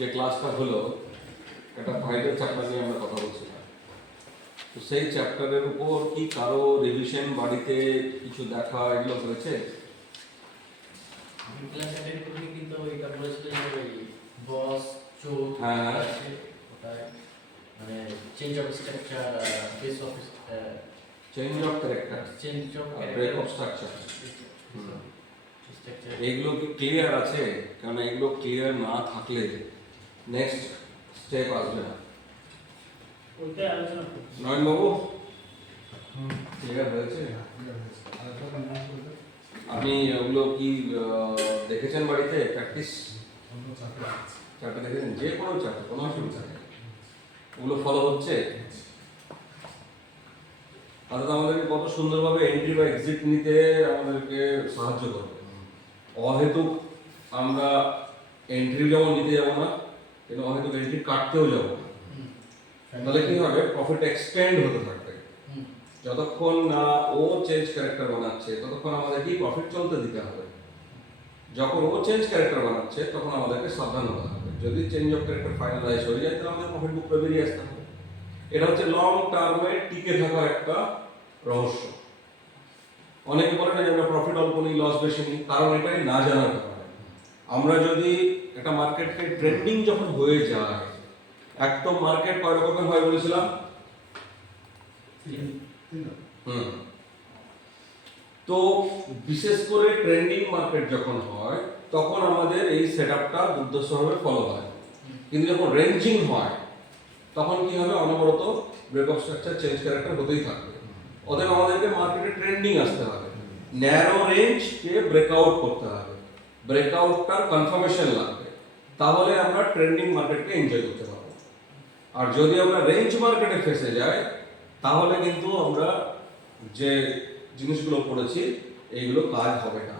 যে ক্লাসটা হলো একটা ভাইরাল চ্যাপ্টার নিয়ে আমরা কথা বলছিলাম। তো সেই চ্যাপ্টারের উপর কি কারো রিভিশন বাড়িতে কিছু দেখা এগুলো হয়েছে? আমি ক্লাস অ্যাটেন্ড করিনি, কিন্তু এটা বলেছিল যে ওই বস চোখ হ্যাঁ। আছে ওটায়, মানে change of structure, base of change of character, change of break of structure, structure এইগুলো কি ক্লিয়ার আছে? কারণ এগুলো ক্লিয়ার না থাকলে নেক্সট স্টেপ আসবে না। ওইটাই আলোচনা করছি। নয়নবাবু ক্লিয়ার হয়েছে? আপনি ওগুলো কি দেখেছেন বাড়িতে প্র্যাকটিস? চারটে দেখেছেন? যে কোনো চারটে, কোনো অসুবিধা নেই। ওগুলো ফলো হচ্ছে? তাহলে তো আমাদেরকে কত সুন্দরভাবে এন্ট্রি বা এক্সিট নিতে আমাদেরকে সাহায্য করবে। অহেতুক আমরা এন্ট্রি যেমন নিতে যাবো না, কিন্তু অহেতুক এন্ট্রি কাটতেও যাবো না। তাহলে কি হবে? প্রফিট এক্সটেন্ড হতে থাকবে। যতক্ষণ না ও চেঞ্জ ক্যারেক্টার বানাচ্ছে ততক্ষণ আমাদের কি প্রফিট চলতে দিতে হবে। যখন ও চেঞ্জ ক্যারেক্টার বানাচ্ছে তখন আমাদেরকে সাবধান হতে হবে। যদি চেঞ্জ অফ ক্যারেক্টার ফাইনালাইজ হয়ে যায় তাহলে আমাদের প্রফিট বুক করে বেরিয়ে আসতে হবে। এটা হচ্ছে লং টার্মে টিকে থাকার একটা রহস্য। অনেকে বলে না যে আমরা প্রফিট অল্প নিই, লস বেশি নিই, কারণ এটাই না জানার কারণে। আমরা যদি একটা মার্কেটকে ট্রেন্ডিং যখন হয়ে যায়, একদম মার্কেট কয় রকমের হয় বলেছিলাম? তো বিশেষ করে ট্রেন্ডিং মার্কেট যখন হয় তখন আমাদের এই সেটআপটা দুর্ধর্ষভাবে ফলো হয়। কিন্তু যখন রেঞ্জিং হয় তখন কি হবে? অনবরত break of structure, change character হতেই থাকবে। অতএব আমাদেরকে মার্কেটে ট্রেন্ডিং আসতে হবে, ন্যারো রেঞ্জকে ব্রেকআউট করতে হবে, ব্রেকআউটটার কনফার্মেশন লাগবে, তাহলে আমরা ট্রেন্ডিং মার্কেটকে এনজয় করতে পারবো। আর যদি আমরা রেঞ্জ মার্কেটে ফেসে যাই তাহলে কিন্তু আমরা যে জিনিসগুলো পড়েছি এইগুলো কাজ হবে না।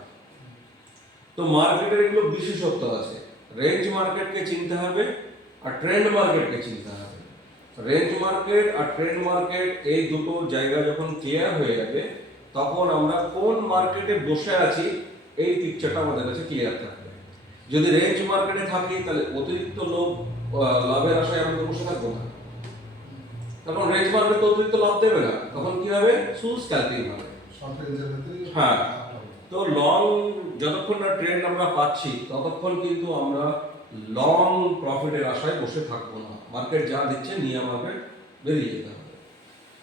তো মার্কেটের এগুলো বিশেষত্ব আছে। রেঞ্জ মার্কেটকে চিনতে হবে আর ট্রেন্ড মার্কেটকে চিনতে হবে। রেঞ্জ মার্কেট আর ট্রেন্ড মার্কেট এই দুটো জায়গা যখন ক্লিয়ার হয়ে যাবে তখন আমরা কোন মার্কেটে বসে আছি এই পিকচারটা আমাদের কাছে ক্লিয়ার থাকবে। যদি রেঞ্জ মার্কেটে থাকি তাহলে অতিরিক্ত লাভের আশায় আমরা বসে থাকবো না, তখন রেঞ্জ মার্কেট অতিরিক্ত লাভ দেবে না, তখন কি হবে? শুধু স্ক্যালপিং হবে। হ্যাঁ, তো লং যতক্ষণ না ট্রেন্ড আমরা পাচ্ছি ততক্ষণ কিন্তু আমরা লং প্রফিটের আশায় বসে থাকবো না। মার্কেট যা দিচ্ছে নিয়ে আমাদের বেরিয়ে যেতে হবে।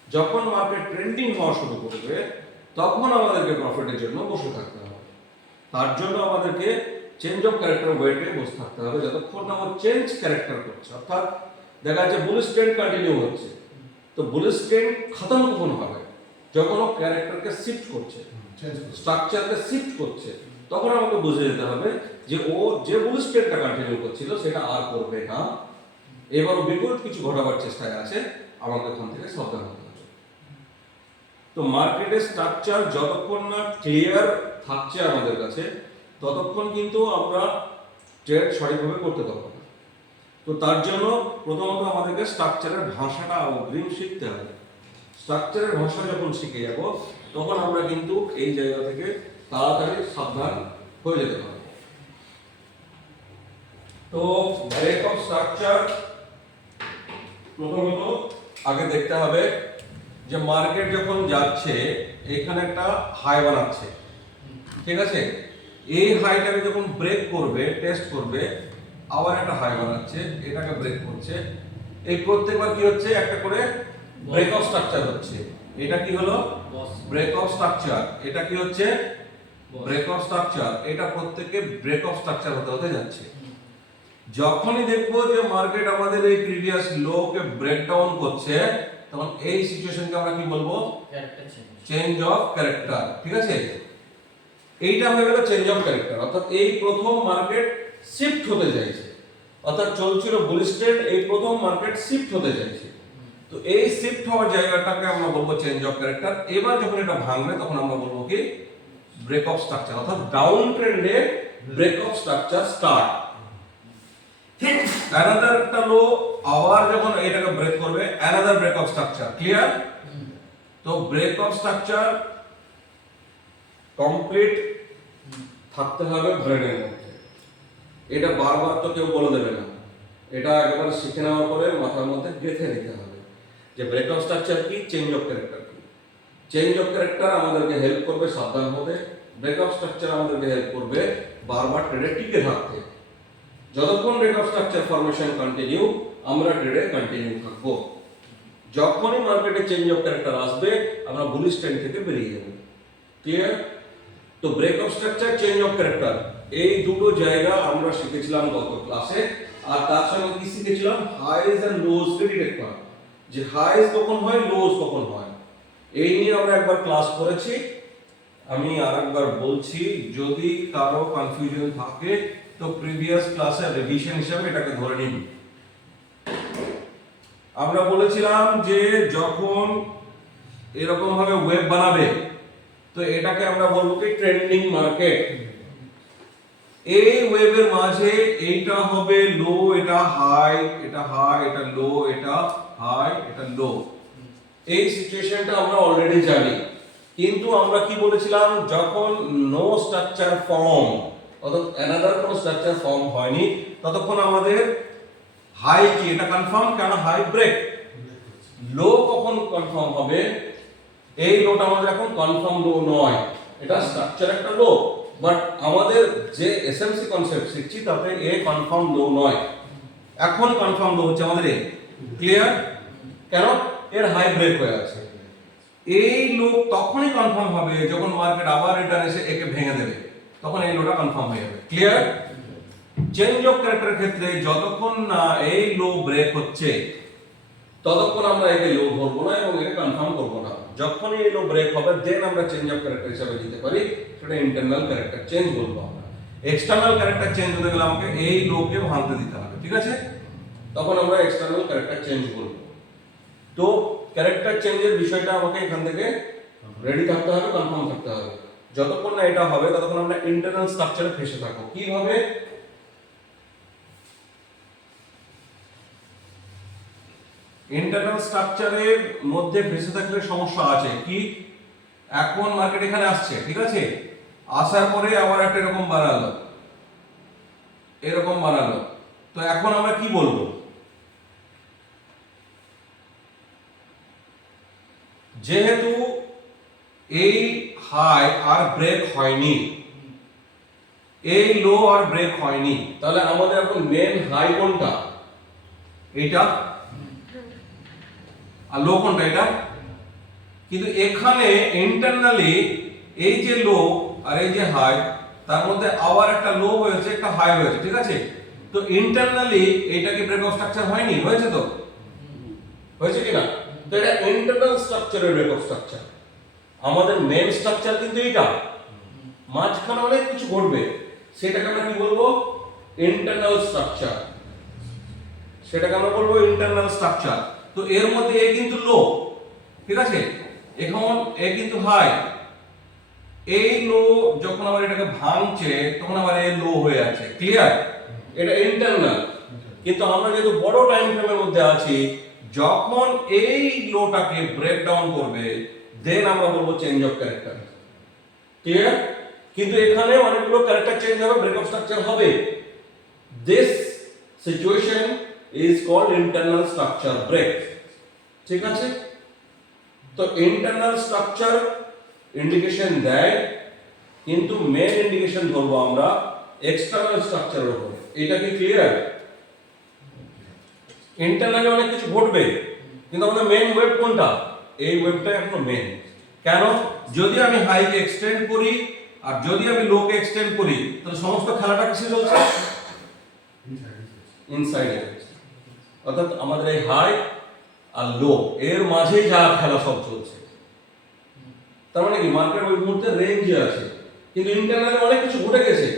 যখন মার্কেট ট্রেন্ডিং হওয়া শুরু করবে তখন আমাদেরকে প্রফিটের জন্য বসে থাকতে হবে। তার জন্য আমাদেরকে চেঞ্জ অফ ক্যারেক্টার ওয়েটে বসে থাকতে হবে যতক্ষণ না ও চেঞ্জ ক্যারেক্টার করছে। অর্থাৎ দেখা যাচ্ছে বুলিশ ট্রেন্ড কন্টিনিউ হচ্ছে, তো বুলিশ ট্রেন্ড খতম কখন হবে? যখন ও ক্যারেক্টারকে শিফট করছে, স্ট্রাকচারকে শিফট করছে, তখন আমাকে বুঝে যেতে হবে যে ও যে বুলিশ ট্রেন্ডটা কন্টিনিউ করছিল সেটা আর করবে না, এবার বিপরীত কিছু ঘটাবার চেষ্টায় আছে, আমাকে ওখান থেকে সাবধান হতে হবে। তো মার্কেটের স্ট্রাকচার যতক্ষণ না ক্লিয়ার থাকছে আমাদের কাছে ততক্ষণ কিন্তু আমরা ট্রেড সঠিকভাবে করতে পারবো না। তো তার জন্য প্রথমত আমাদেরকে স্ট্রাকচারের ভাষাটা অগ্রিম শিখতে হবে। স্ট্রাকচারের ভাষা যখন শিখে যাব তখন আমরা কিন্তু এই জায়গা থেকে তাড়াতাড়ি সাবধান হয়ে যেতে পারবো। তো ব্রেক অফ স্ট্রাকচার প্রথমত আগে দেখতে হবে যে মার্কেট যখন যাচ্ছে এখানে একটা হাই বানাচ্ছে, ঠিক আছে? এই হাইটাকে যখন ব্রেক করবে, টেস্ট করবে, আবার একটা হাই বানাচ্ছে, এটাকে ব্রেক করছে, এই প্রত্যেকবার কি হচ্ছে? একটা করে ব্রেক অফ স্ট্রাকচার হচ্ছে। এটা কি হলো? Break of structure. এটা কি হচ্ছে? Break of structure. এটা প্রত্যেককে ব্রেক অফ স্ট্রাকচার হতে হতে যাচ্ছে। যখনই দেখবো যে মার্কেট আমাদের এই প্রিভিয়াস লোকে ব্রেক ডাউন করছে তখন এই সিচুয়েশনকে আমরা কি বলবো? চেঞ্জ অফ ক্যারেক্টার, ঠিক আছে? এইটা হয়ে গেল চেঞ্জ অফ ক্যারেক্টার। অর্থাৎ এই প্রথম মার্কেট শিফট হতে যাচ্ছে, অর্থাৎ চলছিল বুলিশ ট্রেন্ড, এই প্রথম মার্কেট শিফট হতে যাচ্ছে। তো এই শিফট হওয়ার জায়গাটাকে আমরা বলবো চেঞ্জ অফ ক্যারেক্টার। এবার যখন এটা ভাঙবে তখন আমরা বলবো কি? Break of structure. অর্থাৎ ডাউন ট্রেন্ডে break of structure start. Another একটা লো আবার যখন এটাকে ব্রেক করবে, another break of structure. Clear? তো ব্রেক অফ স্ট্রাকচার কমপ্লিট থাকতে হবে ব্রেনের মধ্যে। এটা বারবার তো কেউ বলে দেবে না এটা একবার শিখে নেওয়ার পরে মাথার মধ্যে গেঁথে নিতে হবে যে ব্রেকআপ স্ট্রাকচার কি, চেঞ্জ অফ ক্যারেক্টার কি। চেঞ্জ অফ ক্যারেক্টার আমাদেরকে হেল্প করবে সাবধান হতে, ব্রেকআপ স্ট্রাকচার আমাদেরকে হেল্প করবে বারবার ট্রেডে টিকে থাকতে। যতক্ষণ ব্রেকআপ স্ট্রাকচার ফরমেশন কন্টিনিউ, আমরা ট্রেডে কন্টিনিউ থাকবো। যখনই মার্কেটে চেঞ্জ অফ ক্যারেক্টার আসবে, আমরা বুলিশ ট্রেন্ড থেকে বেরিয়ে যাব। ক্লিয়ার? তো breakup structure, change of character, এই দুটো জায়গা আমরা শিখেছিলাম গত ক্লাসে। আর তার সঙ্গে কি শিখেছিলাম? হাইজ এন্ড লোজ কে ডিটেক্ট করা, যে হাইজ কখন হয়, লোজ কখন হয়। এই নিয়ে আমরা একবার ক্লাস করেছি। আমি আরেকবার বলছি, যদি কারো কনফিউশন থাকে তো প্রিভিয়াস ক্লাসের রিভিশন হিসেবে এটাকে ধরে নিন। আমরা বলেছিলাম যে যখন এরকম ভাবে ওয়েব বানাবে তো এটাকে আমরা বলবো কি ট্রেন্ডিং মার্কেট। এই ওয়েবের মাঝে এইটা হবে লো, এটা হাই, এটা হাই, এটা লো, এটা হাই, এটা লো। এই সিচুয়েশনটা আমরা অলরেডি জানি। কিন্তু আমরা কি বলেছিলাম, যখন নো স্ট্রাকচার ফর্ম, অর্থাৎ অ্যানাদার কোনো স্ট্রাকচার ফর্ম হয়নি, ততক্ষণ আমাদের হাই কি এটা কনফার্ম, কেন হাই ব্রেক। লো কখন কনফার্ম হবে? এই লোটা আমাদের এখন কনফার্ম লো নয়, এটা স্ট্রাকচার একটা লো, বাট আমাদের যে এসএমসি কনসেপ্ট শিখছি তাতে এ কনফার্ম লো নয়। এখন কনফার্ম লো হচ্ছে আমাদের এ। ক্লিয়ার? কেন? এর হাই ব্রেক হয়ে আছে। এই লো তখনই কনফার্ম হবে যখন মার্কেট আবার রিটার্ন এসে একে ভেঙে দেবে, তখন এই লোটা কনফার্ম হয়ে যাবে। ক্লিয়ার? চেঞ্জ অফ ক্যারেক্টারের ক্ষেত্রে যতক্ষণ না এই লো ব্রেক হচ্ছে ততক্ষণ আমরা একে লো ধরবো না এবং একে কনফার্ম করবো না। যখনই এই লো ব্রেক হবে দেন আমরা চেঞ্জ অফ ক্যারেক্টার হিসেবে দিতে পারি, সেটা ইন্টারনাল ক্যারেক্টার চেঞ্জ বলবো আমরা। এক্সটার্নাল ক্যারেক্টার চেঞ্জ হতে গেলে আমাকে এই লোকে ভাঙতে দিতে হবে, ঠিক আছে? তখন আমরা এক্সটার্নাল ক্যারেক্টার চেঞ্জ বলবো। তো ক্যারেক্টার চেঞ্জের বিষয়টা আমাকে এখান থেকে রেডি থাকতে হবে, কনফার্ম থাকতে হবে। যতক্ষণ না এটা হবে ততক্ষণ আমরা ইন্টারনাল স্ট্রাকচারে ফেসে থাকবো। কিভাবে? ইন্টারনাল স্ট্রাকচারের মধ্যে ফেসে থাকলে সমস্যা আছে কি? এখন মার্কেট এখানে আসছে, ঠিক আছে? আসার পরে আবার একটা এরকম বানালো, এরকম বানালো। তো এখন আমরা কি বলবো? যেহেতু এই হাই আর ব্রেক হয়নি, এই লো আর ব্রেক হয়নি, তাহলে আমাদের এখন মেন হাই কোনটা? এটা। আর লো কোনটা? এটা। কিন্তু এখানে ইন্টারনালি এই যে লো আর এই যে হাই, তার মধ্যে আবার একটা লো হয়েছে, একটা হাই হয়েছে, ঠিক আছে? তো ইন্টারনালি এটা কি ব্রেকআপ স্ট্রাকচার হয়নি? হয়েছে তো? হয়েছে কি না? তো এটা ইন্টারনাল স্ট্রাকচারের ব্রেকআপ স্ট্রাকচার। আমাদের মেন স্ট্রাকচার কিন্তু এটা। মাঝখানে অনেক কিছু ঘটবে, সেটাকে আমরা কি বলবো? Internal structure. সেটাকে আমরা বলবো ইন্টারনাল স্ট্রাকচার। তো এর মধ্যে এ কিন্তু লো, ঠিক আছে? এখন এ কিন্তু হাই। এই লো যখন আবার এটাকে ভাঙছে তখন আবার এ লো হয়ে আছে। ক্লিয়ার? এটা ইন্টারনাল। কিন্তু আমরা যেহেতু বড় টাইম ফ্রেমের মধ্যে আছি, যখন এই লোটাকে ব্রেক ডাউন করবে দেন আমরা বলবো চেঞ্জ অফ ক্যারেক্টার। ক্লিয়ার? কিন্তু এখানে অনেকগুলো ক্যারেক্টার চেঞ্জ হবে, ব্রেকআপ স্ট্রাকচার হবে। This situation is called internal structure break. ঠিক আছে? তো ইন্টারনাল স্ট্রাকচার ইন্ডিকেশন দেয়, কিন্তু মেন ইন্ডিকেশন ধরবো আমরা এক্সটার্নাল স্ট্রাকচারের উপরে। এটা কি ক্লিয়ার? ইন্টারনালি অনেক কিছু ঘটবে, কিন্তু আমাদের মেন ওয়েব কোনটা? এই ওয়েবটা এখনো মেন। কেন? যদি আমি হাইকে এক্সটেন্ড করি আর যদি আমি লোকে এক্সটেন্ড করি, তাহলে সমস্ত খেলাটা কিসে চলছে? ইনসাইডে। অর্থাৎ আমাদের এই হাই আর লো এর মাঝেই যা খেলা সব চলছে। তার মানে কি মার্কেট ওই মুহূর্তে রেঞ্জে আছে, কিন্তু ইন্টারনালি অনেক কিছু ঘটে গেছে।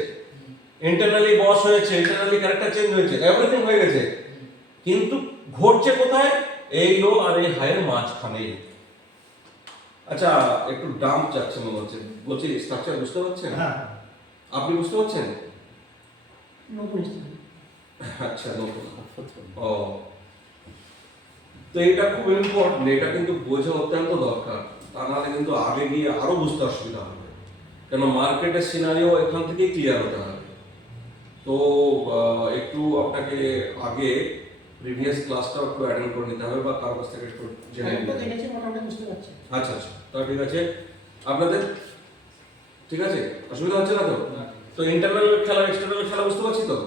ইন্টারনালি বস হয়েছে, ইন্টারনালি ক্যারেক্টার চেঞ্জ হয়েছে, এভরিথিং হয়ে গেছে, কিন্তু ঘটছে কোথায়? এই লো আর এই হাইয়ের মাঝখানে। আচ্ছা, একটু ডাম্প যাচ্ছে মনে হচ্ছে। বলছি স্ট্রাকচার বুঝতে পারছেন? হ্যাঁ, আপনি বুঝতে পারছেন? নতুন আচ্ছা, নতুন। ও, তো এটা খুব ইম্পর্টেন্ট, এটা কিন্তু বোঝা অত্যন্ত দরকার, তা নাহলে কিন্তু আগে গিয়ে আরো বুঝতে অসুবিধা হবে। কেন মার্কেটের সিনারিও এখান থেকেই ক্লিয়ার হতে হবে। তো তো একটু আপনাকে আগে প্রিভিয়াস ক্লাসটা একটু অ্যাটেন্ড করে নিতে হবে বা কারোর কাছ থেকে একটু জেনে নিতে হবে। দেখেছি মোটামুটি বুঝতে পারছি। আচ্ছা আচ্ছা, তা ঠিক আছে। আপনাদের ঠিক আছে, অসুবিধা হচ্ছে না তো? তো ইন্টারনাল খেলা এক্সটার্নাল খেলা বুঝতে পারছি তো?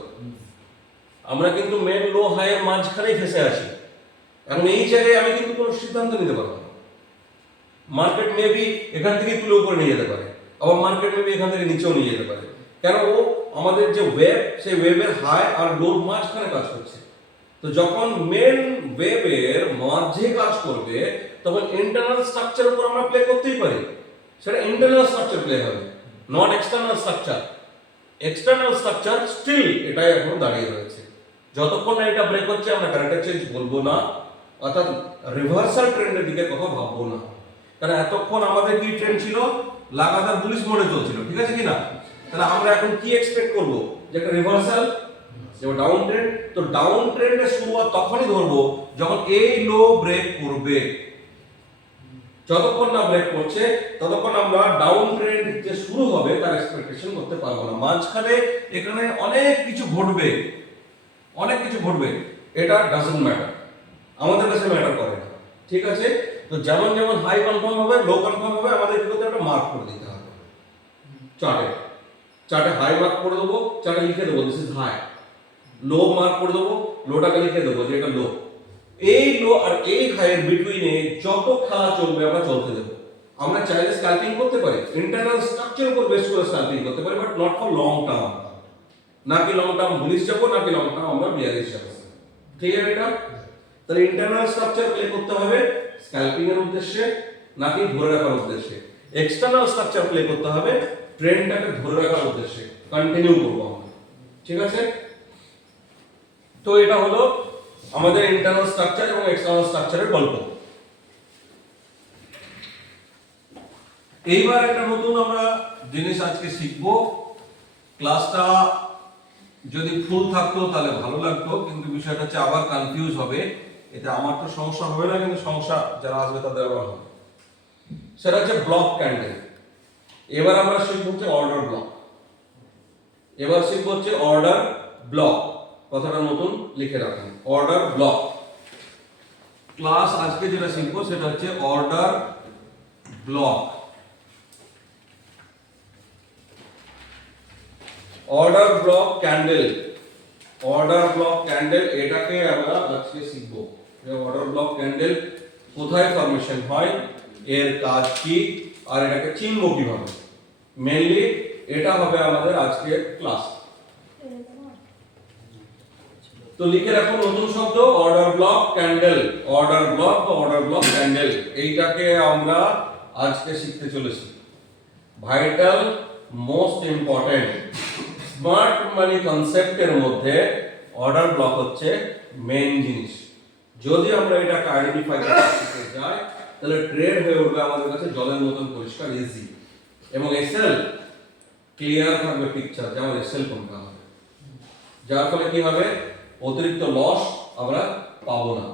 আমরা কিন্তু মেন লো হাইয়ের মাঝখানেই ফেসে আছি। এখন এই জায়গায় আমি কিন্তু কোনো সিদ্ধান্ত নিতে পারবো না। মার্কেট মেবি এখান থেকে তুলে উপরে নিয়ে যেতে পারে, আবার মার্কেট মেবি এখান থেকে নিচেও নিয়ে যেতে পারে। কেন? ও আমাদের যে ওয়েব, সেই ওয়েবের হাই আর লোর মাঝখানে কাজ করছে। তো যখন মেন ওয়েবের মাঝে কাজ করবে তখন ইন্টারনাল স্ট্রাকচার উপর আমরা প্লে করতেই পারি। সেটা ইন্টারনাল স্ট্রাকচার প্লে হবে, not external structure. External structure still এটাই এখনো দাঁড়িয়ে রয়েছে। যতক্ষণ না এটা ব্রেক হচ্ছে আমরা ক্যারেক্টার চেঞ্জ বলবো না, অর্থাৎ রিভার্সাল ট্রেন্ডের দিকে কথা ভাববো না। কারণ এতক্ষণ আমাদের কি ট্রেন্ড ছিল? লাগাতার বুলিশ মোডে চলছিল, ঠিক আছে কিনা? তাহলে আমরা এখন কি এক্সপেক্ট করবো? যে একটা রিভার্সাল, যে ডাউন ট্রেন্ড। তো ডাউন ট্রেন্ডের শুরুয়াত তখনই ধরবো যখন এই লো ব্রেক করবে। যতক্ষণ না ব্রেক করছে ততক্ষণ আমরা ডাউন ট্রেন্ড যে শুরু হবে তার এক্সপেকটেশন করতে পারবো না। মাঝখানে এখানে অনেক কিছু ঘটবে, অনেক কিছু ঘটবে, এটা ডাজন্ট ম্যাটার, আমাদের কাছে ম্যাটার করে না, ঠিক আছে? তো যেমন যেমন হাই কনফার্ম হবে, লো কনফার্ম হবে, আমাদের কি করতে হবে? একটা মার্ক করে দিতে হবে চার্টে। চার্টে হাই মার্ক করে দেবো, চার্টে লিখে দেবো this is high. Low mark করে দেবো, লোটাকে লিখে দেবো যে এটা লো। এই লো আর এই হাইয়ের বিটুইনে যত খেলা চলবে আমরা চলতে দেবো। আমরা চাইলে স্ক্যাল্পিং করতে পারি, ইন্টারনাল স্ট্রাকচার উপর বেস করে স্ক্যাল্পিং করতে পারি, but not for long term. নাকি লং টার্ম বুলিশ যাবো, নাকি লং টার্ম আমরা বিয়ারিশ যাবো, ঠিক আছে এটা? তাহলে ইন্টারনাল স্ট্রাকচার প্লে করতে হবে স্ক্যাল্পিং এর উদ্দেশ্যে, নাকি ধরে রাখার উদ্দেশ্যে? এক্সটার্নাল স্ট্রাকচার প্লে করতে হবে ট্রেন্ডটাকে ধরে রাখার উদ্দেশ্যে, কন্টিনিউ করবো আমরা, ঠিক আছে? তো এটা হলো আমাদের ইন্টারনাল স্ট্রাকচার এবং এক্সটার্নাল স্ট্রাকচারের গল্প। এইবার একটা নতুন আমরা জিনিস আজকে শিখবো। ক্লাসটা যদি ফুল থাকতো তাহলে ভালো লাগতো, কিন্তু বিষয়টা হচ্ছে আবার কনফিউজ হবে। এতে আমার তো সমস্যা হবে না, কিন্তু সমস্যা যারা আসবে তাদের আবার হবে। সেটা হচ্ছে ব্লক ক্যান্ডেল। এবার আমরা শিখবো হচ্ছে অর্ডার ব্লক। এবার শিখবো হচ্ছে অর্ডার ব্লক। কথাটা নতুন লিখে রাখুন, অর্ডার ব্লক। ক্লাস আজকে যেটা শিখবো সেটা হচ্ছে order block. Order block candle, order block candle, এটাকে আমরা আজকে শিখবো। অর্ডার ব্লক ক্যান্ডেল কোথায় ফরমেশন হয়, এর কাজ কি, আর এটাকে চিনবো কিভাবে, মেইনলি এটা হবে আমাদের আজকের ক্লাস। তো লিখে রাখুন নতুন শব্দ order block candle. Order block বা অর্ডার ব্লক ক্যান্ডেল, এইটাকে আমরা আজকে শিখতে চলেছি। Vital, most important. Smart money কনসেপ্টের মধ্যে অর্ডার ব্লক হচ্ছে মেইন জিনিস। যদি আমরা এটাকে আইডেন্টিফাই করতে যাই তাহলে ট্রেড হয়ে উঠবে আমাদের কাছে জলের মতন পরিষ্কার, ইজি, এবং এসএল ক্লিয়ার থাকবে পিকচার, যেমন এসএল কোনটা হবে, যার ফলে কি হবে? অতিরিক্ত লস আমরা পাবো না।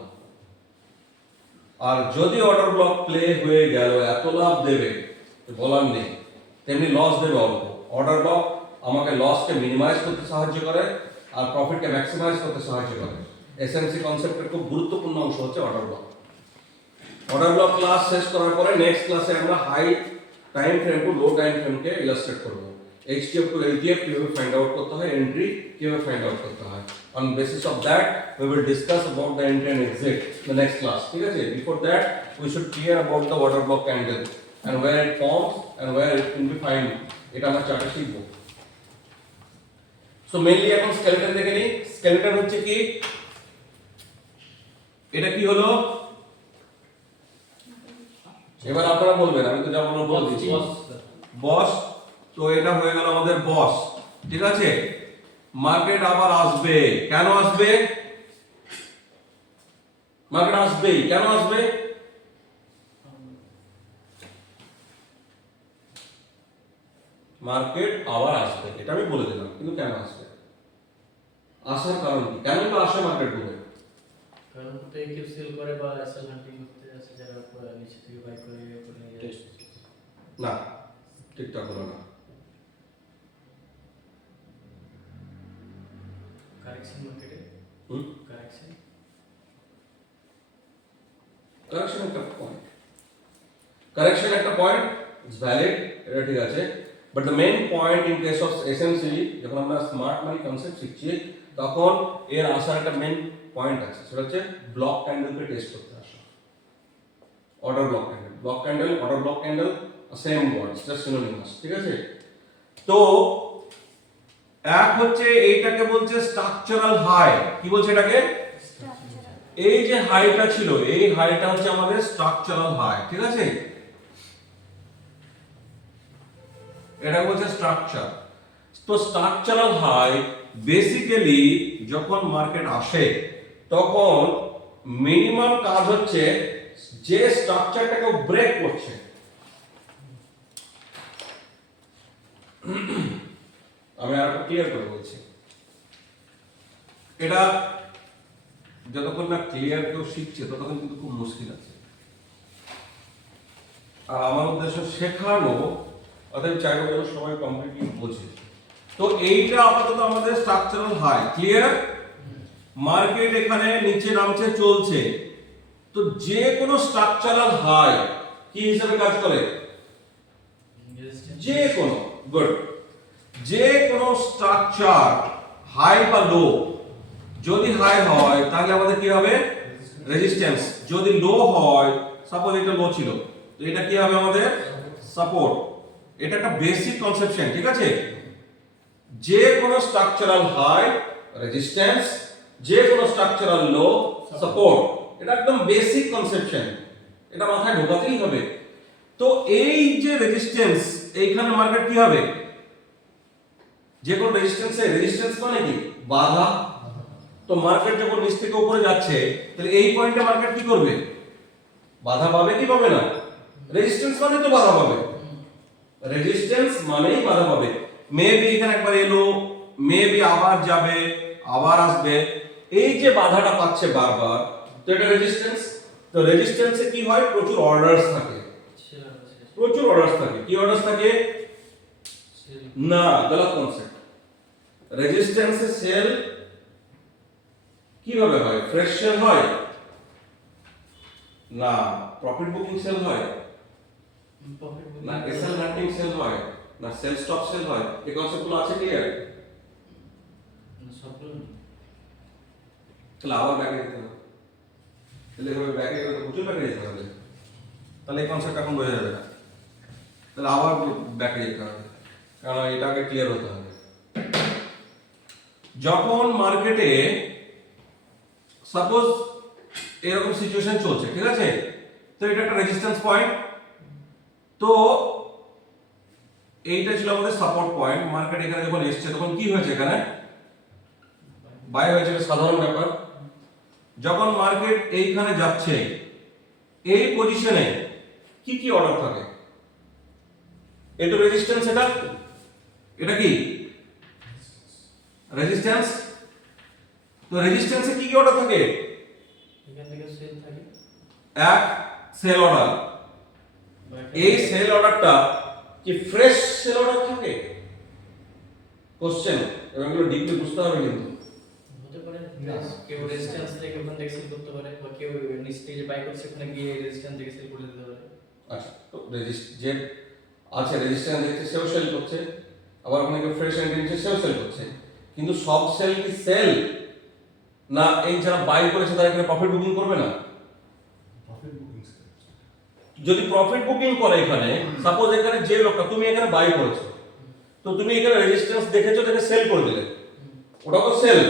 আর যদি অর্ডার ব্লক প্লে হয়ে গেল, এত লাভ দেবে বলার নেই, তেমনি লস দেবে অল্প। অর্ডার ব্লক আমাকে লসকে মিনিমাইজ করতে সাহায্য করে আর প্রফিটকে ম্যাক্সিমাইজ করতে সাহায্য করে। এসএমসি কনসেপ্টের খুব গুরুত্বপূর্ণ অংশ হচ্ছে order block. Order block class শেষ করার পরে নেক্সট ক্লাসে আমরা high time frame to low time ফ্রেমকে illustrate করব। HTF to LTF কিভাবে ফাইন্ড আউট করতে হয়, এন্ট্রি কিভাবে ফাইন্ড আউট করতে হয়। On basis of that we will discuss about the entry and exit in the next class, ঠিক আছে? Before that we should clear about the order block candle and where it forms and where it can be found. এটা আমরা চার্টে শিখব। So mainly এখন skeleton দেখে নিই। Skeleton হচ্ছে কি? এটা কি হলো? এবার আপনারা বলবেন, আমি তো যা বলবো বলে দিচ্ছি। বস, তো এটা হয়ে গেল আমাদের বস, ঠিক আছে? মার্কেট আবার আসবে, কেন আসবে? মার্কেট আসবে, কেন আসবে? মার্কেট আবার আসবে, এটা আমি বলে দিলাম, কিন্তু কেন আসবে? আসার কারণ কি? কেন তো আসে মার্কেট গুলো? কারণ তো কেউ সেল করে বা এসএল হান্টিং করতে আছে, যারা নিচে থেকে বাই করে না, ঠিকঠাক হলো না। কারেকশন মার্কেটে হুম কারেকশন কারেকশন একটা পয়েন্ট, কারেকশন একটা পয়েন্ট ইজ ভ্যালিড, এটা ঠিক আছে, but the main point in case of SMC যখন আমরা স্মার্ট মানি কনসেপ্ট শিখছি তখন এর আসার একটা মেইন পয়েন্ট আছে, সেটা হচ্ছে ব্লক ক্যান্ডেলকে টেস্ট করতে আসা। Order block candle, block candle, order block candle same ওয়ার্ডস, জাস্ট সিনোনিমাস, ঠিক আছে। তো এক হচ্ছে এইটাকে বলছে স্ট্রাকচারাল হাই, কি বলছে এটাকে? এই যে হাইটা ছিল এই হাইটা হচ্ছে আমাদের স্ট্রাকচারাল হাই, ঠিক আছে, এটা বলছে স্ট্রাকচার। তো স্ট্রাকচারাল হাই বেসিক্যালি যখন মার্কেট আসে তখন মিনিমাম কাজ হচ্ছে যে স্ট্রাকচারটাকে ব্রেক করছে, আমি আর একটু ক্লিয়ার করে বলছি, এটা যতক্ষণ না ক্লিয়ার কেউ শিখছে ততক্ষণ কিন্তু খুব মুশকিল আছে, আর আমার উদ্দেশ্য শেখানো, অতএব চাইবো যেন সবাই কমপ্লিটলি বোঝে। তো এইটা আপাতত আমাদের স্ট্রাকচারাল হাই, ক্লিয়ার। মার্কেট এখানে নিচে নামছে চলছে, তো যে কোনো স্ট্রাকচারাল হাই কি হিসেবে কাজ করে? যে কোনো, গুড, যে কোনো স্ট্রাকচার হাই বা লো, যদি হাই হয় তাহলে আমাদের কি হবে? রেজিস্ট্যান্স। যদি লো হয়, সাপোজ এটা লো ছিল, তো এটা কি হবে আমাদের? সাপোর্ট। এটা একটা বেসিক কনসেপশন, ঠিক আছে। যে কোনো স্ট্রাকচারাল হাই রেজিস্ট্যান্স, যে কোনো স্ট্রাকচারাল লো সাপোর্ট, এটা একদম বেসিক কনসেপশন, এটা মাথায় ঢোকাতেই হবে। তো এই যে রেজিস্ট্যান্স, এইখানে মার্কেট কি হবে? যে কোনো রেজিস্ট্যান্সে, রেজিস্ট্যান্স মানে কি? বাধা। তো মার্কেট যখন নিচ থেকে উপরে যাচ্ছে তাহলে এই পয়েন্টে মার্কেট কি করবে? বাধা পাবে কি পাবে না? রেজিস্ট্যান্স মানে তো বাধা পাবে, রেজিস্ট্যান্স মানেই বাধা পাবে। মেবি এখানে একবার এলো, মেবি আবার যাবে, আবার আসবে, এই যে বাধাটা পাচ্ছে বারবার, তো এটা রেজিস্ট্যান্স। তো রেজিস্ট্যান্সে কি হয়? প্রচুর অর্ডারস থাকে, প্রচুর অর্ডারস থাকে। কি অর্ডারস থাকে? না, গলত কনসেপ্ট। রেজিস্ট্যান্সে সেল কিভাবে হয়? ফ্রেশ সেল হয় না, প্রফিট বুকিং সেল হয় না, এসএল হান্টিং সেল হয় না, সেল স্টপ সেল হয়। এই কনসেপ্টগুলো আছে ক্লিয়ার? তাহলে আবার ব্যাকে যেতে হবে, তাহলে এভাবে ব্যাকে গেলে তো প্রচুর ব্যাকে যেতে হবে, তাহলে এই কনসেপ্ট এখন বোঝা যাবে না, তাহলে আবার ব্যাকে যেতে হবে, কারণ এটাকে ক্লিয়ার হতে হবে। যখন মার্কেটে সাপোজ এরকম সিচুয়েশন চলছে, ঠিক আছে, তো এটা একটা রেজিস্ট্যান্স পয়েন্ট, তো এইটা ছিল আমাদের সাপোর্ট পয়েন্ট। মার্কেট এখানে যখন এসছে তখন কি হয়েছে? এখানে বাই হয়েছে, সাধারণ ব্যাপার। যখন মার্কেট এইখানে যাচ্ছে, এই পজিশনে কি কি অর্ডার থাকে? এটা রেজিস্ট্যান্স, এটা কি রেজিস্ট্যান্স? তো রেজিস্ট্যান্সে কি কি অর্ডার থাকে? এখান থেকে সেল থাকে, এক সেল অর্ডার। এই সেল অর্ডারটা কি ফ্রেশ সেল অর্ডার থাকে? কোশ্চেন, এবং এগুলো ডিপলি বুঝতে হবে কিন্তু। হতে পারে কেউ রেজিস্ট্যান্স থেকে ওখান থেকে সেল করতে পারে, বা কেউ নিচ থেকে যে বাই করছে ওখানে গিয়ে রেজিস্ট্যান্স থেকে সেল করে দিতে পারে। আচ্ছা, তো যে আছে রেজিস্ট্যান্স দেখছে সেও সেল করছে, আবার ওখানে কেউ ফ্রেশ এন্ট্রি নিচ্ছে সেও সেল করছে, কিন্তু সব সেল কি সেল না? এই যারা বাই করেছে তারা এখানে প্রফিট বুকিং করবে না? যদি প্রফিট বুকিং করে এখানে, সাপোজ এখানে যে লোকটা, তুমি এখানে বাই করেছো, তো তুমি এখানে রেজিস্ট্যান্স দেখেছো, দেখে সেল করে দিলে, ওটা তো সেল।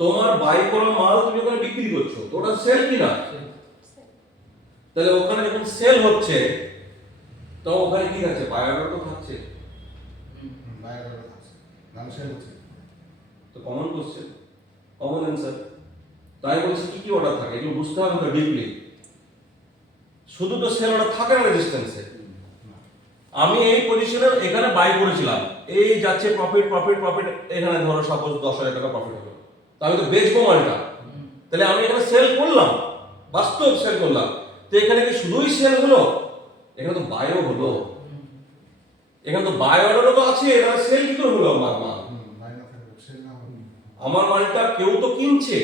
তোমার বাই করা মাল তুমি ওখানে বিক্রি করছো, তো ওটা সেল কি না? তাহলে ওখানে যখন সেল হচ্ছে তো ওখানে কি আছে? বাই অর্ডার তো থাকছে, তো কমন কোশ্চেন, কমন অ্যান্সার। তাই বলছি কি কি অর্ডার থাকে এগুলো বুঝতে হবে তো ডিপলি। শুধু তো সেল অর্ডার থাকে না রেজিস্ট্যান্সে। আমি এই পজিশনে এখানে বাই করেছিলাম, এই যাচ্ছে প্রফিট প্রফিট প্রফিট, এখানে ধরো সাপোজ 10,000 টাকা প্রফিট হলো, তো আমি তো বেচবো মালটা, তাহলে আমি এখানে সেল করলাম, বাস্তব সেল করলাম, তো এখানে কি শুধুই সেল হলো? এখানে তো বাইও হলো, এখানে তো বাই অর্ডারও তো আছে, এখানে সেল কি করে হলো আমার মাল? আমার মালটা কেউ তো কিনছে,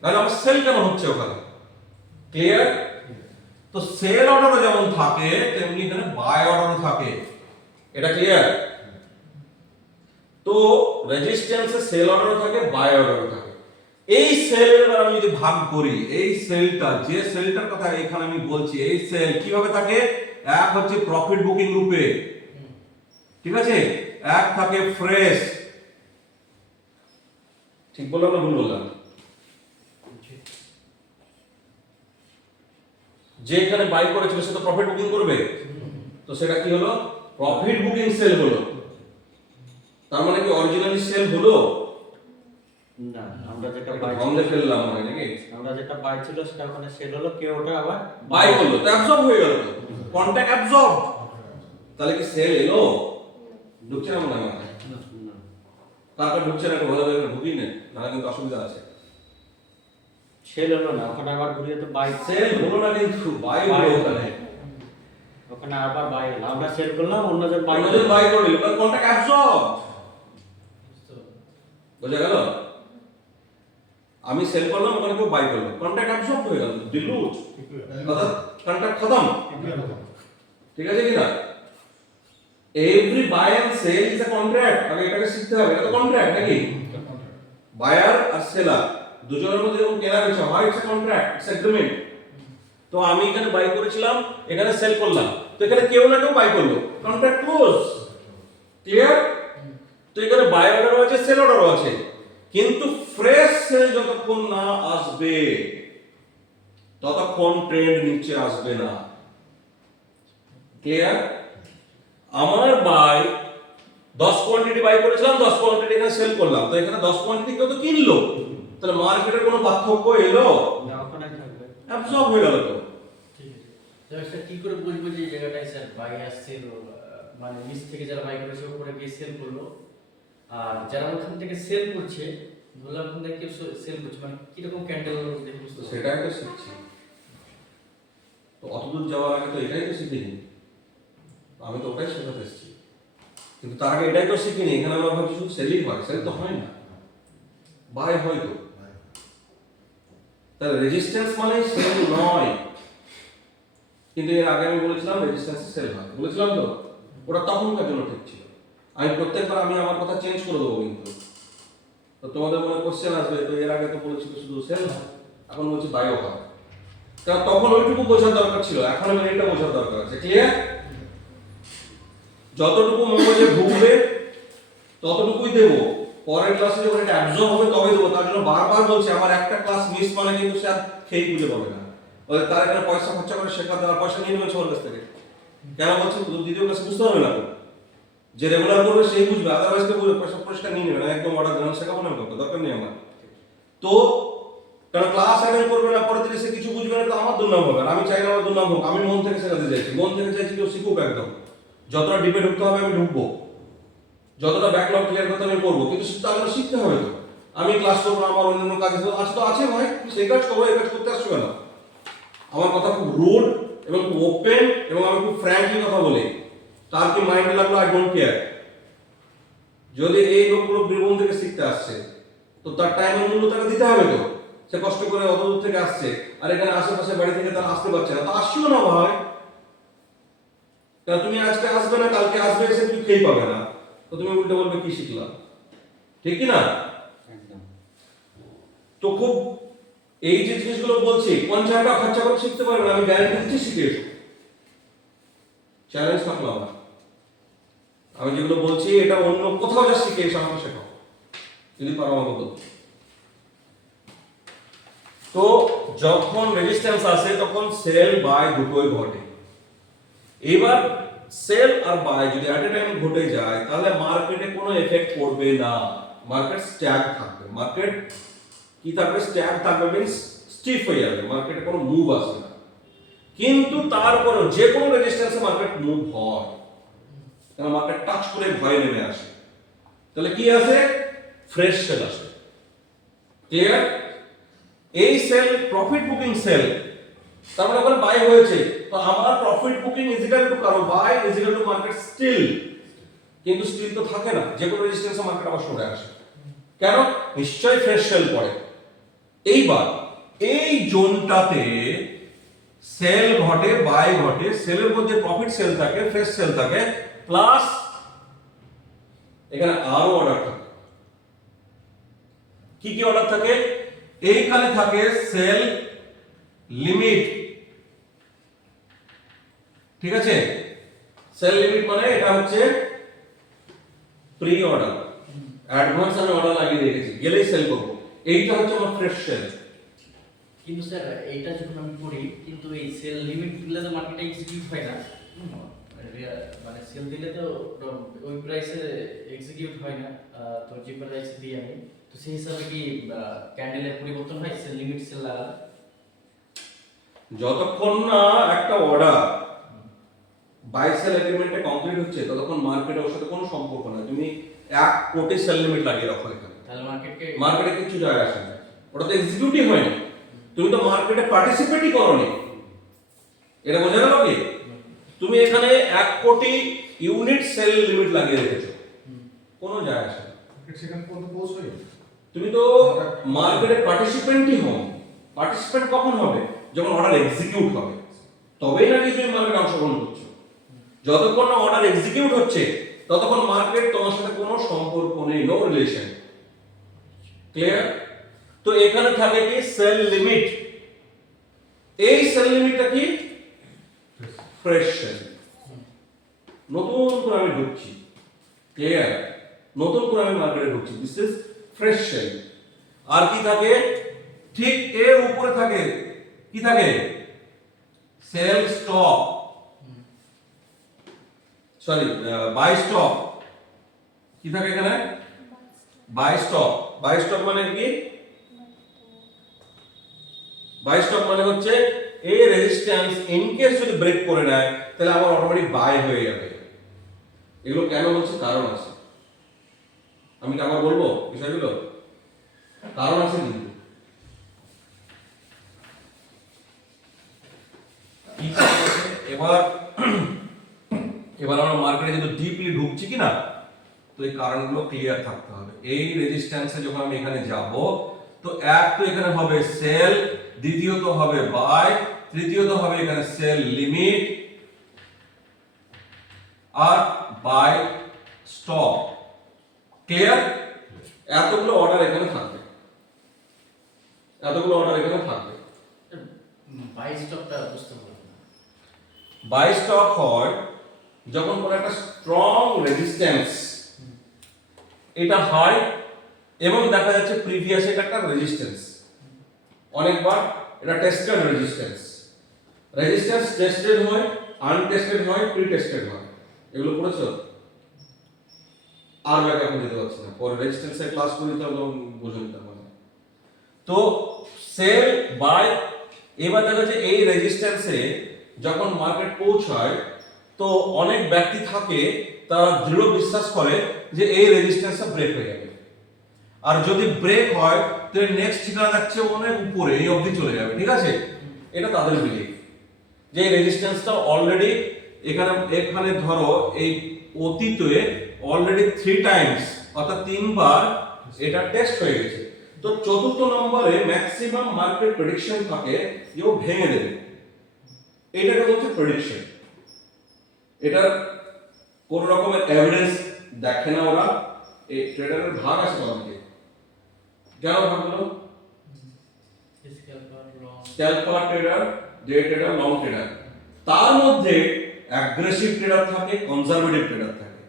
তাহলে আমার সেল কেন হচ্ছে ওখানে? ক্লিয়ার? তো সেল অর্ডারও যেমন থাকে তেমনি এখানে বাই অর্ডারও থাকে। এটা ক্লিয়ার? তো রেজিস্ট্যান্সে সেল অর্ডারও থাকে, বাই অর্ডারও থাকে। এই সেলের আমি যদি ভাগ করি, এই সেলটা, যে সেলটার কথা এখানে আমি বলছি, এই সেল কিভাবে থাকে? এক হচ্ছে প্রফিট বুকিং রূপে, ঠিক আছে, এক থাকে ফ্রেশ। ঠিক বললাম না ভুল বললাম? যে এখানে বাই করেছিল সে তো প্রফিট বুকিং করবে, তো সেটা কি হলো? প্রফিট বুকিং সেল হলো। তার মানে কি অরিজিনালি সেল হলো? না, আমরা যেটা বাই বন্ধে ফেললাম মানে নাকি? আমরা যেটা বাই ছিল সেটা ওখানে সেল হলো, কেউ ওটা আবার বাই করলো, তো অ্যাবজর্ব হয়ে গেল, কন্ট্যাক্ট অ্যাবজর্ব। তাহলে কি সেল এলো? ঢুকছে না মনে হয় মাথায়? না, তারপর ঢুকছে না, বোঝা যায় ঢুকি না, নাহলে কিন্তু অসুবিধা আছে। সেল হলো না, ওখানে আবার ঘুরিয়ে তো বাই সেল হলো না, কিন্তু বাই হলো ওখানে। ওখানে আবার বাই হলো, আমরা সেল করলাম, অন্যজন বাই অন্যজন বাই করলো, এবার কন্ট্যাক্ট অ্যাবজর্ব। বোঝা গেল? আমি সেল করলাম, ওখানে কেউ বাই করলো, কন্ট্যাক্ট অ্যাবজর্ব হয়ে গেল, ডিলুট, অর্থাৎ কন্ট্যাক্ট খতম। ঠিক আছে কি না? Every buy and sell is a contract. আগে এটাকে শিখতে হবে, এটা তো কন্ট্রাক্ট নাকি? বায়ার আর সেলার দুজনের মধ্যে যখন কেনা বেচা হয়, it's a contract, it's agreement. তো আমি এখানে বাই করেছিলাম, এখানে সেল করলাম, তো এখানে কেউ না কেউ বাই করলো, কন্ট্রাক্ট ক্লোজ। ক্লিয়ার? তো এখানে বাই অর্ডারও আছে, সেল অর্ডারও আছে, কিন্তু ফ্রেশ সেল যতক্ষণ না আসবে ততক্ষণ ট্রেন্ড নিচে আসবে না। ক্লিয়ার? আমার বাই 10 কোয়ান্টিটি বাই করেছিলাম, 10 কোয়ান্টিটি এখানে সেল করলাম, তো এখানে 10 কোয়ান্টিটি কেউ তো কিনলো, তাহলে মার্কেটের কোনো পার্থক্য এলো? না, ওখানে থাকবে। অ্যাবজর্ব হয়ে গেল তো। ঠিক আছে। তো স্যার কি করে বুঝবো যে এই জায়গাটায় স্যার বাই আসছে, মানে নিচ থেকে যারা বাই করেছে উপরে গিয়ে সেল করলো, আর যারা ওখান থেকে সেল করছে, ধরলাম ওখান থেকে কেউ সেল করছে, মানে কিরকম ক্যান্ডেল দেখে বুঝতে তো পারবো? সেটাই তো শিখছি। তো অতদূর যাওয়ার আগে তো এটাই তো শিখিনি, আমি তো ওটাই শেখাতে এসেছি। কিন্তু তার আগে এটাই তো শিখিনি, এখানে আমরা ভাবছি শুধু সেলই হয়, সেল তো হয় না, বাই হয় তো। তাহলে রেজিস্ট্যান্স মানে সেল নয়, কিন্তু এর আগে আমি বলেছিলাম রেজিস্ট্যান্স সেল হয়, বলেছিলাম তো, ওটা তখনকার জন্য ঠিক ছিল। আমি প্রত্যেকবার আমি আমার কথা চেঞ্জ করে দেবো কিন্তু। তো তোমাদের মনে কোশ্চেন আসবে, তো এর আগে তো বলেছিল শুধু সেল হয়, এখন বলছি বায়ো হয়। কারণ তখন ওইটুকু বোঝার দরকার ছিল, এখন আমি এটা বোঝার দরকার আছে। ক্লিয়ার? যতটুকু মগজে ঢুকবে ততটুকুই দেবো, পরের ক্লাসে যখন এটা অ্যাবজর্ব হবে তবে দেবো। তার জন্য বারবার বলছি, আমার একটা ক্লাস মিস মানে কিন্তু স্যার খেয়ে খুঁজে পাবে না। ওদের তার এখানে পয়সা খরচা করে শেখাতে, আর পয়সা নিয়ে নেবে সবার কাছ থেকে। কেন বলছি? দ্বিতীয় ক্লাসে বুঝতে হবে না তো, যে রেগুলার করবে সেই বুঝবে, আদারওয়াইজ কে বুঝবে পয়সা পরিষ্কার নিয়ে নেবে না, একদম অর্ডার দেওয়া শেখাবো না, কাউকে দরকার নেই আমার। তো কারণ ক্লাস অ্যাটেন্ড করবে না, পরের দিন এসে কিছু বুঝবে না, তো আমার দুর্নাম হবে। আমি চাই না আমার দুর্নাম হোক, আমি মন থেকে শেখাতে চাইছি, মন থেকে চাইছি কেউ শিখুক একদম। যতটা ডিপে ঢুকতে হবে আমি ঢুকবো, যতটা ব্যাকলগ ক্লিয়ার করতে আমি করবো, কিন্তু তার জন্য শিখতে হবে তো। আমি ক্লাস করবো, আমার অন্যান্য কাজ আছে তো আছে ভাই, সেই কাজ করবো, এই কাজ করতে আসছো কেন? আমার কথা খুব রুড এবং খুব ওপেন এবং আমি খুব ফ্র্যাঙ্কলি কথা বলি, তার কি মাইন্ডে লাগলো আই ডোন্ট কেয়ার। যদি এই লোকগুলো বীরভূম থেকে শিখতে আসছে, তো তার টাইমের মূল্য তাকে দিতে হবে তো। সে কষ্ট করে অত দূর থেকে আসছে, আর এখানে আশেপাশে বাড়ি থেকে তারা আসতে পারছে না, তো আসিও না ভাই। তা তুমি আজকে আসবে না, কালকে আসবে, এসে তুমি খেয়ে পাবে না, তো তুমি উল্টে বলবে কি শিখলাম, ঠিক কি না? একদম। তো খুব এই যে জিনিসগুলো বলছি, 50 টাকা খরচা করে শিখতে পারবে না, আমি গ্যারান্টি দিচ্ছি, শিখে এসো। চ্যালেঞ্জ থাকলো আমার, আমি যেগুলো বলছি এটা অন্য কোথাও যা শিখে এসে আমাকে শেখাও, যদি পারো আমাকে বলো। তো যখন রেজিস্ট্যান্স আসে তখন সেল বাই দুটোই ঘটে। এবার সেল আর বাই যদি অ্যাট এ টাইম ঘটে যায়, তাহলে মার্কেটে কোনো এফেক্ট পড়বে না, মার্কেট স্ট্যাগ থাকবে। মার্কেট কি থাকবে? স্ট্যাগ থাকবে, মিন্স স্টিফ হয়ে যাবে, মার্কেটে কোনো মুভ আসবে না। কিন্তু তারপরেও যে কোনো রেজিস্ট্যান্সে মার্কেট মুভ হয়, কারণ মার্কেট টাচ করে ভয় নেমে আসে, তাহলে কি আসে? ফ্রেশ সেল আসে। ক্লিয়ার? এই সেল প্রফিট বুকিং সেল, তার মানে ওখানে বাই হয়েছে, তো আমার profit booking is equal to কারো buy is equal to market still. কিন্তু স্টিল তো থাকে না, যে কোনো রেজিস্ট্যান্সে মার্কেট আবার সরে আসে। কেন? নিশ্চয়ই ফ্রেশ সেল পড়ে। এইবার এই জোনটাতে সেল ঘটে, বাই ঘটে, সেলের মধ্যে প্রফিট সেল থাকে, ফ্রেশ সেল থাকে, প্লাস এখানে আরো অর্ডার থাকে। কি কি অর্ডার থাকে? এইখানে থাকে সেল লিমিট, ঠিক আছে? সেল লিমিট মানে এটা হচ্ছে প্রি অর্ডার, অ্যাডভান্স আমি অর্ডার লাগিয়ে রেখেছি, গেলেই সেল করব। এইটা হচ্ছে আমার ফ্রেশ সেল। কিন্তু স্যার এইটা যখন আমি করি, কিন্তু এই সেল লিমিট দিলে তো মার্কেটে এক্সিকিউট হয় না। মানে সেল দিলে তো ওই প্রাইসে এক্সিকিউট হয় না, তো যে প্রাইসে দিই আমি, তো সেই হিসাবে কি ক্যান্ডেলের পরিবর্তন হয় সেল লিমিট সেল লাগালে? যতক্ষণ না একটা অর্ডার বাই সেল এগ্রিমেন্টে কমপ্লিট হচ্ছে ততক্ষণ মার্কেটে ওর সাথে কোনো সম্পর্ক নাই। তুমি 1 কোটি সেল লিমিট লাগিয়ে রাখো এখানে, তাহলে মার্কেটে কিছু যায় আসে না, ওটা তো এক্সিকিউটিভ হয়নি, তুমি তো মার্কেটে পার্টিসিপেটই করোনি। এটা বোঝা গেল কি? তুমি এখানে 1 কোটি ইউনিট সেল লিমিট লাগিয়ে রেখেছো, কোনো যায় আসে না। সেখানে পর্যন্ত পৌঁছবে। তুমি তো মার্কেটে পার্টিসিপেন্টই হও। পার্টিসিপেন্ট কখন হবে? যখন অর্ডার এক্সিকিউট হবে, তবেই নাকি তুমি মার্কেটে অংশগ্রহণ করছো। যতক্ষণ না অর্ডার এক্সিকিউট হচ্ছে ততক্ষণ মার্কেট তোমার সাথে কোনো সম্পর্ক নেই, নো রিলেশন। ক্লিয়ার? তো এখানে থাকে কি সেল লিমিট। এই সেল লিমিটটা কি? Fresh sell. নতুন করে আমি ঢুকছি, ক্লিয়ার? নতুন করে আমি মার্কেটে ঢুকছি, দিস ইজ ফ্রেশ সেল। আর কি থাকে? ঠিক এর উপরে থাকে কি থাকে? Sell stock, sorry buy stock. কি থাকে এখানে? By stock. বাই স্টক মানে কি? বাই স্টক মানে হচ্ছে এই রেজিস্ট্যান্স ইন কেস যদি ব্রেক করে নেয় তাহলে আমার অটোমেটিক বাই হয়ে যাবে। এগুলো কেন বলছি? কারণ আছে। আমি কি আবার বলবো বিষয়গুলো? কারণ আছে কিন্তু। কি কারণ আছে? এবার আমরা মার্কেটে যদি ডিপলি ঢুকছি কি না, তো এই কারণগুলো ক্লিয়ার থাকতে হবে। এই রেজিস্ট্যান্সে যখন আমি এখানে যাব, তো এক তো এখানে হবে সেল, দ্বিতীয়ত হবে বাই, তৃতীয়ত হবে এখানে সেল লিমিট আর বাই স্টপ। ক্লিয়ার? এতগুলো অর্ডার এখানে থাকবে, এতগুলো অর্ডার এখানে থাকবে। বাই স্টকটা বুঝতে পারলাম না। বাই স্টক হয় যখন কোনো একটা স্ট্রং রেজিস্ট্যান্স এটা হয় এবং দেখা যাচ্ছে প্রিভিয়াস এটা একটা রেজিস্ট্যান্স, অনেকবার এটা টেস্টেড রেজিস্ট্যান্স। রেজিস্ট্যান্স টেস্টেড হয়, আনটেস্টেড হয়, প্রি টেস্টেড হয়। এগুলো পড়েছো? আর ব্যাকে এখন যেতে পারছি না, পরে রেজিস্ট্যান্সের ক্লাস করি তখন বুঝে নিতে পারবে। তো সেল বাই, এবার দেখা যাচ্ছে এই রেজিস্ট্যান্সে যখন মার্কেট পৌঁছায় তো অনেক ব্যক্তি থাকে তারা দৃঢ় বিশ্বাস করে যে এই রেজিস্ট্যান্সটা ব্রেক হয়ে যাবে। আর যদি ব্রেক হয় তাহলে নেক্সট ঠিকানা যাচ্ছে অনেক উপরে, এই অবধি চলে যাবে, ঠিক আছে? এটা তাদের বিলিভ যে এই রেজিস্ট্যান্সটা অলরেডি এখানে ধরো এই অতীতে অলরেডি 3 টাইমস অর্থাৎ 3 বার এটা টেস্ট হয়ে গেছে। তো চতুর্থ নম্বরে ম্যাক্সিমাম মার্কেট প্রেডিকশন থাকে যে ও ভেঙে দেবে। এটাকে বলছে প্রেডিকশন। এটা কোন রকমের এভিডেন্স দেখে না ওরা। এই ট্রেডারের ভাগ আছে কতদিকে? কেন ভাগ হলো? Scalper trader, day trader, long trader. তার মধ্যে অ্যাগ্রেসিভ ট্রেডার থাকে, কনজারভেটিভ ট্রেডার থাকে,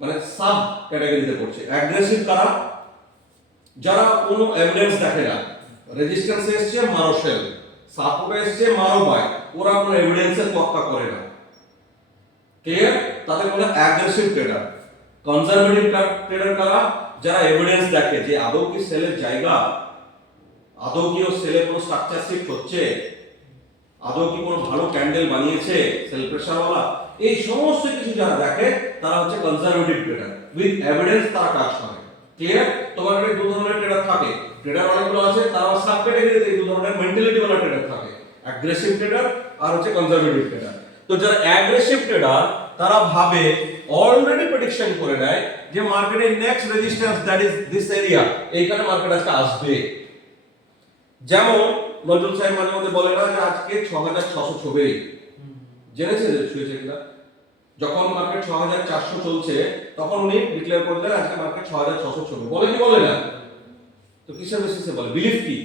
মানে সাব ক্যাটাগরিতে পড়ছে। অ্যাগ্রেসিভ কারা? যারা কোনো এভিডেন্স দেখে না, রেজিস্ট্যান্স এসছে মারো সেল, সাপোর্ট এসছে মারো বাই, ওরা কোনো এভিডেন্সের তোয়াক্কা করে না। ক্লিয়ার? তাদের বলে অ্যাগ্রেসিভ ট্রেডার। কনজারভেটিভ ট্রেডার কারা? যারা এভিডেন্স দেখে যে আদৌ কি সেলের জায়গা, আদৌ কি ও সেলে কোনো স্ট্রাকচার শিফট হচ্ছে, আদৌ কি কোনো ভালো ক্যান্ডেল বানিয়েছে সেল প্রেসারওয়ালা, এই সমস্ত কিছু যারা দেখে তারা হচ্ছে কনজারভেটিভ ট্রেডার। উইথ এভিডেন্স তারা কাজ করে। ক্লিয়ার? তোমার কাছে দু ধরনের ট্রেডার থাকে, ট্রেডার অনেকগুলো আছে, তারা সাব ক্যাটাগরিতে দু ধরনের মেন্টালিটি ওয়ালা ট্রেডার থাকে, অ্যাগ্রেসিভ ট্রেডার আর হচ্ছে কনজারভেটিভ ট্রেডার। তো যারা অ্যাগ্রেসিভ ট্রেডার তারা ভাবে অলরেডি প্রেডিকশন করে নেয় যে মার্কেটের next resistance that is this area, এইখানে মার্কেট আজকে আসবে। যেমন নজরুল সাহেব মাঝে মধ্যে বলে না যে আজকে 6600 ছবেই, জেনেছে যে ছুঁয়েছে কিনা? যখন মার্কেট 6400 চলছে তখন উনি ডিক্লেয়ার করলেন আজকে মার্কেট 6600 ছবে, বলে কি বলে না? তো কিসের বেসিসে বলে? বিলিফ কি?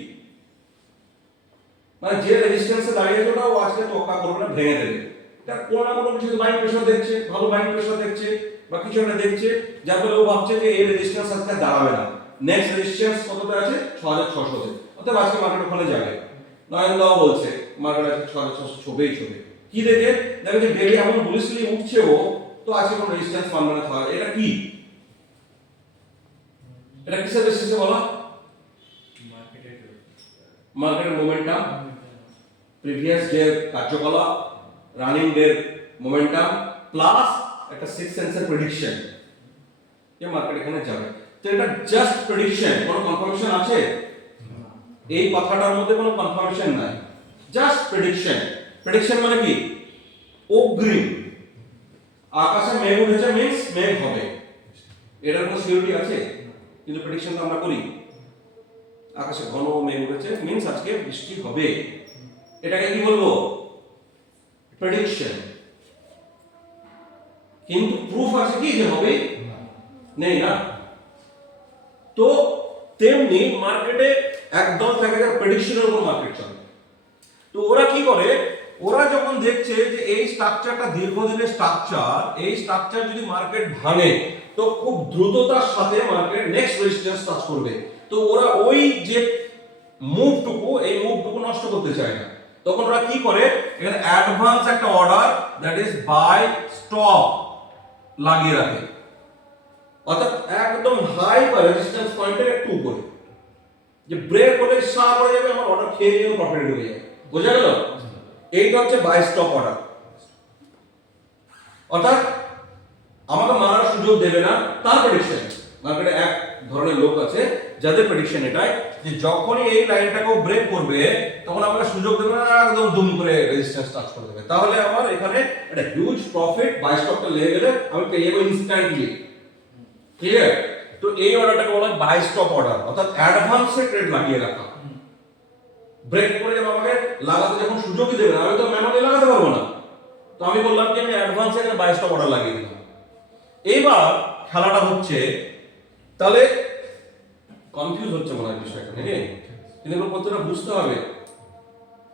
মানে যে রেজিস্ট্যান্সে দাঁড়িয়েছে ওটা ও আজকে তোকা করবে না, ভেঙে দেবে। তার কোনো না কোনো কিছু বাইং প্রেশার দেখছে, ভালো বাইং প্রেশার দেখছে বা কিছু একটা দেখছে, যার ফলে ও ভাবছে যে এই রেজিস্ট্যান্স আজকে দাঁড়াবে না, নেক্সট রেজিস্ট্যান্স কতটা আছে? 6600 তে, অতএব আজকে মার্কেট ওখানে যাবে। নয়নদাও বলছে মার্কেট আজকে 6600 ছবেই ছবে। কি দেখে? দেখো যে ডেলি এমন বুলিশলি উঠছে ও, তো আজকে কোনো রেজিস্ট্যান্স মানবে না। তাহলে এটা কি? এটা কিসের বেসিসে বলা? মার্কেটের মোমেন্টাম, প্রিভিয়াস ডে কার্যকলাপ, রানিং ডে মোমেন্টাম প্লাস একটা সিক্স সেন্সের প্রেডিকশন যে মার্কেট এখানে যাবে। তো এটা জাস্ট প্রেডিকশন, কোনো কনফার্মেশন আছে? এই কথাটার মধ্যে কোনো কনফার্মেশন নাই, জাস্ট প্রেডিকশন। প্রেডিকশন মানে কি? অগ্রিম। আকাশে মেঘ উঠেছে মিন্স মেঘ হবে, এটার কোনো সিউরিটি আছে? কিন্তু প্রেডিকশন তো আমরা করি, আকাশে ঘন মেঘ উঠেছে মিন্স আজকে বৃষ্টি হবে, এটাকে কি বলবো? প্রেডিকশন। কিন্তু প্রুফ আছে কি যে হবে? নেই না। তো তেমনি মার্কেটে একদল থাকে যারা প্রেডিকশনের উপর মার্কেট চলে। তো ওরা কি করে? ওরা যখন দেখছে যে এই স্ট্রাকচারটা দীর্ঘদিনের স্ট্রাকচার, এই স্ট্রাকচার যদি মার্কেট ভাঙে তো খুব দ্রুততার সাথে মার্কেট নেক্সট রেজিস্ট্যান্স টাচ করবে, তো ওরা ওই যে মুভটুকু, এই মুভটুকু নষ্ট করতে চায় না। তখন ওরা কি করে? এখানে অ্যাডভান্স একটা order that is buy stop লাগিয়ে রাখে, অর্থাৎ একদম হাই বা রেজিস্ট্যান্স পয়েন্টের একটু উপরে, যে ব্রেক হলে শার্প হয়ে যাবে, আমার অর্ডার খেয়ে নিয়ে প্রফিট হয়ে যাবে। বোঝা গেল? এইটা হচ্ছে বাই স্টপ অর্ডার। অর্থাৎ আমাকে মারার সুযোগ দেবে না, তার প্রেডিকশন। মার্কেটে এক ধরনের লোক আছে যাদের প্রেডিকশন এটাই যে যখনই এই লাইনটাকে ব্রেক করবে তখন আমাকে সুযোগ দেবে না, একদম দুম করে রেজিস্ট্যান্স টাচ করে দেবে, তাহলে আমার এখানে একটা হিউজ প্রফিট বাই স্টপটা লেগে গেলে আমি পেয়ে যাবো ইনস্ট্যান্টলি। ক্লিয়ার? তো এই অর্ডারটাকে বলা হয় বাই স্টপ অর্ডার, অর্থাৎ অ্যাডভান্সে ট্রেড লাগিয়ে রাখা। ব্রেক করে যাবে, আমাকে লাগাতে যখন সুযোগই দেবে না, আমি তো ম্যানুয়ালি লাগাতে পারবো না, তো আমি বললাম কি আমি অ্যাডভান্সে এখানে বাই স্টপ অর্ডার লাগিয়ে দিলাম। এইবার খেলাটা হচ্ছে, তাহলে কনফিউজ হচ্ছে মনে হয় বিষয়টা নাকি? কিন্তু এগুলো প্রত্যেকটা বুঝতে হবে,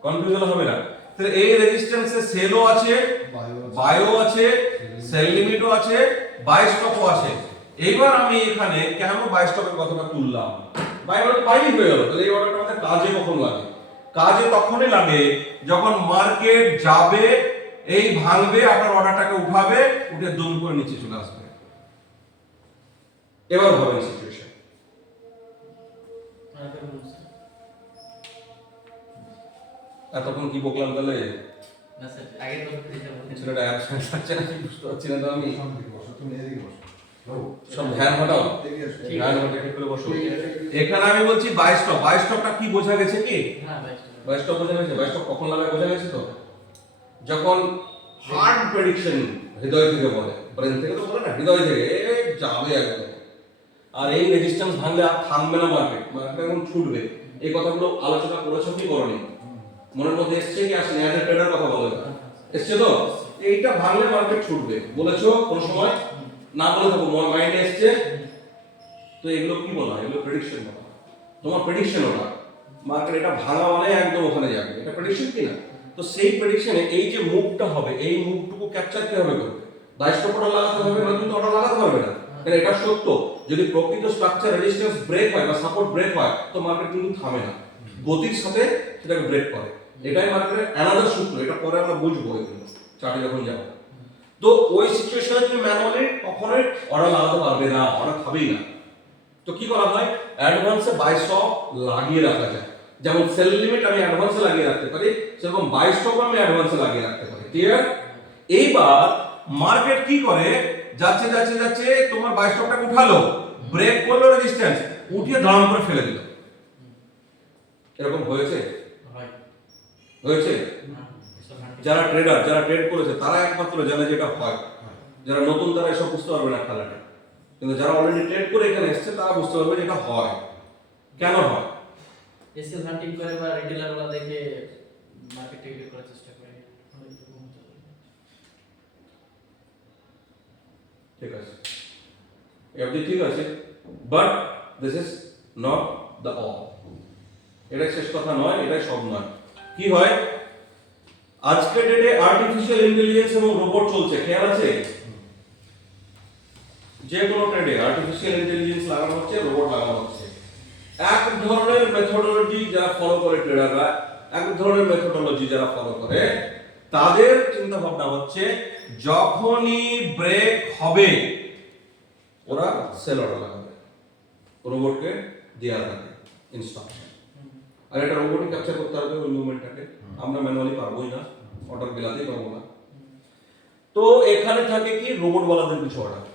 কনফিউজ হলে হবে না। তাহলে এই রেজিস্ট্যান্সে সেলও আছে, বায়ও আছে, সেল লিমিটও আছে, বাই স্টপও আছে। এইবার আমি এখানে কেন বাই স্টপের কথাটা তুললাম? বাই মানে বাইই হয়ে গেল। তাহলে এই অর্ডারটা আমাদের কাজে কখন লাগে? কাজে তখনই লাগে যখন মার্কেট যাবে, এই ভাঙবে, আপনার অর্ডারটাকে উঠাবে, উঠে দুম করে নিচে চলে আসবে। এবার হবে সিচুয়েশন। এতক্ষণ কি বকলাম তাহলে? না স্যার, আগের কথা যেটা বলতেন ছেলেটা অ্যাবসেন্ট থাকছে না, বুঝতে পারছি না তো আমি। তুমি এদিকে বসো। সব ধ্যান হটাও, ধ্যান হটে ঠিক করে বসো। এখানে আমি বলছি বাই স্টপ। বাই স্টপটা কি বোঝা গেছে কি? হ্যাঁ ভাই, বাই স্টপ বোঝা গেছে? বাই স্টপ কখন লাগায় বোঝা গেছে তো? যখন হার্ড প্রেডিকশন হৃদয় থেকে বলে, ব্রেন থেকে তো বলে না, হৃদয় থেকে এ যাবে একদম, আর এই রেজিস্ট্যান্স ভাঙলে আর থামবে না মার্কেট, মার্কেট এখন ছুটবে। এই কথাগুলো আলোচনা করেছো কি করনি? মনের মধ্যে এসছে কি আসেনি? অ্যাজ এ ট্রেডার কথা বলে এসছে তো? এইটা ভাঙলে মার্কেট ছুটবে, বলেছো কোনো সময়? না বলে থাকো, মাইন্ডে এসছে। তো এগুলো কি বলা হয়? এগুলো প্রেডিকশন বলা হয়। তোমার প্রেডিকশন ওটা, মার্কেট এটা ভাঙা মানে একদম ওখানে যাবে, এটা প্রেডিকশন কি না? তো সেই প্রেডিকশনে এই যে মুভটা হবে, এই মুভটুকু ক্যাপচার কিভাবে করবে? বাই স্টপ অর্ডার লাগাতে হবে, না কিন্তু অর্ডার লাগাতে পারবে না। কারণ এটা সত্য, যদি প্রকৃত স্ট্রাকচার রেজিস্ট্যান্স ব্রেক হয় বা সাপোর্ট ব্রেক হয় তো মার্কেট কিন্তু থামে না, গতির সাথে সেটাকে ব্রেক করে। এটাই মার্কেটের অ্যানাদার সূত্র, এটা পরে আমরা বুঝবো এগুলো চার্টে যখন যাবো। তো ওই সিচুয়েশনে তুমি ম্যানুয়ালি কখনোই অর্ডার লাগাতে পারবে না, অর্ডার খাবেই না। তো কি করা হয়? অ্যাডভান্সে বাই স্টপ লাগিয়ে রাখা যায়। যেমন সেল লিমিট আমি অ্যাডভান্সে লাগিয়ে রাখতে পারি, সেরকম বাই স্টপ আমি অ্যাডভান্সে লাগিয়ে রাখতে পারি। ক্লিয়ার? এইবার মার্কেট কি করে? যাচ্ছে যাচ্ছে যাচ্ছে, তোমার বাই স্টপটাকে উঠালো, ব্রেক করলো রেজিস্ট্যান্স, উঠিয়ে দাম করে ফেলে দিল। এরকম হয়েছে? হয়েছে? যারা ট্রেডার, যারা ট্রেড করেছে তারা একমাত্র জানে যে এটা হয়। যারা নতুন তারা এসব বুঝতে পারবে না খেলাটা, কিন্তু যারা অলরেডি ট্রেড করে এখানে এসছে তারা বুঝতে পারবে যে এটা হয় কেন হয়। এসএল হান্টিং করে বা রিটেলারগুলো দেখে মার্কেট টার্গেট করার চেষ্টা করে। ঠিক আছে, এফডি ঠিক আছে, but this is not the all. এটা শেষ কথা নয়, এটাই সব নয়। কি হয় আজকে ডেটে আর্টিফিশিয়াল ইন্টেলিজেন্স এবং রোবট চলছে, খেয়াল আছে? যে কোনো ট্রেডে আর্টিফিশিয়াল ইন্টেলিজেন্স লাগানো হচ্ছে, রোবট লাগানো হচ্ছে। এক ধরনের মেথোডোলজি যারা ফলো করে ট্রেডাররা, এক ধরনের মেথোডোলজি যারা ফলো করে, তাদের চিন্তা ভাবনা হচ্ছে যখনই ব্রেক হবে ওরা সেল অর্ডার লাগাবে, রোবটকে দেওয়া থাকে ইনস্ট্রাকশন, আর এটা রোবটই ক্যাপচার করতে হবে ওই মুভমেন্টটাকে, আমরা ম্যানুয়ালি পারবোই না, অর্ডার গেলাতেই পারবো না। তো এখানে থাকে কি রোবট ওয়ালাদের কিছু অর্ডার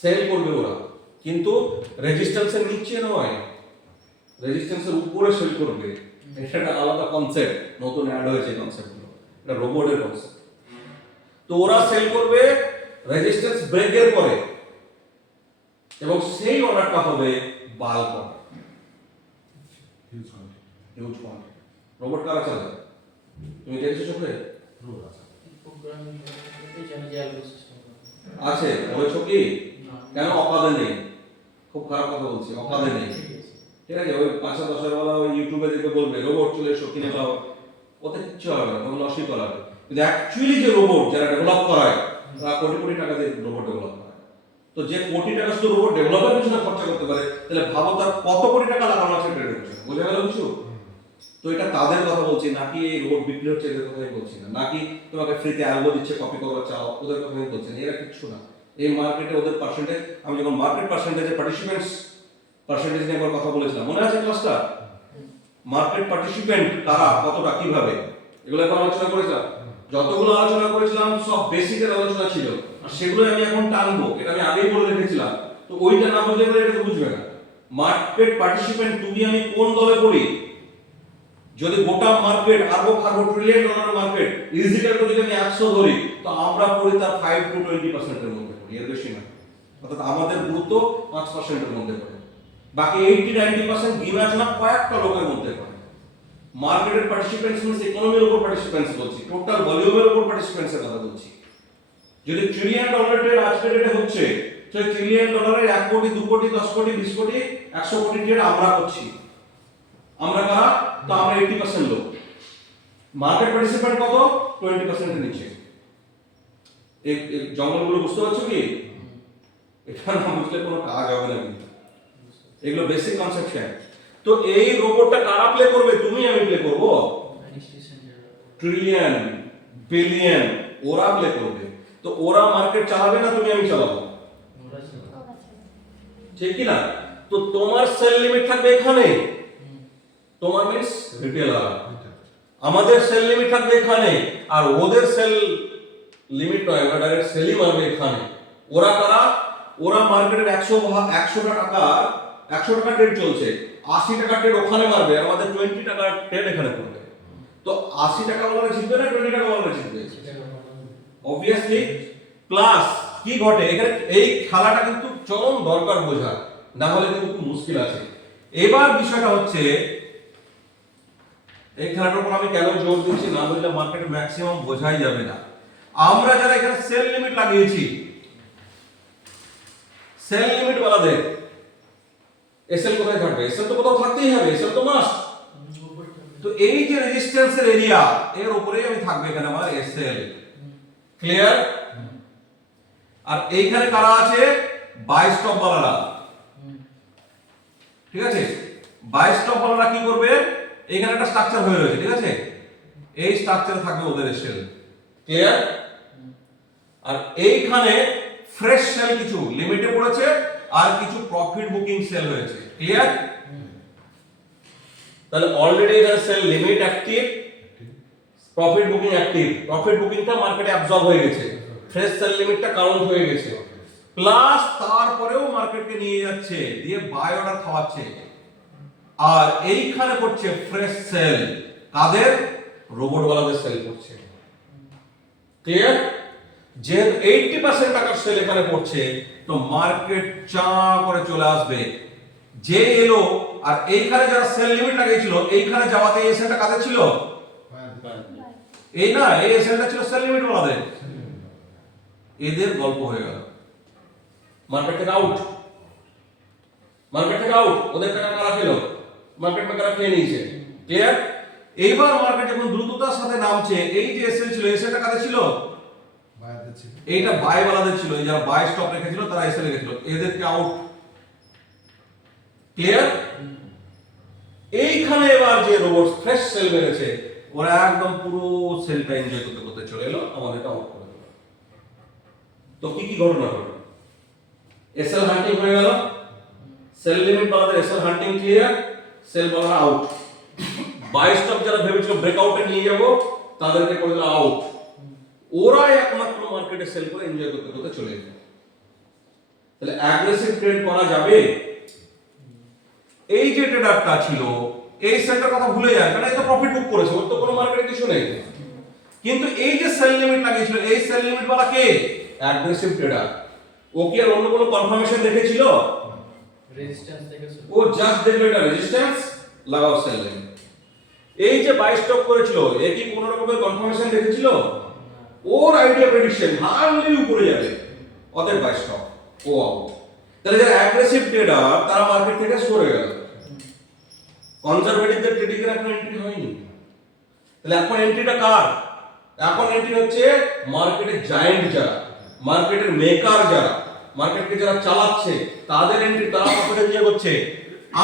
সেল করবে ওরা, কিন্তু রেজিস্ট্যান্সের নিচে নয়, রেজিস্ট্যান্সের উপরে সেল করবে। এটা একটা আলাদা কনসেপ্ট, নতুন অ্যাড হয়েছে কনসেপ্টগুলো, এটা রোবটের কনসেপ্ট। তো ওরা সেল করবে রেজিস্ট্যান্স ব্রেকের পরে, এবং সেই অর্ডারটা হবে bulk order, huge quantity. Robot কারা চালায়? তুমি দেখেছো চোখে? প্রোগ্রামিং এই জানি যে অ্যালগো সিস্টেম আছে, বলেছো কি? কেন অকাদে নেই? খুব খারাপ কথা বলছি, অকাদে নেই। ঠিক আছে, ওই 5-10 বেলা ওই ইউটিউবে দেখে বলবে রোবট চলে এসো কিনে নাও, ওতে কিচ্ছু হবে না, ওগুলো লসই করাবে। কিন্তু অ্যাকচুয়ালি যে রোবট যারা ডেভেলপ করায় তারা কোটি কোটি টাকা দিয়ে রোবট ডেভেলপ করায়। তো যে কোটি টাকা শুধু রোবট ডেভেলপের পিছনে খরচা করতে পারে, তাহলে ভাবো তার কত কোটি টাকা লাগানো আছে ট্রেডের পিছনে। বোঝা গেল কিছু? তো এটা তাদের কথা বলছি, নাকি এই রোবট বিক্রি হচ্ছে এদের কথাই বলছি না, নাকি তোমাকে ফ্রিতে অ্যালগো দিচ্ছে কপি করো চাও, ওদের কথাই বলছি না। এরা কিচ্ছু না। এই মার্কেটে ওদের পার্সেন্টেজ, আমি যখন মার্কেট পার্সেন্টেজে পার্টিসিপেন্টস পার্সেন্টেজ নিয়ে একবার কথা বলেছিলাম, মনে আছে ক্লাসটা? মার্কেট পার্টিসিপেন্ট কারা, কতটা, কিভাবে, এগুলো এখন আলোচনা করেছিলাম। যতগুলো আলোচনা করেছিলাম সব বেসিকের আলোচনা ছিল, আর সেগুলো আমি এখন টানবো, এটা আমি আগেই বলে রেখেছিলাম। তো ওইটা না বুঝলে পরে এটা বুঝবে না। মার্কেট পার্টিসিপেন্ট তুমি আমি কোন দলে পড়ি? যদি গোটা মার্কেট আরব খারব ট্রিলিয়ন ডলারের মার্কেট ইজিক্যাল যদি আমি 100 ধরি, তো আমরা পড়ি তার 5 to 20% এর মধ্যে পড়ি, এর বেশি না। অর্থাৎ আমাদের গুরুত্ব 5% এর মধ্যে পড়ে, বাকি 80-90% গিনা চলা কয়েকটা লোকের মধ্যে পড়ে। মার্কেটের পার্টিসিপেন্টস মিন্স ইকোনমির উপর পার্টিসিপেন্টস বলছি, টোটাল ভলিউমের উপর পার্টিসিপেন্টস এর কথা বলছি। যদি ট্রিলিয়ন ডলারের আজকের ডেটে হচ্ছে, সেই ট্রিলিয়ন ডলারের 1 কোটি 2 কোটি 10 কোটি 20 কোটি 100 কোটি ট্রেড আমরা করছি। আমরা কারা? তো আমরা 80% লোক। মার্কেট পার্টিসিপেন্ট কত? 20% এর নিচে। এই জঙ্গলগুলো বুঝতে পারছো কি? এটা না বুঝলে কোনো কাজ হবে না কিন্তু। এগুলো বেসিক কনসেপশন। তো এই রোবটটা কারা প্লে করবে? তুমি আমি প্লে করব? ট্রিলিয়ন বিলিয়ন ওরা প্লে করবে। তো ওরা মার্কেট চালাবে না, তুমি আমি চালাবো, ঠিক কি না? তো তোমার সেল লিমিট থাকবে এখানে, তোমার মিন্স রিটেলার, আমাদের সেল লিমিট থাকবে এখানে, আর ওদের সেল লিমিট নয়, ওরা ডাইরেক্ট সেলই মারবে এখানে। ওরা কারা? ওরা মার্কেটের 100 টাকা ট্রেড চলছে, 80 টাকা ট্রেড ওখানে মারবে, আর আমাদের 20 টাকা ট্রেড এখানে করবে। তো 80 টাকা ওরা জিতবে না 20 টাকা ওরা জিতবে? অবভিয়াসলি। প্লাস কি ঘটে এখানে, এই খেলাটা কিন্তু চরম দরকার বোঝা, না হলে কিন্তু খুব মুশকিল আছে। এবার বিষয়টা হচ্ছে এই খেলাটার উপর আমি কেন জোর দিচ্ছি, না বুঝলে মার্কেটে ম্যাক্সিমাম বোঝাই যাবে না। আমরা যারা এখানে সেল লিমিট লাগিয়েছি, সেল লিমিট ওয়ালাদের এসএল কোথায় থাকবে? এসএল তো কোথাও থাকতেই হবে, এসএল তো মাস্ট। তো এই যে রেজিস্ট্যান্সের এরিয়া, এর উপরেই আমি থাকবে এখানে আমার এসএল। ক্লিয়ার? আর এইখানে কারা আছে? বাই স্টপ ওয়ালারা। ঠিক আছে, বাই স্টপ ওয়ালারা কি করবে? এখানে একটা স্ট্রাকচার হয়ে রয়েছে, ঠিক আছে, এই স্ট্রাকচারে থাকবে ওদের সেল। ক্লিয়ার? আর এইখানে ফ্রেশ সেল কিছু লিমিটে পড়েছে, আর কিছু প্রফিট বুকিং সেল হয়েছে। ক্লিয়ার? তাহলে অলরেডি এখানে sell limit active, profit booking active. Profit বুকিংটা মার্কেটে অ্যাবজর্ব হয়ে গেছে, ফ্রেশ সেল লিমিটটা কাউন্ট হয়ে গেছে, প্লাস তারপরেও মার্কেটকে নিয়ে যাচ্ছে, দিয়ে বাই অর্ডার খাওয়াচ্ছে। আর এইখানে করছে ফ্রেশ সেল, কাদের? রোবট ওয়ালাদের সেল করছে। ক্লিয়ার? যেহেতু 80% টাকার সেল এখানে পড়ছে, তো মার্কেট চা করে চলে আসবে। যে এলো আর এইখানে যারা সেল লিমিট লাগিয়েছিল, এইখানে যাওয়াতে এই সেলটা কাদের ছিল? এই না, এই সেলটা ছিল সেল লিমিট ওয়ালাদের। এদের গল্প হয়ে গেল, মার্কেট থেকে আউট, মার্কেট থেকে আউট। ওদের টাকা কারা খেল? মার্কেট মেকাররা খেয়ে নিয়েছে। ক্লিয়ার? এইবার মার্কেট যখন দ্রুততার সাথে নামছে, এই যে এসএল ছিল, এসএলটা কাদের ছিল? এইটা বাই ওয়ালাদের ছিল। এই যারা বাই স্টক রেখেছিল তারা এসএল রেখেছিল, এদেরকে আউট। ক্লিয়ার? এইখানে এবার যে রোবট ফ্রেশ সেল মেরেছে, ওরা একদম পুরো সেলটা এনজয় করতে করতে চলে এলো, আমাদেরকে আউট করে দিল। তো কি কি ঘটনা ঘটলো? এসএল হান্টিং হয়ে গেল, সেল লিমিট বালাদের এসএল হান্টিং ক্লিয়ার, সেল বালারা আউট। বাই স্টক যারা ভেবেছিল ব্রেকআউটে নিয়ে যাব, তাদেরকে করে দিল আউট। ওরা একমাত্র মার্কেটে সেল করে এনজয় করতে করতে চলে গেল। তাহলে অ্যাগ্রেসিভ ট্রেড করা যাবে? এই যে ট্রেডারটা ছিল, এই সেলটার কথা ভুলে যায়, কারণ এই তো প্রফিট বুক করেছে, ওর তো কোনো মার্কেটে কিছু নেই। কিন্তু এই যে সেল লিমিট লাগিয়েছিল, এই সেল লিমিট वाला কে? Aggressive tedder. ও কি আর অন্য কোনো কনফার্মেশন দেখেছিল? রেজিস্ট্যান্স দেখেছো? ও জাস্ট দেখলো এটা রেজিস্ট্যান্স, লাগাও সেল লিমিট। এই যে বাই স্টক করেছিল, এ কি কোনো রকমের কনফার্মেশন দেখেছিল? ওর আইডিয়া প্রেডিকশন হার্ডলি উপরে যাবে, অতএব বাই স্টক, ও আউট। তাহলে যারা অ্যাগ্রেসিভ ট্রেডার তারা মার্কেট থেকে সরে গেল। কনজারভেটিভদের ট্রেডিং এর এখন এন্ট্রি হয়নি। তাহলে এখন এন্ট্রিটা কার? এখন এন্ট্রি হচ্ছে মার্কেটের জায়ান্ট যারা, মার্কেটের মেকার যারা, মার্কেটকে যারা চালাচ্ছে, তাদের এন্ট্রি, তারা প্রফিটে নিয়ে করছে।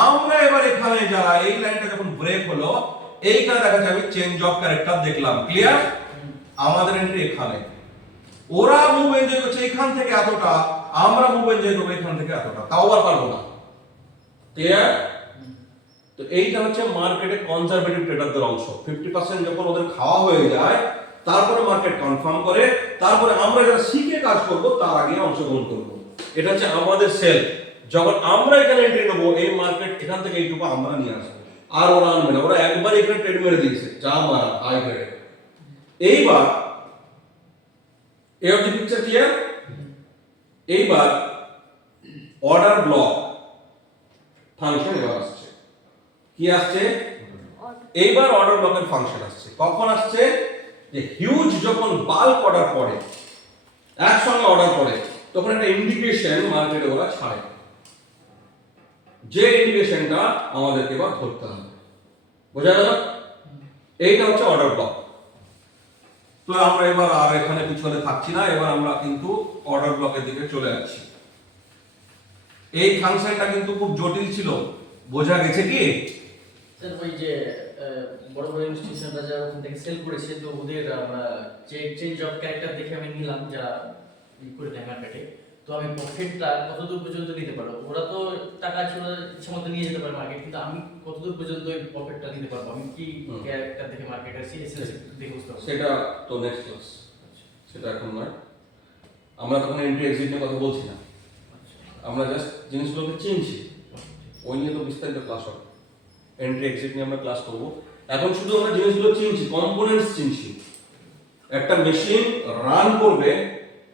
আমরা এবার এখানে যারা, এই লাইনটা যখন ব্রেক হলো, এইখানে দেখা যাবে চেঞ্জ অফ ক্যারেক্টার দেখলাম। ক্লিয়ার? আমাদের এন্ট্রি এখানে, ওরা মুভ এনজয় করছে এখান থেকে এতটা, আমরা মুভ এনজয় করবো এখান থেকে এতটা, তাও আর পারবো না। ক্লিয়ার? তো এইটা হচ্ছে মার্কেটে কনজারভেটিভ ট্রেডারদের অংশ। 50% যখন ওদের খাওয়া হয়ে যায়, তারপরে মার্কেট কনফার্ম করে, তারপরে আমরা যারা শিখে কাজ করব তার আগে অংশগ্রহণ করব। এটা হচ্ছে আমাদের সেল। যখন আমরা এখানে এন্ট্রি নেবো, এই মার্কেট এখান থেকে এইটুকু আমরা নিয়ে আসবো, আর ওরা আনবে না। ওরা একবার এখানে ট্রেড মেরে দিয়েছে, যা মারা হাই গ্রেডে। এইবার এই অবধি পিকচার ক্লিয়ার? এইবার অর্ডার ব্লক ফাংশন এবার আসছে। কি আসছে? এইবার অর্ডার ব্লকের ফাংশন আসছে। কখন আসছে? যে হিউজ যখন বাল্ক অর্ডার পড়ে, একসঙ্গে অর্ডার পড়ে, তখন একটা ইন্ডিকেশন মার্কেটে ওরা ছাড়ে, যে ইন্ডিকেশনটা আমাদেরকে এবার ধরতে হবে। বোঝা গেল? এইটা হচ্ছে অর্ডার ব্লক। তো আমরা এবার আর এখানে পিছনে থাকছি না, এবার আমরা কিন্তু অর্ডার ব্লকের দিকে চলে যাচ্ছি। এই ফাংশনটা কিন্তু খুব জটিল ছিল, বোঝা গেছে কি? স্যার ওই যে বড় বড় ইনস্টিটিউশনরা যারা ওখান থেকে সেল করেছে, তো ওদের আমরা চেঞ্জ অফ ক্যারেক্টার দেখে আমি নিলাম, যারা করে দেয় মার্কেটে। তো আমি প্রফিটটা কতদূর পর্যন্ত নিতে পারবো? ওরা তো টাকা ছিল ইচ্ছা মতো নিয়ে যেতে পারে মার্কেট, কিন্তু আমি কতদূর পর্যন্ত ওই প্রফিটটা নিতে পারবো? আমি কি ক্যারেক্টার দেখে মার্কেট আসি, এসএলসি দেখে বুঝতে পারবো? সেটা তো নেক্সট ক্লাস, সেটা এখন নয়। আমরা তখন এন্ট্রি এক্সিট নিয়ে কথা বলছি না, আমরা জাস্ট জিনিসগুলোকে চিনছি, ওই নিয়ে তো বিস্তারিত ক্লাস হবে। এন্ট্রি এক্সিট নিয়ে আমরা ক্লাস করব। এখন শুধু আমরা জিনিসগুলো চিনছি, কম্পোনেন্টস চিনছি। একটা মেশিন রান করবে,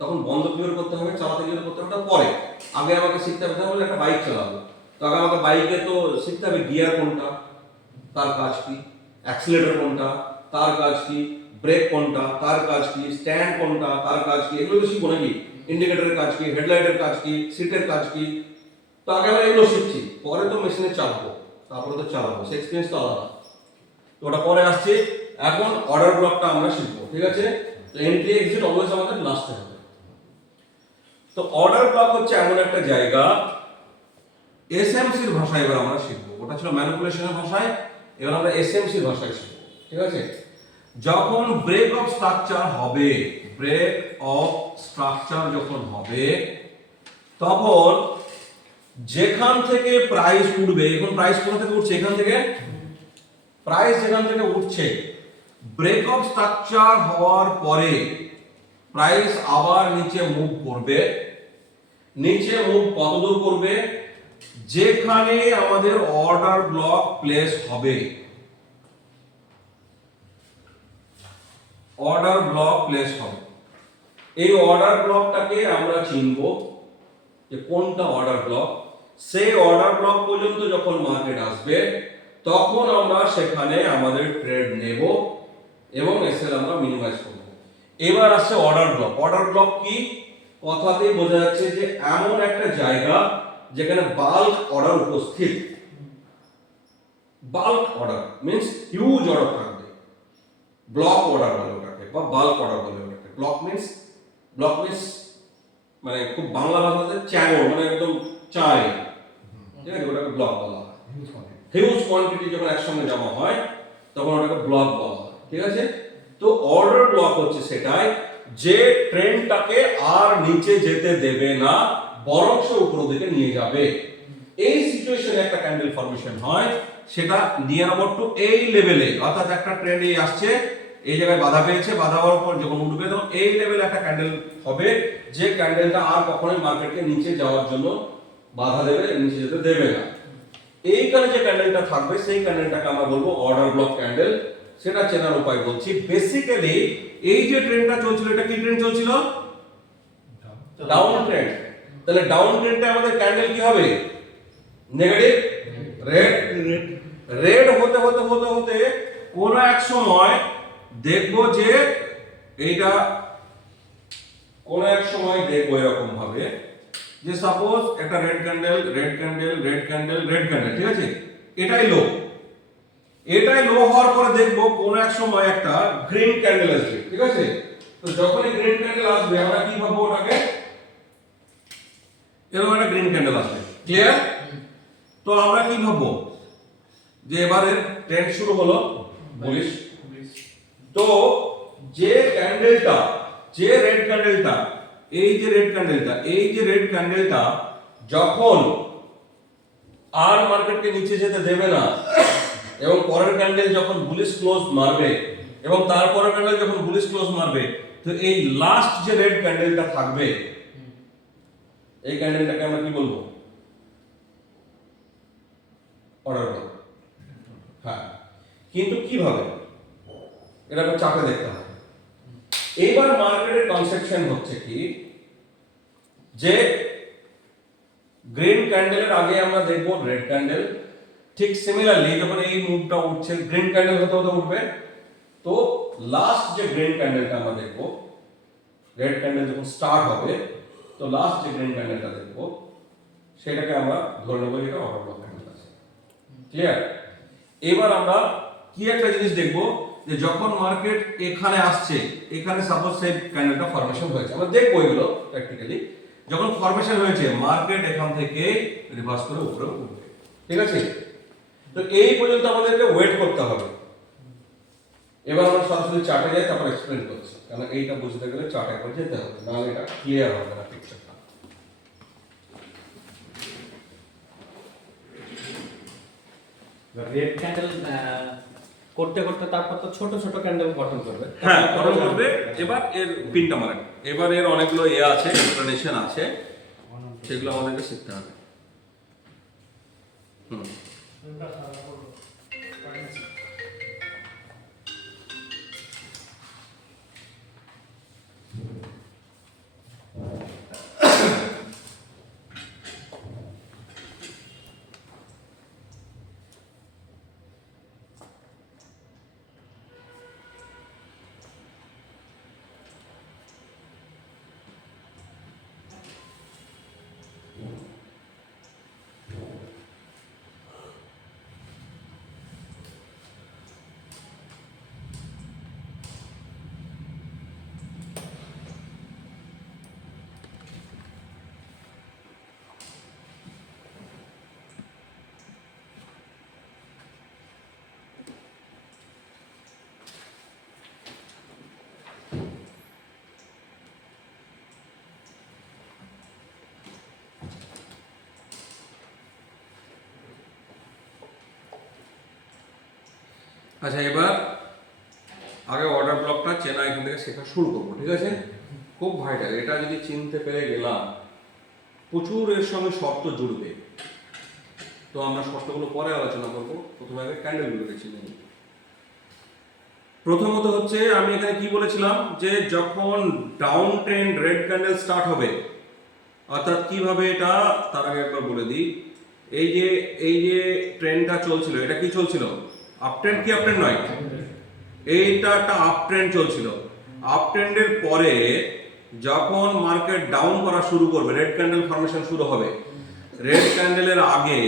তখন বন্ধ কিভাবে করতে হবে, চালাতে কিভাবে করতে হবে, ওটা পরে। আগে আমাকে শিখতে হবে, তাহলে একটা বাইক চালাবো, তো আগে আমাকে বাইকে তো শিখতে হবে গিয়ার কোনটা, তার কাজ কি, অ্যাক্সিলারেটর কোনটা, তার কাজ কি, ব্রেক কোনটা, তার কাজ কি, স্ট্যান্ড কোনটা, তার কাজ কি, এগুলো তো শিখবো নাকি? ইন্ডিকেটরের কাজ কি, হেডলাইটের কাজ কি, সিটের কাজ কি, তো আগে আমরা এগুলো শিখছি, পরে তো মেশিনে চালাবো, তারপরে তো চালাবো, সে এক্সপিরিয়েন্স তো আলাদা। তো ওটা পরে আসছে। এখন অর্ডার ব্লকটা আমরা শিখবো, ঠিক আছে? তো এন্ট্রি এক্সিট অলওয়েজ আমাদের লাস্টে হবে। তো অর্ডার ব্লক হচ্ছে এমন একটা জায়গা, এসএমসির ভাষায় এবার আমরা শিখবো। ওটা ছিল ম্যানিপুলেশনের ভাষায়, এবার আমরা এসএমসির ভাষায় শিখবো, ঠিক আছে? যখন ব্রেক অফ স্ট্রাকচার হবে, ব্রেক অফ স্ট্রাকচার যখন হবে, তখন যেখান থেকে প্রাইস উঠবে, এখন প্রাইস কোথা থেকে উঠছে? এখান থেকে প্রাইস যেখান থেকে উঠছে, ব্রেক অফ স্ট্রাকচার হওয়ার পরে প্রাইস আবার নিচে মুভ করবে। নিচে মুভ কতদূর করবে? যেখানে আমাদের অর্ডার ব্লক প্লেস হবে, অর্ডার ব্লক প্লেস হবে। এই অর্ডার ব্লকটাকে আমরা চিনব যে কোনটা অর্ডার ব্লক। সেই অর্ডার ব্লক পর্যন্ত যখন মার্কেট আসবে তখন আমরা সেখানে আমাদের ট্রেড নেব এবং এসএল আমরা মিনিমাইজ করব। এবার আসছে অর্ডার ব্লক। অর্ডার ব্লক কি? কথাতেই বোঝা যাচ্ছে যে এমন একটা জায়গা যেখানে বাল্ক অর্ডার উপস্থিত। Bulk order means huge order থাকবে, ব্লক অর্ডার বলে ওটাকে বা বাল্ক অর্ডার বলে ওটাকে। ব্লক মিন্স মানে খুব বাংলা ভাষাতে চ্যাগর, মানে একদম চাই, ঠিক আছে, ওটাকে ব্লক বলা হয়। হিউজ কোয়ান্টিটি যখন একসঙ্গে জমা হয় তখন ওটাকে ব্লক বলা হয়, ঠিক আছে। তো অর্ডার ব্লক হচ্ছে সেটাই যে ট্রেন্ডটাকে আর নিচে যেতে দেবে না, বরং সে উপর দিকে নিয়ে যাবে। এই সিচুয়েশনে একটা ক্যান্ডেল ফরমেশন হয়, সেটা নিয়ার অ্যাবাউট টু এই লেভেলে, অর্থাৎ একটা ট্রেন্ড এই আসছে, এই জায়গায় বাধা পেয়েছে, বাধা হওয়ার পর যখন উঠবে তখন এই লেভেলে একটা ক্যান্ডেল হবে, যে ক্যান্ডেলটা আর কখনোই মার্কেটকে নিচে যাওয়ার জন্য বাধা দেবে, নিচে যেতে দেবে না। এইখানে যে ক্যান্ডেলটা থাকবে সেই ক্যান্ডেলটাকে আমরা বলবো অর্ডার ব্লক ক্যান্ডেল। সেটা চেনার উপায় বলছি। বেসিক্যালি এই যে ট্রেন্ডটা চলছিল, এটা কি ট্রেন্ড চলছিল? Down trend. তাহলে ডাউন ট্রেন্ডে আমাদের ক্যান্ডেল কি হবে? Negative red. রেড হতে হতে হতে হতে কোন এক সময় দেখবো যে এইটা কোন এক সময় দেখবো এরকম ভাবে যে সাপোজ একটা red candle, red candle, red candle, red candle, ঠিক আছে, এটাই লো। এটাই লো হওয়ার পরে দেখবো কোন এক সময় একটা গ্রিন ক্যান্ডেল আসবে, ঠিক আছে। তো যখনই গ্রিন ক্যান্ডেল আসবে আমরা কি ভাববো? ওটাকে এরকম একটা গ্রিন ক্যান্ডেল আসবে, ক্লিয়ার? তো আমরা কি ভাববো? যে এবারে ট্রেন্ড শুরু হলো বুলিশ। তো যে ক্যান্ডেলটা, যে রেড ক্যান্ডেলটা, এই যে রেড ক্যান্ডেলটা, এই যে রেড ক্যান্ডেলটা যখন আর মার্কেটকে নিচে যেতে দেবে না এবং পরের ক্যান্ডেল যখন বুলিশ ক্লোজ মারবে এবং তারপরের ক্যান্ডেল যখন বুলিশ ক্লোজ মারবে, তো এই লাস্ট যে রেড ক্যান্ডেলটা থাকবে এই ক্যান্ডেলটাকে আমরা কি বলবো? Order block. হ্যাঁ, কিন্তু কিভাবে? এটাকে চার্টে দেখতে হবে। এইবার মার্কেটের কনসেপশন হচ্ছে কি যে গ্রিন ক্যান্ডেলের আগে আমরা দেখবো রেড ক্যান্ডেল। ঠিক সিমিলারলি যখন এই মুভটা উঠছে গ্রিন ক্যান্ডেল হতে হতে উঠবে, তো লাস্ট যে গ্রিন ক্যান্ডেলটা আমরা দেখবো, রেড ক্যান্ডেল যখন স্টার্ট হবে তো লাস্ট যে গ্রিন ক্যান্ডেলটা দেখবো সেটাকে আমরা ধরে নেবো যেটা অর্ডার ব্লক ক্যান্ডেল আছে, ক্লিয়ার? এবার আমরা কি একটা জিনিস দেখবো যে যখন মার্কেট এখানে আসছে, এখানে সাপোজ সেই ক্যান্ডেলটা ফরমেশন হয়েছে, আমরা দেখবো এগুলো প্র্যাকটিক্যালি। যখন ফরমেশন হয়েছে মার্কেট এখান থেকে রিভার্স করে উপরে উঠবে, ঠিক আছে। তো এই পর্যন্ত আমাদেরকে ওয়েট করতে হবে। এবার আমরা সরাসরি চার্টে যাই, তারপর এক্সপ্লেন করছি, কারণ এইটা বুঝতে গেলে চার্টে একবার যেতে হবে, নাহলে এটা ক্লিয়ার হবে না পিকচারটা। রেড ক্যান্ডেল করতে করতে তারপর তো ছোট ছোট ক্যান্ডেল গঠন করবে। হ্যাঁ, গঠন করবে। এবার এর পিনটা মারেন। এবার এর অনেকগুলো আছে, এক্সপ্লেনেশন আছে, সেগুলো আমাদেরকে শিখতে হবে। হুম, আচ্ছা, এবার আগে অর্ডার ব্লকটা চেনা এখান থেকে শেখা শুরু করবো, ঠিক আছে। খুব ভাইটাল, এটা যদি চিনতে পেরে গেলাম, প্রচুর এর সঙ্গে শর্ত জুড়বে। তো আমরা শর্তগুলো পরে আলোচনা করবো, প্রথমে আগে ক্যান্ডেলগুলোকে চিনে নিই। প্রথমত হচ্ছে আমি এখানে কি বলেছিলাম যে যখন down trend red candle start হবে, অর্থাৎ কিভাবে এটা তার আগে একবার বলে দিই। এই যে ট্রেন্ডটা চলছিল, এটা কি চলছিল? আপ ট্রেন্ড কি আপ ট্রেন্ড নয়? এইটা একটা আপ ট্রেন্ড চলছিল। আপ ট্রেন্ডের পরে যখন মার্কেট ডাউন করা শুরু করবে, রেড ক্যান্ডেল ফর্মেশন শুরু হবে। রেড ক্যান্ডেলের আগে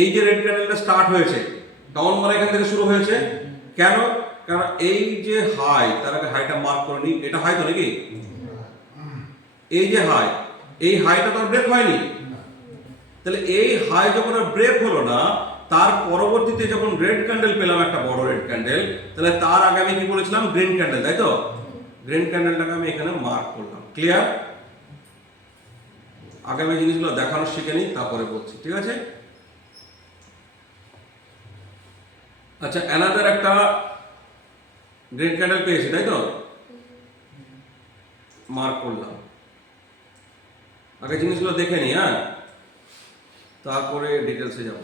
এই যে রেড ক্যান্ডেলটা স্টার্ট হয়েছে, ডাউন মারা এখান থেকে শুরু হয়েছে। কেন? কারণ এই যে হাই, তার আগে হাইটা মার্ক করে নিই, এটা হাই তো নাকি? এই যে হাই, এই হাইটা তো ব্রেক হয়নি। তাহলে এই হাই যখন আর ব্রেক হলো না, তার পরবর্তীতে যখন রেড ক্যান্ডেল পেলাম, একটা বড় রেড ক্যান্ডেল, তাহলে তার আগে আমি কি বলেছিলাম? গ্রিন ক্যান্ডেল, তাই তো? গ্রিন ক্যান্ডেলটাকে আমি এখানে মার্ক করলাম। ক্লিয়ার? আগে আমি জিনিসগুলো দেখানো শিখে নিই, তারপরে বলছি, ঠিক আছে? আচ্ছা, অ্যানাদার একটা গ্রিন ক্যান্ডেল পেয়েছি, তাই তো? মার্ক করলাম। আগে জিনিসগুলো দেখে নিই, হ্যাঁ, তারপরে ডিটেলসে যাব।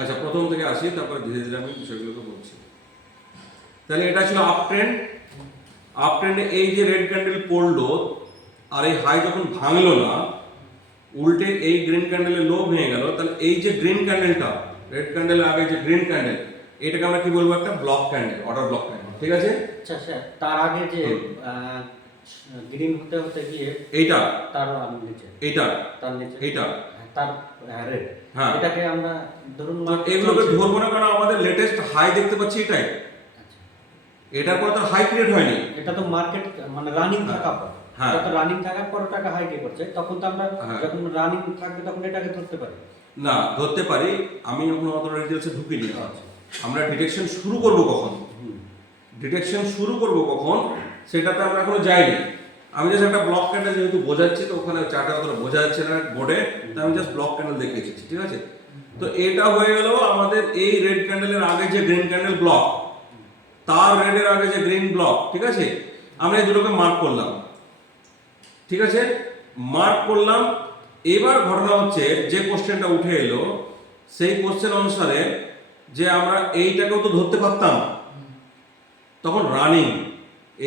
আচ্ছা, প্রথম থেকে আসি, তারপর ধীরে ধীরে আমি বিষয়গুলোকে বলছি। তাহলে এটা ছিল আপ ট্রেন্ড। আপ ট্রেন্ডে এই যে রেড ক্যান্ডেল পড়লো, আর এই হাই যখন ভাঙলো না, উল্টে এই গ্রিন ক্যান্ডেলের লো ভেঙে গেল, তাহলে এই যে গ্রিন ক্যান্ডেলটা, রেড ক্যান্ডেলের আগে যে গ্রিন ক্যান্ডেল, এটাকে আমরা কি বলবো? একটা block candle, order block candle, ঠিক আছে? আচ্ছা স্যার, তার আগে যে গ্রিন হতে হতে গিয়ে এইটা, তার নিচে, এইটা, তার নিচে, এইটা, তার রেড, হ্যাঁ, এটাকে আমরা ধরুন তো এগুলোকে ধরবো না, কারণ আমাদের লেটেস্ট হাই দেখতে পাচ্ছি এটাই। এটার পরে তো হাই ক্রিয়েট হয়নি। এটা তো মার্কেট মানে রানিং থাকা পর, হ্যাঁ, এটা তো রানিং থাকার পর টাকা হাই কে করছে, তখন তো আমরা হ্যাঁ, যখন রানিং থাকবে তখন এটাকে ধরতে পারি না, ধরতে পারি। আমি যখন অত ডিটেলসে ঢুকিনি। আমরা ডিটেকশন শুরু করব কখন? ডিটেকশন শুরু করব কখন সেটাতে আমরা এখনো যাইনি। আমি জাস্ট একটা ব্লক ক্যান্ডেল যেহেতু বোঝাচ্ছি, তো ওখানে চার্টে অতটা বোঝা যাচ্ছে না বোর্ডে, তাই আমি জাস্ট ব্লক ক্যান্ডেল দেখিয়েছি, ঠিক আছে? তো এটা হয়ে গেল আমাদের এই রেড ক্যান্ডেলের আগে যে গ্রিন ক্যান্ডেল ব্লক, তার রেডের আগে যে গ্রিন ব্লক, ঠিক আছে? আমরা এই দুটোকে মার্ক করলাম, ঠিক আছে? মার্ক করলাম। এবার ঘটনা হচ্ছে, যে কোশ্চেনটা উঠে এলো, সেই কোশ্চেন অনুসারে যে আমরা এইটাকেও তো ধরতে পারতাম, তখন রানিং।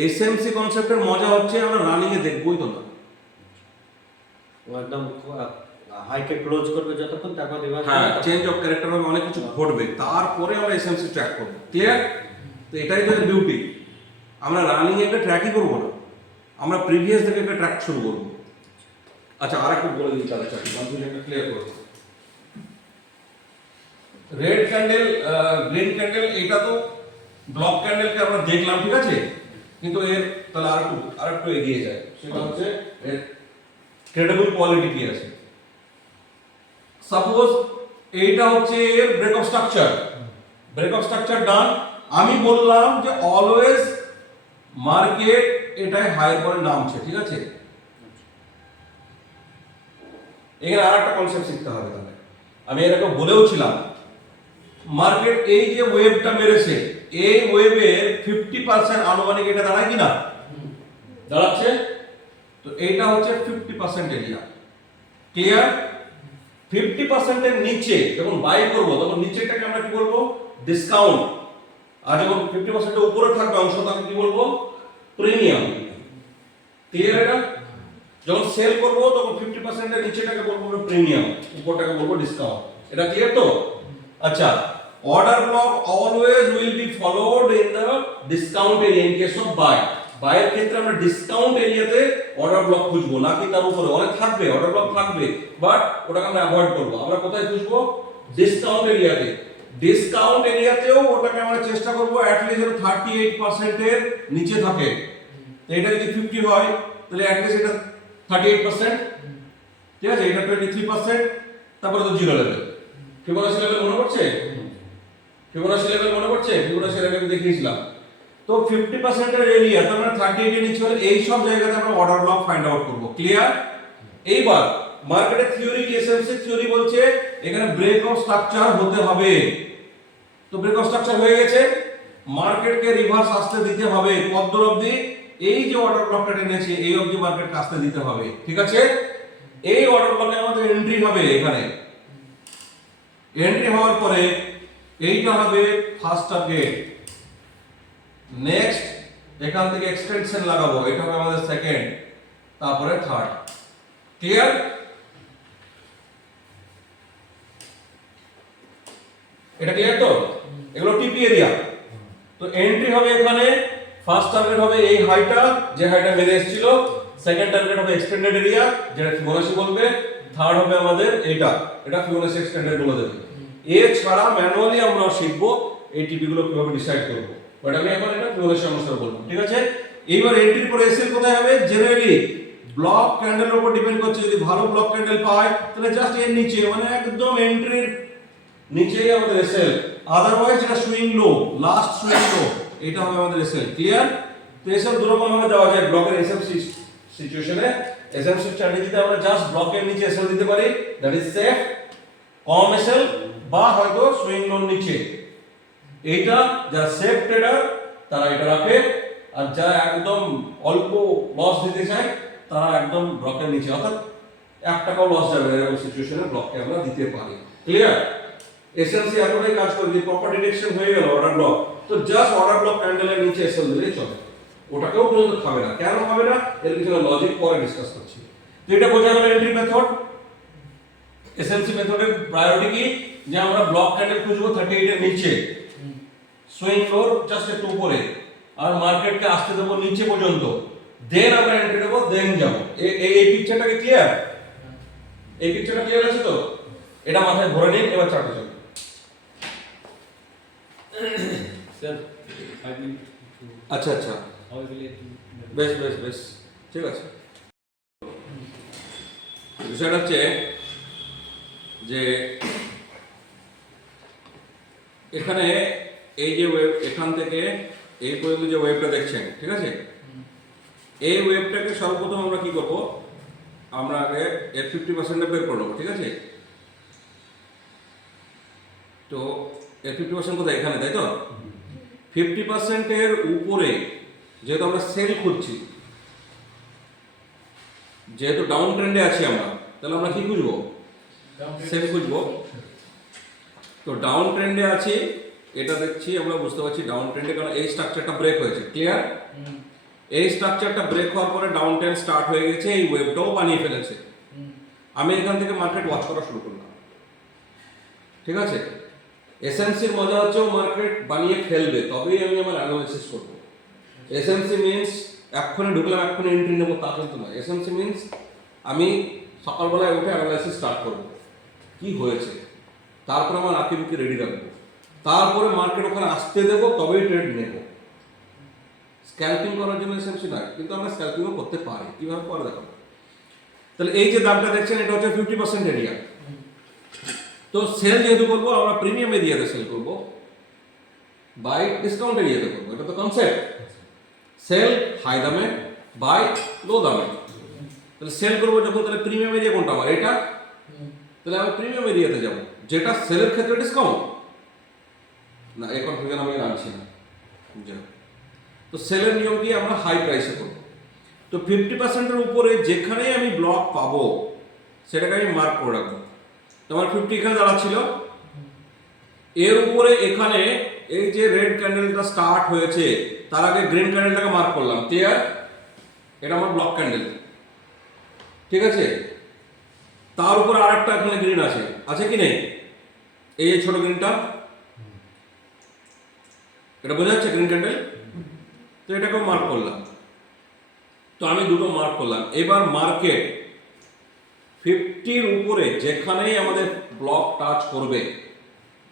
এসএমসি কনসেপ্টের মজা হচ্ছে আমরা রানিং এ দেখবই তো না, ও একদম হাইকে ক্লোজ করবে যতক্ষণ, তারপর রিভার্স, হ্যাঁ, চেঞ্জ অফ ক্যারেক্টার হবে, অনেক কিছু ঘটবে, তারপরে আমরা এসএমসি ট্র্যাক করব। ক্লিয়ার? তো এটাই তো এর বিউটি। আমরা রানিং এ একটা ট্র্যাকই করব না, আমরা প্রিভিয়াস থেকে একটা ট্র্যাক শুরু করব। আচ্ছা, আরেকটু বলে দিই তাহলে, চাকরি কনফিউশনটা ক্লিয়ার করব। রেড ক্যান্ডেল, গ্রিন ক্যান্ডেল, এটা তো ব্লক ক্যান্ডেলকে আমরা দেখলাম, ঠিক আছে? কিন্তু এর তাহলে আরেকটু এগিয়ে যায়, সেটা হচ্ছে এর ক্রেডিবল কোয়ালিটি কি আছে। সাপোজ এইটা হচ্ছে এর break of structure, break of structure done. আমি বললাম যে অলওয়েজ মার্কেট এটাই হাইয়ের পরে নামছে, ঠিক আছে? এখানে আরেকটা কনসেপ্ট শিখতে হবে। তাহলে আমি এরকম বলেও ছিলাম, মার্কেট এই যে ওয়েভটা মেরেছে, এই ওয়েভের 50% আনুমানিক এটা দাঁড়ায় কিনা? দাঁড়াচ্ছে। তো এইটা হচ্ছে 50% এরিয়া। ক্লিয়ার? 50% এর নিচে যখন বাই করব, তখন নিচেটাকে আমরা কি বলবো? ডিসকাউন্ট। আর যখন 50% এর উপরে থাকবে অংশ, তাকে কি বলবো? প্রিমিয়াম। ক্লিয়ার? এটা যখন সেল করব, তখন 50% এর নিচেটাকে বলবো প্রিমিয়াম, উপরটাকে বলবো ডিসকাউন্ট। এটা ক্লিয়ার তো? আচ্ছা, order block always will be followed in the discount area in case of buy. Buy এর ক্ষেত্রে আমরা ডিসকাউন্ট এরিয়াতে অর্ডার ব্লক খুঁজবো, নাকি তার উপরে অনেক থাকবে, অর্ডার ব্লক থাকবে, বাট ওটাকে আমরা অ্যাভয়েড করব। আমরা কোথায় খুঁজবো? ডিসকাউন্ট এরিয়াতে। ডিসকাউন্ট এরিয়াতেও ওটাকে আমরা চেষ্টা করব অ্যাট লিস্ট 38% এর নিচে থাকে। তো এটা যদি 50 হয়, তাহলে অ্যাট লিস্ট এটা 38%, ঠিক আছে? এটা 23%, তারপরে তো জিরো লেভেল। ফিবোনাচি লেভেল মনে পড়ছে? ফিবোনাচি লেভেল মনে পড়ছে? ফিবোনাচি লেভেল দেখিয়েছিলাম। তো 50% এর এরিয়া তার মানে 38 এর নিচে হলে এই সব জায়গাতে আমরা অর্ডার ব্লক ফাইন্ড আউট করব। ক্লিয়ার? এইবার মার্কেটের থিওরি কি, এসএমসি থিওরি বলছে এখানে ব্রেক অফ স্ট্রাকচার হতে হবে। তো ব্রেক অফ স্ট্রাকচার হয়ে গেছে, মার্কেটকে রিভার্স আসতে দিতে হবে কত অবধি? এই যে অর্ডার ব্লকটা টেনেছে এই অবধি মার্কেটকে আসতে দিতে হবে। ঠিক আছে? এই অর্ডার ব্লকে আমাদের এন্ট্রি হবে। এখানে এন্ট্রি হওয়ার পরে এইটা হবে ফার্স্ট টার্গেট, নেক্সট এখান থেকে এক্সটেনশন লাগাবো, এটা হবে আমাদের সেকেন্ড, তারপরে থার্ড। ক্লিয়ার? এটা ক্লিয়ার তো? এগুলো টিপি এরিয়া। তো এন্ট্রি হবে এখানে, ফার্স্ট টার্গেট হবে এই হাইটা, যে হাইটা মেরে এসেছিল, সেকেন্ড টার্গেট হবে এক্সটেন্ডেড এরিয়া যেটা ফিবোনাচি বলবে, থার্ড হবে আমাদের এইটা, এটা ফিবোনাচি এক্সটেন্ডেড বলে দেবে। এছাড়া ম্যানুয়ালি আমরা শিখবো এই টিপি গুলো কিভাবে ডিসাইড করব, বাট আমি এখন এটা ফিবোনাচি অনুসারে বলবো। ঠিক আছে? এইবার এন্ট্রির পরে এসএল কোথায় হবে? জেনারেলি ব্লক ক্যান্ডেলের উপর ডিপেন্ড করছে। যদি ভালো ব্লক ক্যান্ডেল পায় তাহলে জাস্ট এর নিচে, মানে একদম এন্ট্রির নিচেই আমাদের এসএল। আদারওয়াইজ এটা সুইং লো, লাস্ট সুইং লো, এটা হবে আমাদের এসএল। ক্লিয়ার? তো এসএল দুই রকম ভাবে দেওয়া যায় ব্লকের এসএমসি সিচুয়েশনে। এসএমসি স্ট্র্যাটেজিতে আমরা জাস্ট ব্লকের নিচে এসএল দিতে পারি, that is safe, com SL, বা হয়তো সুইং লোর নিচে। এইটা যারা সেফ ট্রেডার তারা এটা রাখে, আর যারা একদম অল্প লস দিতে চায় তারা একদম ব্লকের নিচে, অর্থাৎ 1 টাকাও লস যাবে না এরকম সিচুয়েশনে ব্লককে আমরা দিতে পারি। ক্লিয়ার? এসএমসি এতটাই কাজ করে যে প্রপার ডিটেকশন হয়ে গেল অর্ডার ব্লক, তো জাস্ট অর্ডার ব্লক ক্যান্ডেলের নিচে এসএল দিলেই চলে। ওটাকেও পর্যন্ত খাবে না। কেন খাবে না? এর পিছনে লজিক পরে ডিসকাস করছি। তো এটা বোঝা গেল এন্ট্রি মেথড। এসএমসি মেথডের প্রায়োরিটি কি? যে আমরা ব্লক ক্যান্ডেল খুঁজবো 38 এর নিচে, সুইং লোর জাস্ট একটু উপরে, আর মার্কেটকে আসতে দেবো নিচে পর্যন্ত, দেন আমরা এন্ট্রি দেবো, দেন যাব। এই পিকচারটা কি ক্লিয়ার? এই পিকচারটা ক্লিয়ার আছে তো? এটা মাথায় ধরে নিন, এবার চার্টে চলুন। স্যার 5 মিনিট আচ্ছা আচ্ছা, বেশ বেশ বেশ, ঠিক আছে। বিষয়টা হচ্ছে যে এখানে এই যে ওয়েভ, এখান থেকে এই পর্যন্ত যে ওয়েভটা দেখছেন, ঠিক আছে, এই ওয়েভটাকে সর্বপ্রথম আমরা কি করব, আমরা আগে এর 50% বের করে নেবো। ঠিক আছে? তো এর 50% কোথায়? এখানে, তাই তো? 50% এর উপরে যেহেতু আমরা সেল খুঁজছি, যেহেতু ডাউন ট্রেন্ডে আছি আমরা, তাহলে আমরা কি খুঁজবো? সেল খুঁজবো। তো ডাউন ট্রেন্ডে আছি, এটা দেখছি আমরা, বুঝতে পারছি ডাউন ট্রেন্ডে, কারণ এই স্ট্রাকচারটা ব্রেক হয়েছে। ক্লিয়ার? এই স্ট্রাকচারটা ব্রেক হওয়ার পরে ডাউন ট্রেন্ড স্টার্ট হয়ে গেছে, এই ওয়েভটাও বানিয়ে ফেলেছে। আমি এখান থেকে মার্কেট ওয়াচ করা শুরু করলাম। ঠিক আছে? এসএমসির মজা হচ্ছে ও মার্কেট বানিয়ে ফেলবে, তবেই আমি আমার অ্যানালাইসিস করব। এসএমসি মিন্স এক্ষুনি ঢুকলাম এক্ষুনি এন্ট্রি নেবো তা কিন্তু নয়। এসএমসি মিন্স আমি সকালবেলায় উঠে অ্যানালাইসিস স্টার্ট করব, কি হয়েছে, তারপরে আমার আঁকি বুকি রেডি রাখবো, তারপরে মার্কেট ওখানে আসতে দেবো, তবেই ট্রেড নেব। স্ক্যালপিং করার জন্য এসএমসি নয়, কিন্তু আমরা স্ক্যালপিংও করতে পারি। কিভাবে পরে দেখাবো। তাহলে এই যে দামটা দেখছেন, এটা হচ্ছে 50% এরিয়া। তো সেল যেহেতু করবো আমরা প্রিমিয়াম এরিয়াতে সেল করবো, বাই ডিসকাউন্ট এরিয়াতে করবো, এটা তো কনসেপ্ট। সেল হাই দামে, বাই লো দামে। তাহলে সেল করবো যখন, তাহলে প্রিমিয়াম এরিয়া কোনটা আমার? এটা। তাহলে আমি প্রিমিয়াম এরিয়াতে যাব, যেটা সেলের ক্ষেত্রে ডিসকাউন্ট না, এই কনফিউশন আমি আনছি না। তো সেলের নিয়ম কি? আমরা হাই প্রাইসে করবো। তো 50% এর উপরে যেখানেই আমি ব্লক পাবো সেটাকে আমি মার্ক করে রাখবো। তোমার 50 এখানে দাঁড়াচ্ছিল, এর উপরে এখানে এই যে রেড ক্যান্ডেলটা স্টার্ট হয়েছে, তার আগে গ্রিন ক্যান্ডেলটাকে মার্ক করলাম। ক্লিয়ার? এটা আমার ব্লক ক্যান্ডেল। ঠিক আছে? তার উপর আরেকটা এখানে গ্রিন আছে কি নেই? এই ছোট গ্রিনটা, এটা বোঝা যাচ্ছে গ্রিন ক্যান্ডেল। তো এটাকে মার্ক করলাম। তো আমি দুটো মার্ক করলাম। এবার মার্কেট 50-র উপরে যেখানেই আমাদের ব্লক টাচ করবে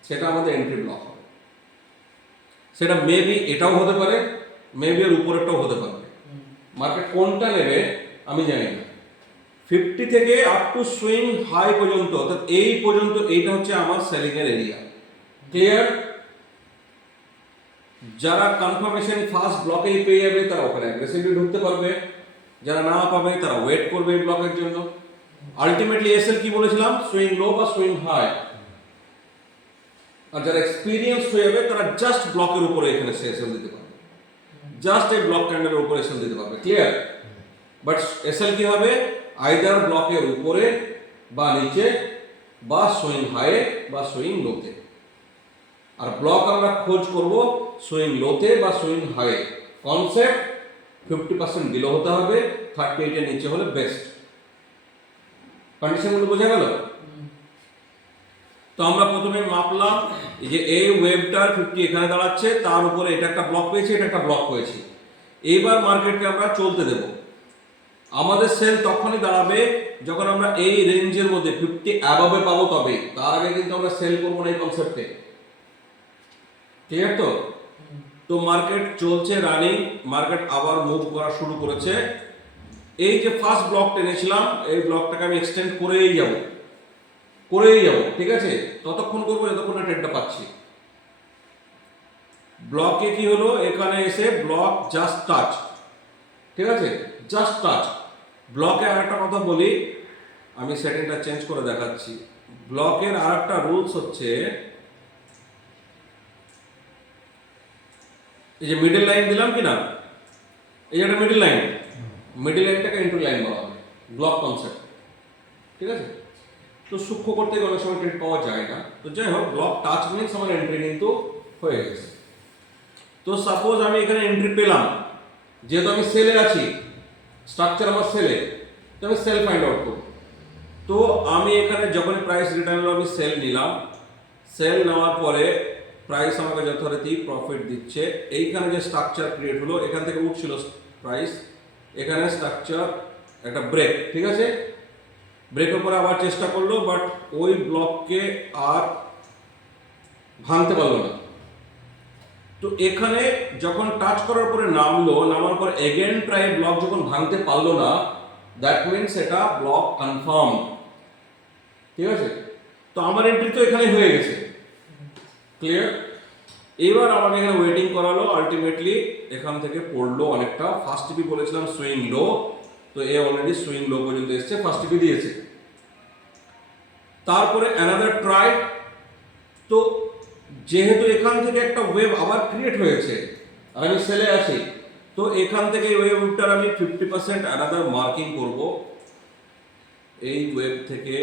সেটা আমাদের এন্ট্রি ব্লক হবে। সেটা মেবি এটাও হতে পারে, মেবি এর উপরেরটাও হতে পারে। মার্কেট কোনটা নেবে আমি জানি না। 50 থেকে আপ টু সুইং হাই পর্যন্ত, অর্থাৎ এই পর্যন্ত, এইটা হচ্ছে আমার সেলিং এর এরিয়া। ক্লিয়ার? যারা কনফার্মেশন ফার্স্ট ব্লকেই পেয়ে যাবে তারা ওখানে অ্যাগ্রেসিভলি ঢুকতে পারবে, যারা না পাবে তারা ওয়েট করবে এই ব্লকের জন্য। আলটিমেটলি এসএল কি বলেছিলাম, সুইং লো বা সুইং হাই। আর যারা এক্সপিরিয়েন্স হয়ে যাবে তারা জাস্ট ব্লকের উপরে এখানে সে এসএল দিতে পারবে, জাস্ট এই ব্লক ক্যান্ডেলের উপরে এসএল দিতে পারবে। ক্লিয়ার? বাট এসএল কি হবে, আইদার ব্লকের উপরে বা নিচে বা সুইং হাইয়ে বা সুইং লোতে। আর ব্লক আমরা খোঁজ করব সুইং লোতে বা সুইং হাইয়ে। কনসেপ্ট 50% বিলো হতে হবে, 38 এর নিচে হলে বেস্ট। কন্ডিশনগুলো বোঝা গেল? তো আমরা প্রথমে মাপলাম এই যে এই ওয়েবটার 50 এখানে দাঁড়াচ্ছে, তার উপরে এটা একটা ব্লক পেয়েছি, এটা একটা ব্লক পেয়েছি। এইবার মার্কেটকে আমরা চলতে দেব। আমাদের সেল তখনই দাঁড়াবে যখন আমরা এই রেঞ্জের মধ্যে 50 অ্যাবভে পাবো, তবে তার আগে কিন্তু আমরা সেল করবো না এই কনসেপ্টে। ক্লিয়ার তো? তো মার্কেট চলছে রানিং, মার্কেট আবার মুভ করা শুরু করেছে। এই যে ফার্স্ট ব্লক টেনেছিলাম, এই ব্লকটাকে আমি এক্সটেন্ড করেই যাব, ঠিক আছে? ততক্ষণ করবো যতক্ষণ না ট্রেডটা পাচ্ছি। ব্লকে কি হলো, এখানে এসে ব্লক জাস্ট টাচ, ঠিক আছে, জাস্ট টাচ। ব্লকে আরেকটা কথা বলি, আমি সেটিংটা চেঞ্জ করে দেখাচ্ছি। ব্লকের আরেকটা রুলস হচ্ছে, এই যে মিডল লাইন দিলাম কিনা, এই একটা মিডল লাইনটাকে ইন্টু লাইন বলা হবে ব্লক কনসেপ্ট, ঠিক আছে? তো সূক্ষ্ম করতে গেলে অনেক সময় ট্রেড পাওয়া যায় না। তো যাই হোক, ব্লক টাচ মিনস আমার এন্ট্রি কিন্তু হয়ে গেছে। তো সাপোজ আমি এখানে এন্ট্রি পেলাম, যেহেতু আমি সেলে আছি, স্ট্রাকচার আমার সেলে, তো আমি সেল ফাইন্ড আউট করব। তো আমি এখানে যখন প্রাইস রিটার্ন হলো আমি সেল নিলাম, সেল নেওয়ার পরে প্রাইস আমাকে যথারীতি প্রফিট দিচ্ছে। এইখানে যে স্ট্রাকচার ক্রিয়েট হলো, এখান থেকে উঠছিল প্রাইস, এখানে স্ট্রাকচার একটা ব্রেক, ঠিক আছে? ব্রেকের পরে আবার চেষ্টা করলো, বাট ওই ব্লককে আর ভাঙতে পারলো না। তো এখানে যখন টাচ করার পরে নামলো, নামার পর এগেন ট্রাই ব্লক যখন ভাঙতে পারলো না, দ্যাট মিনস এটা ব্লক কনফার্ম, ঠিক আছে? তো আমার এন্ট্রি তো এখানে হয়ে গেছে। ক্লিয়ার? এবার আমাকে এখানে ওয়েটিং করালো, আলটিমেটলি এখান থেকে পড়লো অনেকটা। ফার্স্ট টিপি বলেছিলাম সুইং লো, তো এ অলরেডি সুইং লো পর্যন্ত এসছে, ফার্স্ট টিপি দিয়েছে। তারপরে অ্যানাদার ট্রাই। তো যেহেতু এখান থেকে একটা ওয়েভ আবার ক্রিয়েট হয়েছে আর আমি সেলে আছি, তো এখান থেকে এই ওয়েভটার আমি 50% অ্যানাদার মার্কিং করব। এই ওয়েভ থেকে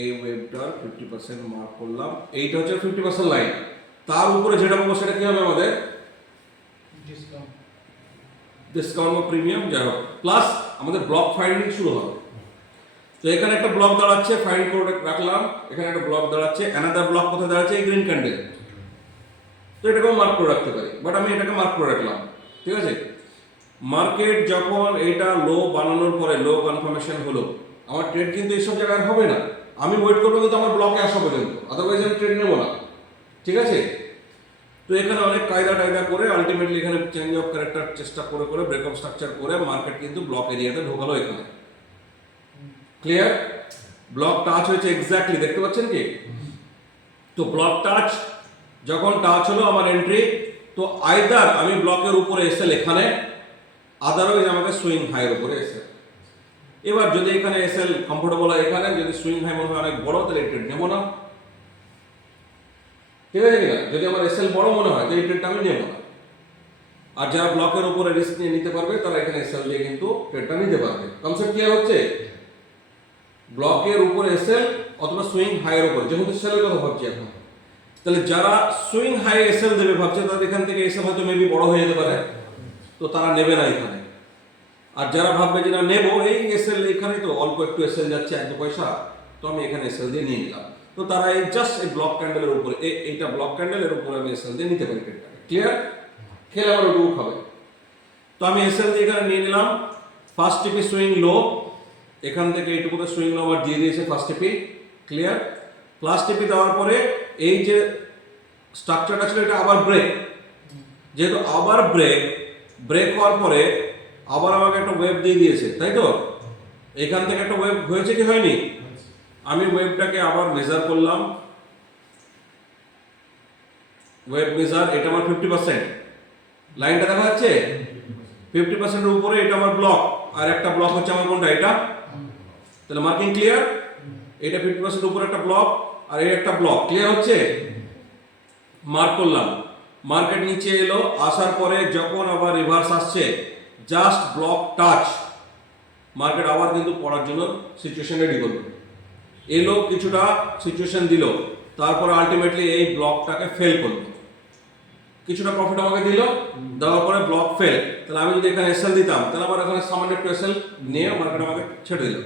এই ওয়েভটার 50% মার্ক করলাম, এইটা হচ্ছে 50% লাইন। তার উপরে যেটা পাবো সেটা কি হবে আমাদের ডিসকাউন্ট বা প্রিমিয়াম, যাই হোক, প্লাস আমাদের ব্লক ফাইন্ডিং শুরু হবে। তো এখানে একটা ব্লক দাঁড়াচ্ছে, ফাইন্ড করে রাখলাম, এখানে একটা ব্লক দাঁড়াচ্ছে, অ্যানাদার ব্লক কোথায় দাঁড়াচ্ছে, এই গ্রিন ক্যান্ডেল। তো এটাকেও মার্ক করে রাখতে পারি, বাট আমি এটাকে মার্ক করে রাখলাম, ঠিক আছে? মার্কেট যখন এটা লো বানানোর পরে লো কনফার্মেশন হলো, আমার ট্রেড কিন্তু এইসব জায়গায় হবে না। আমি ওয়েট করবো কিন্তু আমার ব্লকে আসা পর্যন্ত, আদারওয়াইজ আমি ট্রেড নেবো না, ঠিক আছে? তো এখানে অনেক কায়দা করে আলটিমেটলি এখানে চেঞ্জ অফ ক্যারেক্টার চেষ্টা করে ব্রেকআপ স্ট্রাকচার করে মার্কেট কিন্তু ব্লক এরিয়াতে ঢোকালো এখানে। ক্লিয়ার? ব্লক টাচ হয়েছে এক্স্যাক্টলি, দেখতে পাচ্ছেন কি? তো ব্লক টাচ যখন টাচ হলো আমার এন্ট্রি, তো আইদার আমি ব্লকের উপরে এসে এখানে, আদারওয়াইজ আমাকে সুইং হাইয়ের উপরে এসে। এবার যদি এখানে এসএল কমফোর্টেবল হয় এখানে, যদি সুইং হাই মনে হয় অনেক বড়, তাহলে এই ট্রেড নেবো না, ঠিক আছে কিনা? যদি আমার এসএল বড় মনে হয় তো এই ট্রেডটা আমি নেবো না। আর যারা ব্লকের উপরে রিস্ক নিয়ে নিতে পারবে তারা এখানে এসএল দিয়ে কিন্তু ট্রেডটা নিতে পারবে। কনসেপ্ট ক্লিয়ার হচ্ছে? ব্লকের উপরে এসএল অথবা সুইং হাইয়ের উপরে, যেহেতু সেলের কথা ভাবছি এখন, তাহলে যারা সুইং হাই এসএল দেবে ভাবছে, তাদের এখান থেকে এসএল হয়তো মেবি বড় হয়ে যেতে পারে, তো তারা নেবে না এখানে। আর যারা ভাববে যে না নেবো, এই এসএল এখানে তো অল্প একটু এসএল যাচ্ছে 1-2 পয়সা, তো আমি এখানে এসএল দিয়ে নিয়ে নিলাম, তো তারা এই জাস্ট এই ব্লক ক্যান্ডেলের উপরে, এইটা ব্লক ক্যান্ডেলের উপরে আমি এসএল দিয়ে নিতে পারি ট্রেডটাকে। ক্লিয়ার? খেলে আমার ওটুকু খাবে। তো আমি এসএল দিয়ে এখানে নিয়ে নিলাম। ফার্স্ট টিপি সুইং লো, এখান থেকে এইটুকুতে সুইং লো আমার দিয়ে দিয়েছে ফার্স্ট টিপি। ক্লিয়ার? প্লাস টিপি দেওয়ার পরে এই যে স্ট্রাকচারটা ছিল এটা আবার ব্রেক, যেহেতু আবার ব্রেক হওয়ার পরে আবার আমাকে একটা ওয়েভ দিয়ে দিয়েছে, তাই তো? এখান থেকে একটা ওয়েভ হয়েছে কি হয়নি? আমি ওয়েভটাকে আবার মেজার করলাম, ওয়েভ মেজার, এটা আমার 50%, লাইনটা দেখা যাচ্ছে 50% এর উপরে এটা আমার ব্লক, আর একটা ব্লক হচ্ছে আমার কোনটা এটা, তাহলে মার্কিং ক্লিয়ার। এটা 50% উপরে একটা ব্লক আর এই একটা ব্লক, ক্লিয়ার হচ্ছে। মার্ক করলাম, মার্কেট নিচে এলো, আসার পরে যখন আবার রিভার্স আসছে জাস্ট ব্লক টাচ, মার্কেট আবার কিন্তু পড়ার জন্য সিচুয়েশন রেডি করলো, এলো কিছুটা সিচুয়েশন দিল, তারপরে আলটিমেটলি এই ব্লকটাকে ফেল করলো, কিছুটা প্রফিট আমাকে দিল, দেওয়ার পরে ব্লক ফেল, তাহলে আমি যদি এখানে এসএল দিতাম তাহলে আবার এখানে সামান্য একটু এসএল নিয়ে মার্কেট আমাকে ছেড়ে দিল।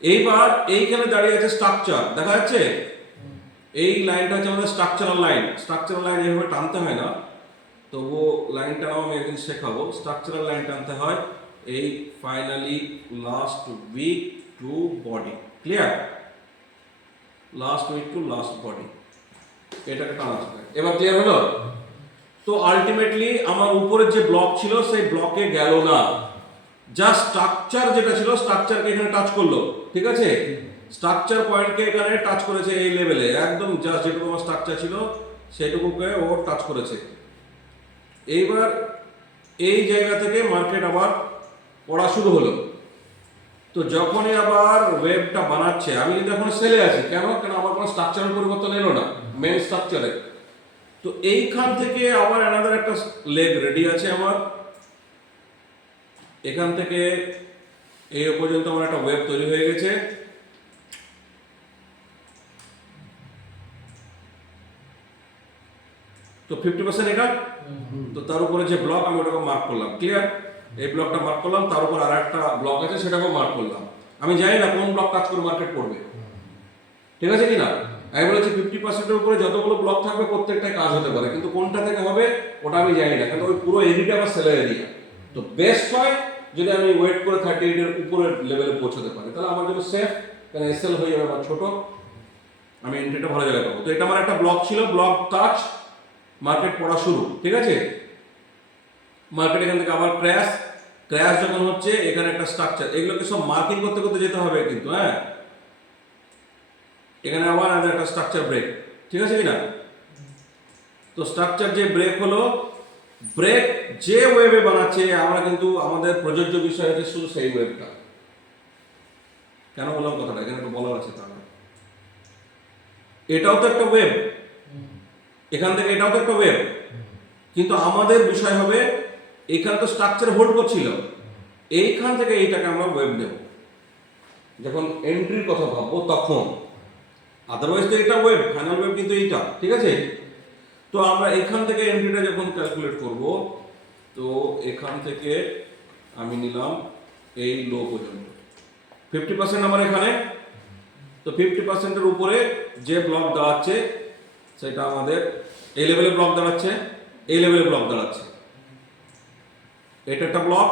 এইবার এইখানে দাঁড়িয়ে আছে স্ট্রাকচার, দেখা যাচ্ছে এই লাইনটা হচ্ছে আমাদের স্ট্রাকচারাল লাইন। স্ট্রাকচারাল লাইন এইভাবে টানতে হয় না, তবুও লাইনটাও আমি একদিন শেখাবো। স্ট্রাকচারাল লাইন টানতে হয় এই finally last wick to body, clear, last wick to last body, এটাকে টানা আছে। এবার ক্লিয়ার হলো? তো আলটিমেটলি আমার উপরের যে ব্লক ছিল সেই ব্লকে গেল না, জাস্ট স্ট্রাকচার যেটা ছিল স্ট্রাকচারকে এখানে টাচ করলো, ঠিক আছে, স্ট্রাকচার পয়েন্টকে এখানে টাচ করেছে এই লেভেলে, একদম জাস্ট যেটুকু আমার স্ট্রাকচার ছিল সেটুকুকে ও টাচ করেছে। এইবার এই জায়গা থেকে মার্কেট আবার পড়া শুরু হলো। তো যখনই আবার ওয়েবটা বানাচ্ছে, আমি কিন্তু এখন সেলে আছি, কেন আমার কোনো স্ট্রাকচারের পরিবর্তন এলো না মেন স্ট্রাকচারে। তো এইখান থেকে আবার অ্যানাদার একটা লেগ রেডি আছে আমার, এখান থেকে এই পর্যন্ত আমার একটা ওয়েব তৈরি হয়ে গেছে। তো 50% এটা, তো তার উপরে যে ব্লক আমি ওটাকে মার্ক করলাম, ক্লিয়ার, এই ব্লকটা মার্ক করলাম, তার উপর আর একটা ব্লক আছে সেটাকেও মার্ক করলাম। আমি জানি না কোন ব্লক কাজ করে মার্কেট পড়বে, ঠিক আছে কিনা। আমি বলেছি 50% এর উপরে যতগুলো ব্লক থাকবে প্রত্যেকটাই কাজ হতে পারে, কিন্তু কোনটা থেকে হবে ওটা আমি জানি না, কারণ ওই পুরো এরিয়াটা আমার সেলের এরিয়া। তো বেস্ট হয় যদি আমি ওয়েট করে 38 এর উপরের লেভেলে পৌঁছতে পারি, তাহলে আমার জন্য সেফ, কারণ এসএল হয়ে যাবে আমার ছোট, আমি এন্ট্রিটা ভালো জায়গায় পাবো। তো এটা আমার একটা ব্লক ছিল, ব্লক টাচ, মার্কেট পড়া শুরু, ঠিক আছে। মার্কেট এখান থেকে আবার ক্র্যাশ, ক্র্যাশ যখন হচ্ছে এখানে একটা স্ট্রাকচার, এগুলোকে সব মার্কিং করতে করতে যেতে হবে কিন্তু, হ্যাঁ, এখানে আবার আমাদের একটা স্ট্রাকচার ব্রেক, ঠিক আছে কিনা। তো স্ট্রাকচার যে ব্রেক হলো, ব্রেক যে ওয়েবে বানাচ্ছে আমরা কিন্তু আমাদের প্রযোজ্য বিষয় হচ্ছে শুধু সেই ওয়েবটা। কেন বললাম কথাটা, এখানে একটু বলার আছে। তাহলে এটাও তো একটা ওয়েব, এখান থেকে এটাও তো একটা ওয়েব, কিন্তু আমাদের বিষয় হবে এখানে তো স্ট্রাকচার হোল্ড করছিল, এইখান থেকে এইটাকে আমরা ওয়েব নেব যখন এন্ট্রির কথা ভাববো তখন, আদারওয়াইজ তো এটা ওয়েব, ফাইনাল ওয়েব কিন্তু এইটা, ঠিক আছে। তো আমরা এখান থেকে এন্ট্রিটা যখন ক্যালকুলেট করব, তো এখান থেকে আমি নিলাম এই লো পর্যন্ত 50% আমার এখানে। তো 50% এর উপরে যে ব্লক দাঁড়াচ্ছে সেটা আমাদের এই লেভেলে ব্লক দাঁড়াচ্ছে, এই লেভেলে ব্লক দাঁড়াচ্ছে, এটা একটা ব্লক,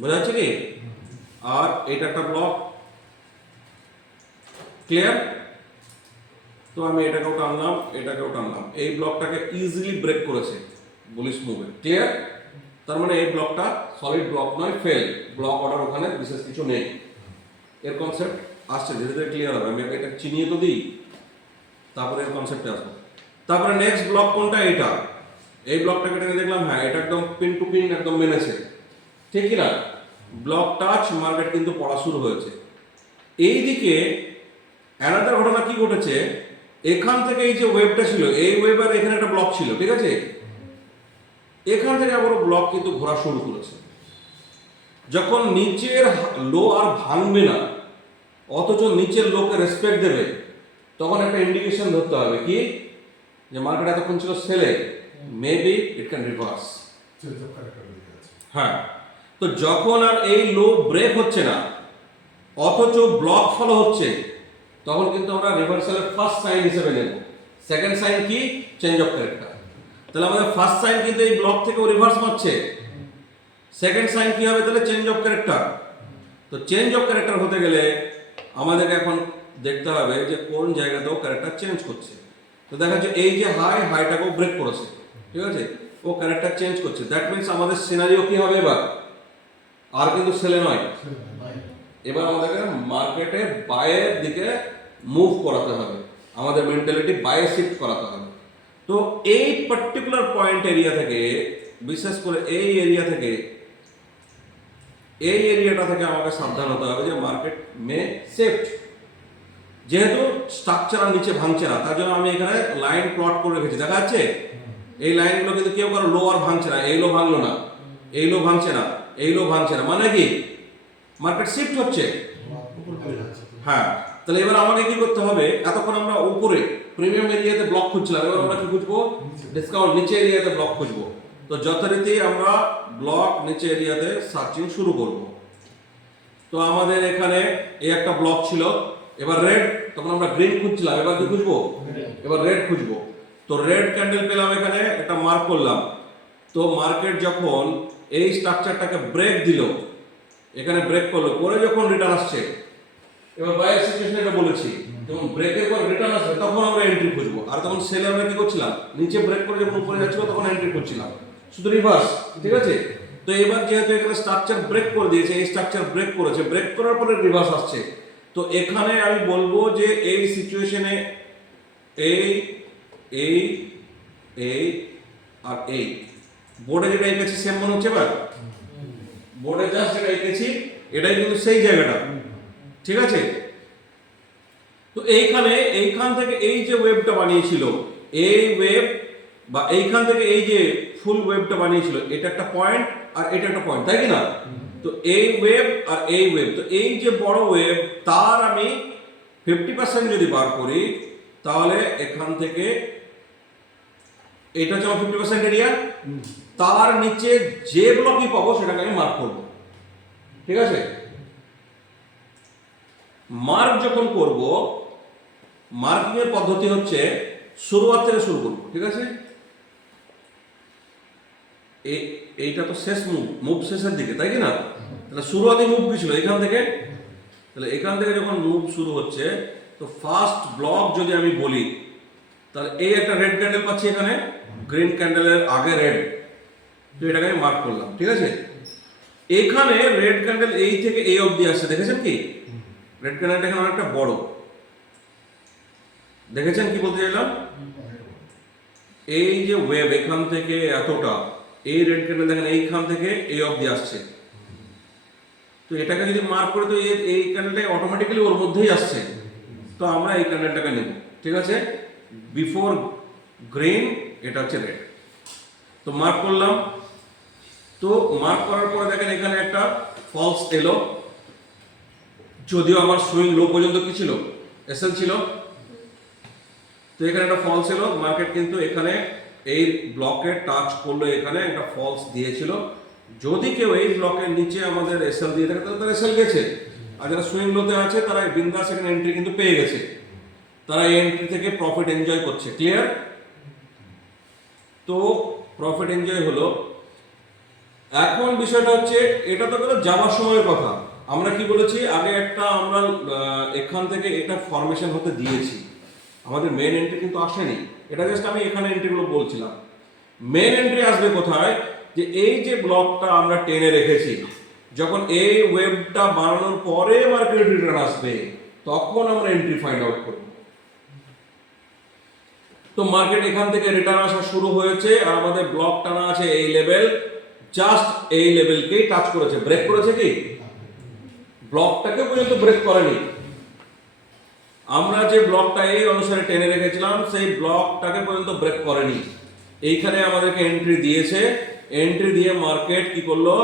বোঝা যাচ্ছে কি, আর এটা একটা ব্লক, ক্লিয়ার। তো আমি এটাকেও টানলাম, এটাকেও টানলাম, এই ব্লকটাকে ইজিলি ব্রেক করেছে বুলিশ মুভে, ক্লিয়ার। তার মানে এই ব্লকটা সলিড ব্লক নয়, ফেল ব্লক অর্ডার, ওখানে বিশেষ কিছু নেই। এর কনসেপ্ট আসছে, ধীরে ধীরে ক্লিয়ার হবে, আমি এটা চিনিয়ে তো দিই, তারপরে এর কনসেপ্টে আসবো। তারপরে নেক্সট ব্লক কোনটা, এটা, এই ব্লকটাকে টেনে দেখলাম, হ্যাঁ এটা একদম পিন টু পিন একদম মেনেছে, ঠিক কি না, ব্লক টাচ, মার্কেট কিন্তু পড়া শুরু হয়েছে। এইদিকে অ্যানাদার ঘটনা কি ঘটেছে, এখান থেকে এই যে ওয়েবটা ছিল, এই ওয়েব আর এখানে একটা ব্লক ছিল, ঠিক আছে, এখান থেকে আবার ব্লক কিন্তু ঘোরা শুরু করেছে। যখন নিচের লো আর ভাঙবে না অথচ নিচের লোকে রেসপেক্ট দেবে, তখন একটা ইন্ডিকেশন ধরতে হবে কি, যে মার্কেট এতক্ষণ ছিল সেলে, মেবি ইট ক্যান রিভার্স। হ্যাঁ, তো যখন আর এই লো ব্রেক হচ্ছে না অথচ ব্লক ফলো হচ্ছে, তখন কিন্তু আমরা রিভার্সালের ফার্স্ট সাইন হিসেবে নেব। সেকেন্ড সাইন কি, চেঞ্জ অফ ক্যারেক্টার। তাহলে আমাদের ফার্স্ট সাইন কিন্তু এই ব্লক থেকেও রিভার্স মারছে, সেকেন্ড সাইন কি হবে, তাহলে চেঞ্জ অফ ক্যারেক্টার। তো চেঞ্জ অফ ক্যারেক্টার হতে গেলে আমাদেরকে এখন দেখতে হবে যে কোন জায়গাতেও ক্যারেক্টার চেঞ্জ করছে। তো দেখা যাচ্ছে এই যে হাইটাকেও ব্রেক করেছে, ঠিক আছে, ও ক্যারেক্টার চেঞ্জ করছে, দ্যাট মিনস আমাদের সিনারিও কি হবে এবার, আর কিন্তু সেলে নয়, এবার আমাদেরকে মার্কেটে বায়ের দিকে মুভ করাতে হবে, আমাদের মেন্টালিটি বায়ে শিফট করাতে হবে। তো তো এই পার্টিকুলার পয়েন্ট এরিয়া থেকে, বিশেষ করে এই এরিয়া থেকে, এই এরিয়াটা থেকে আমাকে সাবধান হতে হবে যে মার্কেট মে শিফট। যেহেতু স্ট্রাকচার নিচে ভাঙছে না, তার জন্য আমি এখানে লাইন প্লট করে রেখেছি, দেখা যাচ্ছে এই লাইনগুলো কিন্তু কেউ কারো লো আর ভাঙছে না, এই লো ভাঙলো না, এই লো ভাঙছে না, এই লো ভাঙছে না, মানে কি মার্কেট শিফট হচ্ছে। হ্যাঁ, তাহলে এবার আমাকে কি করতে হবে, এতক্ষণ আমরা উপরে প্রিমিয়াম এরিয়াতে ব্লক খুঁজছিলাম, এবার আমরা কি খুঁজবো, ডিসকাউন্ট নিচে এরিয়াতে ব্লক খুঁজবো। তো যথারীতি আমরা ব্লক নিচে এরিয়াতে সার্চিং শুরু করব। তো আমাদের এখানে এই একটা ব্লক ছিল, এবার রেড, তখন আমরা গ্রিন খুঁজছিলাম, এবার কি খুঁজবো, এবার রেড খুঁজবো। তো রেড ক্যান্ডেল পেলাম, এখানে একটা মার্ক করলাম। তো মার্কেট যখন এই স্ট্রাকচারটাকে ব্রেক দিল, এখানে ব্রেক করলো, করে যখন রিটার্ন আসছে, এবার বাইয়ের সিচুয়েশন এটা বলেছি, যখন ব্রেকের পর রিটার্ন আসবে তখন আমরা এন্ট্রি খুঁজবো। আর তখন সেলে আমরা কি করছিলাম, নিচে ব্রেক করে যখন উপরে যাচ্ছিল তখন এন্ট্রি খুঁজছিলাম, শুধু রিভার্স, ঠিক আছে। তো এবার যেহেতু এখানে স্ট্রাকচার ব্রেক করে দিয়েছে, এই স্ট্রাকচার ব্রেক করেছে, ব্রেক করার পরে রিভার্স আসছে, তো এখানে আমি বলবো যে এই সিচুয়েশনে এই এই এই আর এই বোর্ডে যেটা এঁকেছি সেম মনে হচ্ছে, এবার বোর্ডে জাস্ট যেটা এঁকেছি এটাই কিন্তু সেই জায়গাটা, ঠিক আছে। তো এইখান থেকে এই যে ওয়েবটা বানিয়েছিল, এই ওয়েব বা এইখান থেকে এই যে ফুল ওয়েবটা বানিয়েছিল, এটা একটা পয়েন্ট আর এটা একটা পয়েন্ট, তাই কি না। তো এই ওয়েব আর এই ওয়েব, তো এই যে বড় ওয়েব, তার আমি 50% যদি বার করি, তাহলে এখান থেকে এটা হচ্ছে আমার 50% এরিয়া, তার নিচে যে ব্লকই পাবো সেটাকে আমি মার্ক করবো, ঠিক আছে। মার্ক যখন করব, মার্কিং এর পদ্ধতি হচ্ছে শুরুয়াত থেকে শুরু করব, ঠিক আছে। এইটা তো শেষ মুভ শেষের দিকে, তাই কি না। তাহলে শুরুয়াতে মুভ কি ছিল, এখান থেকে, তাহলে এখান থেকে যখন মুভ শুরু হচ্ছে, তো ফার্স্ট ব্লক যদি আমি বলি, তাহলে এই একটা রেড ক্যান্ডেল পাচ্ছি এখানে, গ্রিন ক্যান্ডেলের আগে রেড, তো এটাকে আমি মার্ক করলাম, ঠিক আছে। এখানে রেড ক্যান্ডেল এই থেকে এই অবধি আসছে, দেখেছেন কি, রেড ক্যান্ডেলটা এখানে অনেকটা বড়, দেখেছেন কি বলতে চাইলাম। এই যে ওয়েব এখান থেকে এতটা, এই রেড ক্যান্ডেল দেখেন এইখান থেকে এই অবধি আসছে, তো এটাকে যদি মার্ক করে, তো এই ক্যান্ডেলটা অটোমেটিক্যালি ওর মধ্যেই আসছে, তো আমরা এই ক্যান্ডেলটাকে নেব, ঠিক আছে। বিফোর গ্রিন, এটা হচ্ছে রেড, তো মার্ক করলাম। তো মার্ক করার পরে দেখেন এখানে একটা ফলস এলো, যদিও আমার সুইং লো পর্যন্ত কি ছিল, এসএল ছিল, তো এখানে একটা ফলস এলো, মার্কেট কিন্তু এখানে এই ব্লকে টাচ করলো, এখানে একটা ফলস দিয়েছিল। যদি কেউ এই ব্লকের নিচে আমাদের এসএল দিয়ে থাকে, তাহলে তারা এসএল গেছে, আর যারা সুইং লোতে আছে তারা বিন্দাস এখানে এন্ট্রি কিন্তু পেয়ে গেছে, তারা এই এন্ট্রি থেকে প্রফিট এনজয় করছে, ক্লিয়ার। তো প্রফিট এনজয় হলো। এখন বিষয়টা হচ্ছে, এটা তো গেল যাওয়ার সময়ের কথা। আমরা কি বলেছি আগে, একটা আমরা এখান থেকে এটা ফরমেশন হতে দিয়েছি, আমাদের মেন এন্ট্রি কিন্তু আসেনি, এটা জাস্ট আমি এখানে এন্ট্রিগুলো বলছিলাম। মেন এন্ট্রি আসবে কোথায়, যে এই যে ব্লকটা আমরা টেনে রেখেছি, যখন এই ওয়েবটা বানানোর পরে মার্কেট রিটার্ন আসবে, তখন আমরা এন্ট্রি ফাইন্ড আউট করব। তো মার্কেট এখান থেকে রিটার্ন আসা শুরু হয়েছে, আর আমাদের ব্লক টানা আছে এই লেভেল, জাস্ট এই লেভেলকেই টাচ করেছে, ব্রেক করেছে কি, ব্লকটাকে পর্যন্ত ব্রেক করেনি। আমরা যে ব্লকটা এই অনুসারে টেনে রেখেছিলাম, সেই ব্লকটাকে পর্যন্ত ব্রেক করেনি। এইখানে আমাদেরকে এন্ট্রি দিয়েছে, এন্ট্রি দিয়ে মার্কেট কি করলো,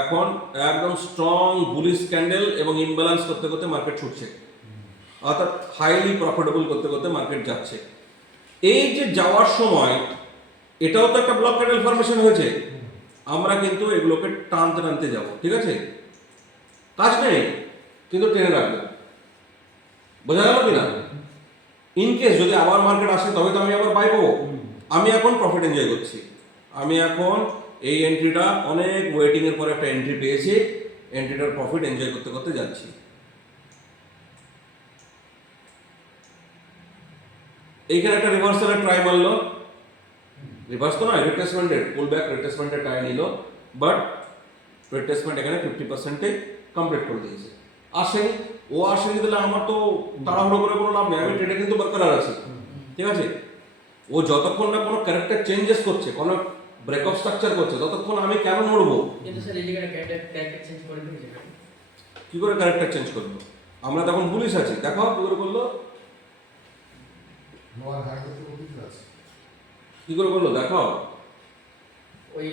এখন একদম স্ট্রং বুলিশ ক্যান্ডেল এবং ইমব্যালেন্স করতে করতে মার্কেট ছুটছে, অর্থাৎ হাইলি প্রফিটেবল করতে করতে মার্কেট যাচ্ছে। এই যে যাওয়ার সময়, এটাও তো একটা ব্লক ক্যান্ডেল ফরমেশন হয়েছে, আমরা কিন্তু এগুলোকে টানতে টানতে যাব, ঠিক আছে। কাজ নেই, কিন্তু টেনে রাখবো, বোঝা গেল কিনা। ইনকেস যদি আবার মার্কেট আসে, তবে তো আমি আবার বাই পাবো। আমি এখন প্রফিট এনজয় করছি, আমি এখন এই এন্ট্রিটা অনেক ওয়েটিং এর পরে একটা এন্ট্রি পেয়েছি, এন্ট্রিটার প্রফিট এনজয় করতে করতে যাচ্ছি। এইখানে একটা রিভার্সালের ট্রাই মারলো, রিভার্স তো নয়, রিট্রেসমেন্টের পুল ব্যাক রিট্রেসমেন্টের ট্রাই নিল, বাট রিট্রেসমেন্ট এখানে 50%-এ কমপ্লিট করে দিয়েছে। আসেনি, ও আসেনি, তাহলে আমার তো তাড়াহুড়ো করে কোনো লাভ নেই, আমি ট্রেডে কিন্তু বরকরার আছি, ঠিক আছে। ও যতক্ষণ না কোনো ক্যারেক্টার চেঞ্জেস করছে, কোনো ব্রেকআপ স্ট্রাকচার করছে, ততক্ষণ আমি কেন নড়বো? কিন্তু স্যার এই জায়গাটা ক্যারেক্টার চেঞ্জ করে দিই জায়গাটা। কি করে ক্যারেক্টার চেঞ্জ করবো? আমরা তখন পুলিশ আছি, দেখাও কি করে করলো, নোয়ার হ্যাঁ করতে অভিযোগ আছে। কি করে করলো দেখাও। ওই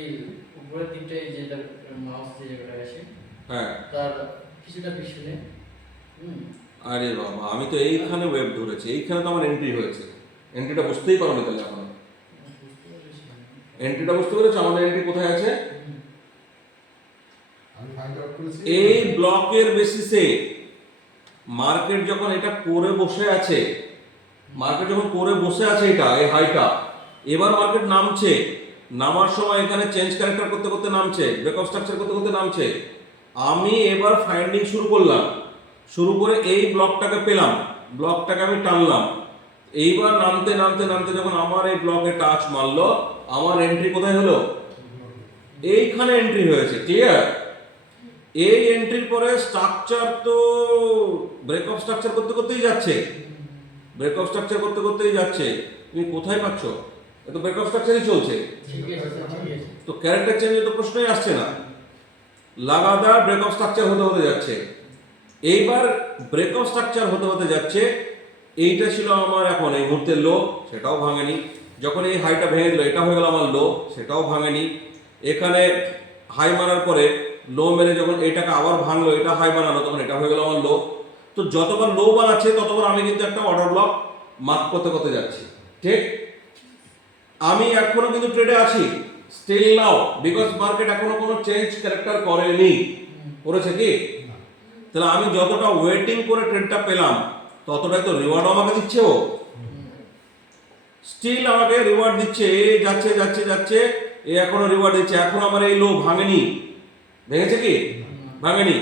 উপরের তিনটে যেটা মাউস যে জায়গাটা আসে হ্যাঁ, তার কিছুটা পিছনে আরে বাবা, আমি তো এইখানে ওয়েব ধরেছি, এইখানে তো আমার এন্ট্রি হয়েছে। এন্ট্রিটা বুঝতেই পারো না তাহলে এখন। এন্ট্রিটা বুঝতে পেরেছো আমাদের এন্ট্রি কোথায় আছে? আমি ফাইন্ড আউট করেছি এই ব্লকের বেসিসে মার্কেট যখন এটা করে বসে আছে, মার্কেট যখন করে বসে আছে এটা এই হাইটা, এবার মার্কেট নামছে, নামার সময় এখানে চেঞ্জ ক্যারেক্টার করতে করতে নামছে, ব্রেকআপ স্ট্রাকচার করতে করতে নামছে। আমি এবার ফাইন্ডিং শুরু করলাম, শুরু করে এই ব্লকটাকে পেলাম, ব্লকটাকে আমি টানলাম। এইবার নামতে নামতে নামতে যখন আমার এই ব্লকে টাচ মারলো, আমার এন্ট্রি কোথায় হলো? এইখানে এন্ট্রি হয়েছে। ক্লিয়ার? এই এন্ট্রির পরে স্ট্রাকচার তো ব্রেকআপ স্ট্রাকচার করতে করতেই যাচ্ছে, ব্রেকআপ স্ট্রাকচার করতে করতেই যাচ্ছে। তুমি কোথায় পাচ্ছ? এত ব্রেকআপ স্ট্রাকচারই চলছে, ঠিক আছে স্যার, ঠিক আছে। তো ক্যারেক্টার চেঞ্জের তো প্রশ্নই আসছে না, লাগাতার ব্রেকআপ স্ট্রাকচার হতে হতে যাচ্ছে। এইবার ব্রেকআপ স্ট্রাকচার হতে হতে যাচ্ছে, এইটা ছিল আমার এখন এই মুহূর্তে লো, সেটাও ভাঙেনি। যখন এই হাইটা ভেঙে দিল, এটা হয়ে গেল আমার লো, সেটাও ভাঙেনি। এখানে হাই মারার পরে লো মেরে যখন এটাকে আবার ভাঙলো, এটা হাই বানালো, তখন এটা হয়ে গেল আমার লো। তো যতবার লো বানাচ্ছে ততবার আমি কিন্তু একটা অর্ডার ব্লক মার্ক করতে করতে যাচ্ছি। ঠিক? আমি এখনো কিন্তু ট্রেডে আছি, স্টিল নাও, বিকজ মার্কেট এখনো কোনো চেঞ্জ ক্যারেক্টার করেনি। করেছে কি? তাহলে আমি যতটা ওয়েটিং করে ট্রেডটা পেলাম, ততটাই তো রিওয়ার্ড আমাকে দিচ্ছে ও। স্টিল আমাকে রিওয়ার্ড দিচ্ছে, এ যাচ্ছে যাচ্ছে যাচ্ছে, এ এখনো রিওয়ার্ড দিচ্ছে। এখন আমার এই লো ভাঙেনি, ভেঙেছে কি? ভাঙেনি।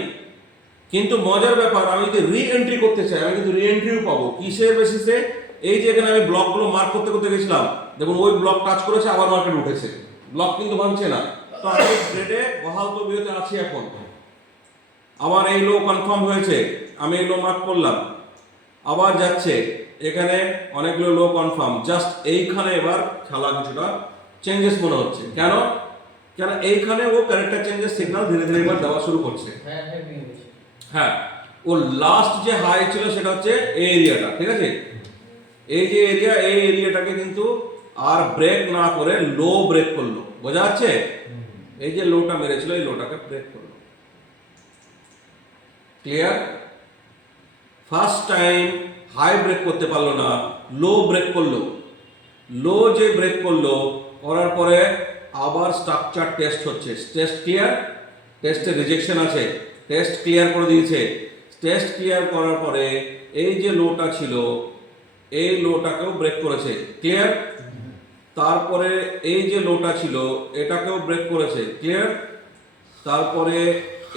কিন্তু মজার ব্যাপার, আমি যদি রি এন্ট্রি করতে চাই, আমি কিন্তু রি এন্ট্রিও পাবো। কিসের বেসিসে? এই যে এখানে আমি ব্লকগুলো মার্ক করতে করতে গেছিলাম, দেখুন ওই ব্লক টাচ করেছে, আবার মার্কেট উঠেছে, ব্লক কিন্তু ভাঙছে না। তো আমি ট্রেডে বহাল তবিয়তে আছি এখন। আমার এই লো কনফার্ম হয়েছে, আমি এই লো মার্ক করলাম, আবার যাচ্ছে, এখানে অনেকগুলো লো কনফার্ম। জাস্ট এইখানে এবার খেলা কিছুটা চেঞ্জেস মনে হচ্ছে। কেন? কেন এইখানে ও ক্যারেক্টার চেঞ্জের সিগন্যাল ধীরে ধীরে এবার দেওয়া শুরু করছে। হ্যাঁ হ্যাঁ ভেঙে গেছে। হ্যাঁ, ও লাস্ট যে হাই ছিল সেটা হচ্ছে এই এরিয়াটা, ঠিক আছে? এই যে এরিয়া, এই এরিয়াটাকে কিন্তু আর ব্রেক না করে লো ব্রেক করলো, বোঝা যাচ্ছে? এই যে লোটা মেরেছিল, এই লোটাকে ব্রেক করলো। Clear? First time high break করতে পারলো না, লো ব্রেক করলো। লো যে ব্রেক করলো, করার পরে আবার স্ট্রাকচার টেস্ট হচ্ছে। Test clear? টেস্টে রিজেকশন আছে, টেস্ট ক্লিয়ার করে দিয়েছে। টেস্ট ক্লিয়ার করার পরে এই যে লোটা ছিল, এই লোটাকেও ব্রেক করেছে। ক্লিয়ার? তারপরে এই যে লোটা ছিল, এটাকেও ব্রেক করেছে। ক্লিয়ার? তারপরে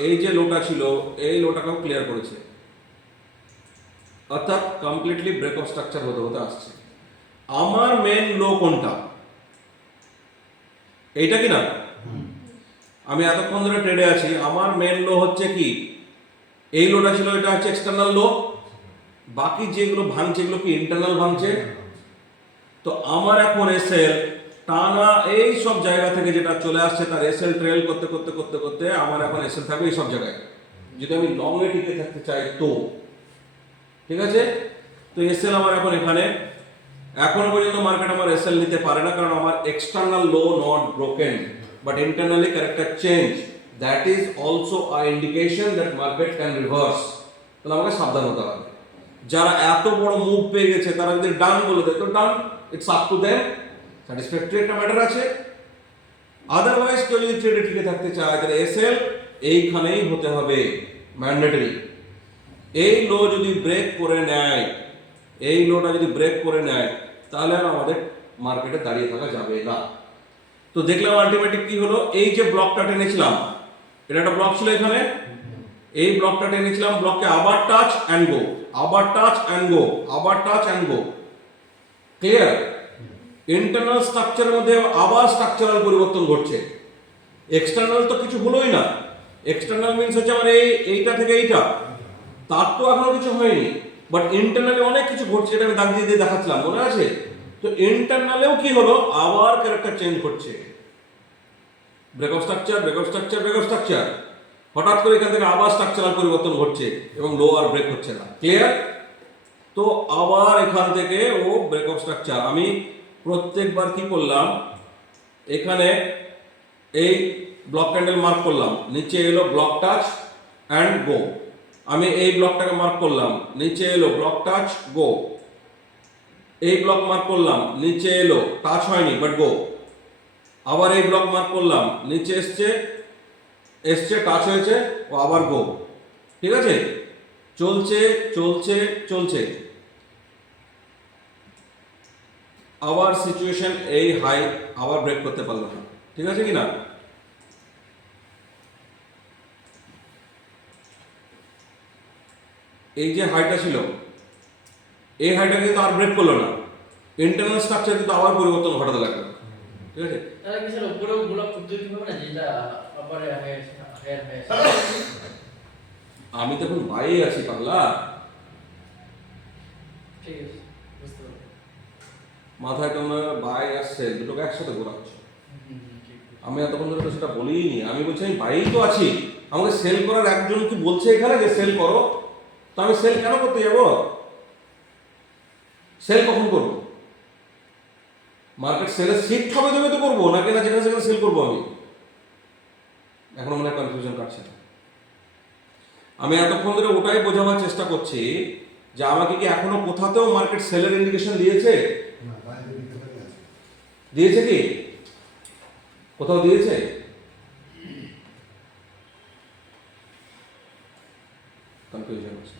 এই যে লোটা ছিল, এই লোটাকেও ক্লিয়ার করেছে। অর্থাৎ কমপ্লিটলি ব্রেকআপ স্ট্রাকচার হতে হতে আসছে। আমার মেন লো কোনটা? এইটা কি না? আমি এতক্ষণ ধরে ট্রেডে আছি, আমার মেন লো হচ্ছে কি? এই লোটা ছিল, এটা হচ্ছে এক্সটার্নাল লো। বাকি যেগুলো ভাঙছে এগুলো কি ইন্টারনাল ভাঙছে। তো আমার এখন এসএল টানা এই সব জায়গা থেকে যেটা চলে আসছে, তার এসএল ট্রেল করতে করতে করতে করতে আমার এখন এসএল থাকবে এই সব জায়গায়, যদি আমি লং এ টিকে থাকতে চাই তো। ঠিক আছে? তো এসএল আমার এখন এখানে। এখনো পর্যন্ত মার্কেট আমার এসএল নিতে পারে না, কারণ আমার external low not broken, but internally character change. That is also a indication that market can reverse. তাহলে আমাকে সাবধান হতে হবে। যারা এত বড় মুভ পেয়ে গেছে, তারা যদি ডান বলে দেয় তো done, it's up to them, satisfactory একটা ম্যাটার আছে। আদারওয়াইজ কেউ যদি ট্রেডে টিকে থাকতে চায়, তাহলে এসএল এইখানেই হতে হবে, ম্যান্ডেটরি। এই লো যদি ব্রেক করে নেয়, এই লোটা যদি ব্রেক করে নেয়, তাহলে আর আমাদের মার্কেটে দাঁড়িয়ে থাকা যাবে না। তো দেখলাম আলটিমেটলি কি হলো, এই যে ব্লকটা টেনেছিলাম, এটা একটা ব্লক ছিল এখানে, এই ব্লকটা টেনেছিলাম, ব্লককে আবার টাচ অ্যান্ড গো, আবার টাচ অ্যান্ড গো, আবার touch and go. Clear? Internal স্ট্রাকচারের মধ্যে আবার স্ট্রাকচারাল পরিবর্তন ঘটছে। এক্সটার্নাল তো কিছু হলোই না। এক্সটার্নাল মিন্স হচ্ছে আমার এইটা থেকে এইটা, তার তো এখনো কিছু হয়নি, বাট ইন্টারনালি অনেক কিছু ঘটছে, যেটা আমি দাগ দিয়ে দিয়ে দেখাচ্ছিলাম, মনে আছে? তো তো ইন্টারনালেও কি হলো, আবার ক্যারেক্টার চেঞ্জ করছে, break of structure, break of structure, break of structure, হঠাৎ করে এখান থেকে আবার স্ট্রাকচারাল পরিবর্তন ঘটছে এবং লো আর ব্রেক হচ্ছে না। ক্লিয়ার? তো আবার এখান থেকে ও ব্রেক অফ স্ট্রাকচার। আমি প্রত্যেকবার কি করলাম, এখানে এই ব্লক ক্যান্ডেল মার্ক করলাম, নিচে এলো ব্লক টাচ অ্যান্ড গো। আমি এই ব্লকটাকে মার্ক করলাম, নিচে এলো ব্লক টাচ গো। এই ব্লক মার্ক করলাম, নিচে এলো টাচ হয়নি বাট গো। আবার এই ব্লক মার্ক করলাম, নিচে এসছে টাচ হয়েছে, ও আবার গো। ঠিক আছে, চলছে চলছে চলছে। আবার সিচুয়েশন এই হাই, আবার ব্রেক করতে পারলো না। ঠিক আছে কি না? এই যে হাইটা ছিল, এই হাইটা কিন্তু আর ব্রেক করলো না, ইন্টারনাল স্ট্রাকচার কিন্তু আবার পরিবর্তন ঘটাতে লাগলো। ঠিক আছে, তাহলে কি স্যার উপরেও ব্লক করতে দিতে হবে না, যেটা আপারে হায়ার আমি তো এখন বাইরে আছি পাগলা, ঠিক আছে, বুঝতে পারলাম। মাথায় তোমরা বাই আর সেল দুটোকে একসাথে ঘোরাচ্ছ। ঠিক। আমি এতক্ষণ ধরে তো সেটা বলিনি। আমি বলছি আমি বাইরেই তো আছি, আমাকে সেল করার একজন কি বলছে এখানে যে সেল করো, তো আমি সেল কেন করতে যাব? সেল কখন করবো? মার্কেট সেলের শিফট হবে তবে তো করবো, নাকি না যেখানে সেখানে সেল করবো আমি? এখনো মনে হয় কনফিউশন কাটছে না। আমি এতক্ষণ ধরে ওটাই বোঝাবার চেষ্টা করছি যে আমাকে কি এখনো কোথাতেও মার্কেট সেলের ইন্ডিকেশন দিয়েছে? না, বাইরে দিতে পারি আছে। দিয়েছে কি? কোথাও দিয়েছে? কনফিউশন আছে।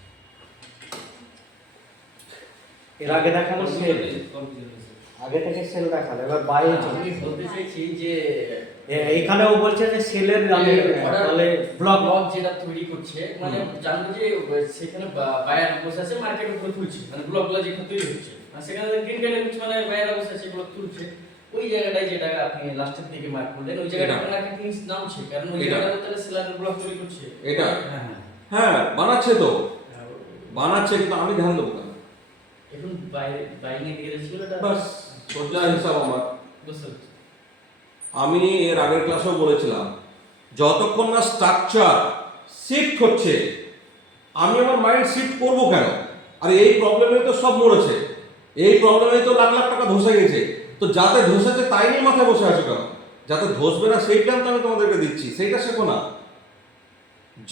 এর আগে দেখানো সেল, আগে থেকে সেল দেখালো, এবার বাইরে চলে আমি বলতে চাইছি যে এইখানেও বলছে যে সেলের তাহলে ব্লক ব্লক যেটা তৈরি করছে, মানে জানবো যে সেখানে বায়ার বসে আছে, মার্কেট উপরে তুলছে, মানে ব্লকগুলো যেখানে তৈরি হচ্ছে, আর সেখানে গ্রিন ক্যান্ডেল মানে বায়ার বসে আছে, এগুলো তুলছে। ওই জায়গাটায় যেটা আপনি লাস্টের দিকে মার্ক করলেন, ওই জায়গাটা মার্কেটিং নামছে, কারণ ওই জায়গাটা তাহলে সেলার ব্লক তৈরি করছে। এটা হ্যাঁ হ্যাঁ বানাচ্ছে তো, হ্যাঁ। বানাচ্ছে, কিন্তু আমি ধ্যান দেবো না। এখন বাইরে দিকে ছিল এটা, বাস সোজা হিসাব আমার। বুঝতে পারছি। আমি এর আগের ক্লাসেও বলেছিলাম, যতক্ষণ না স্ট্রাকচার শিফট হচ্ছে আমি আমার মাইন্ড শিফট করবো কেন? আর এই প্রবলেমে তো সব মরেছে, এই প্রবলেমে তো লাখ লাখ টাকা ধসে গেছে। তো যাতে ধসেছে তাই নিয়ে মাথায় বসে আছো কেন? যাতে ধসবে না সেই প্ল্যান তো আমি তোমাদেরকে দিচ্ছি, সেইটা শেখো না।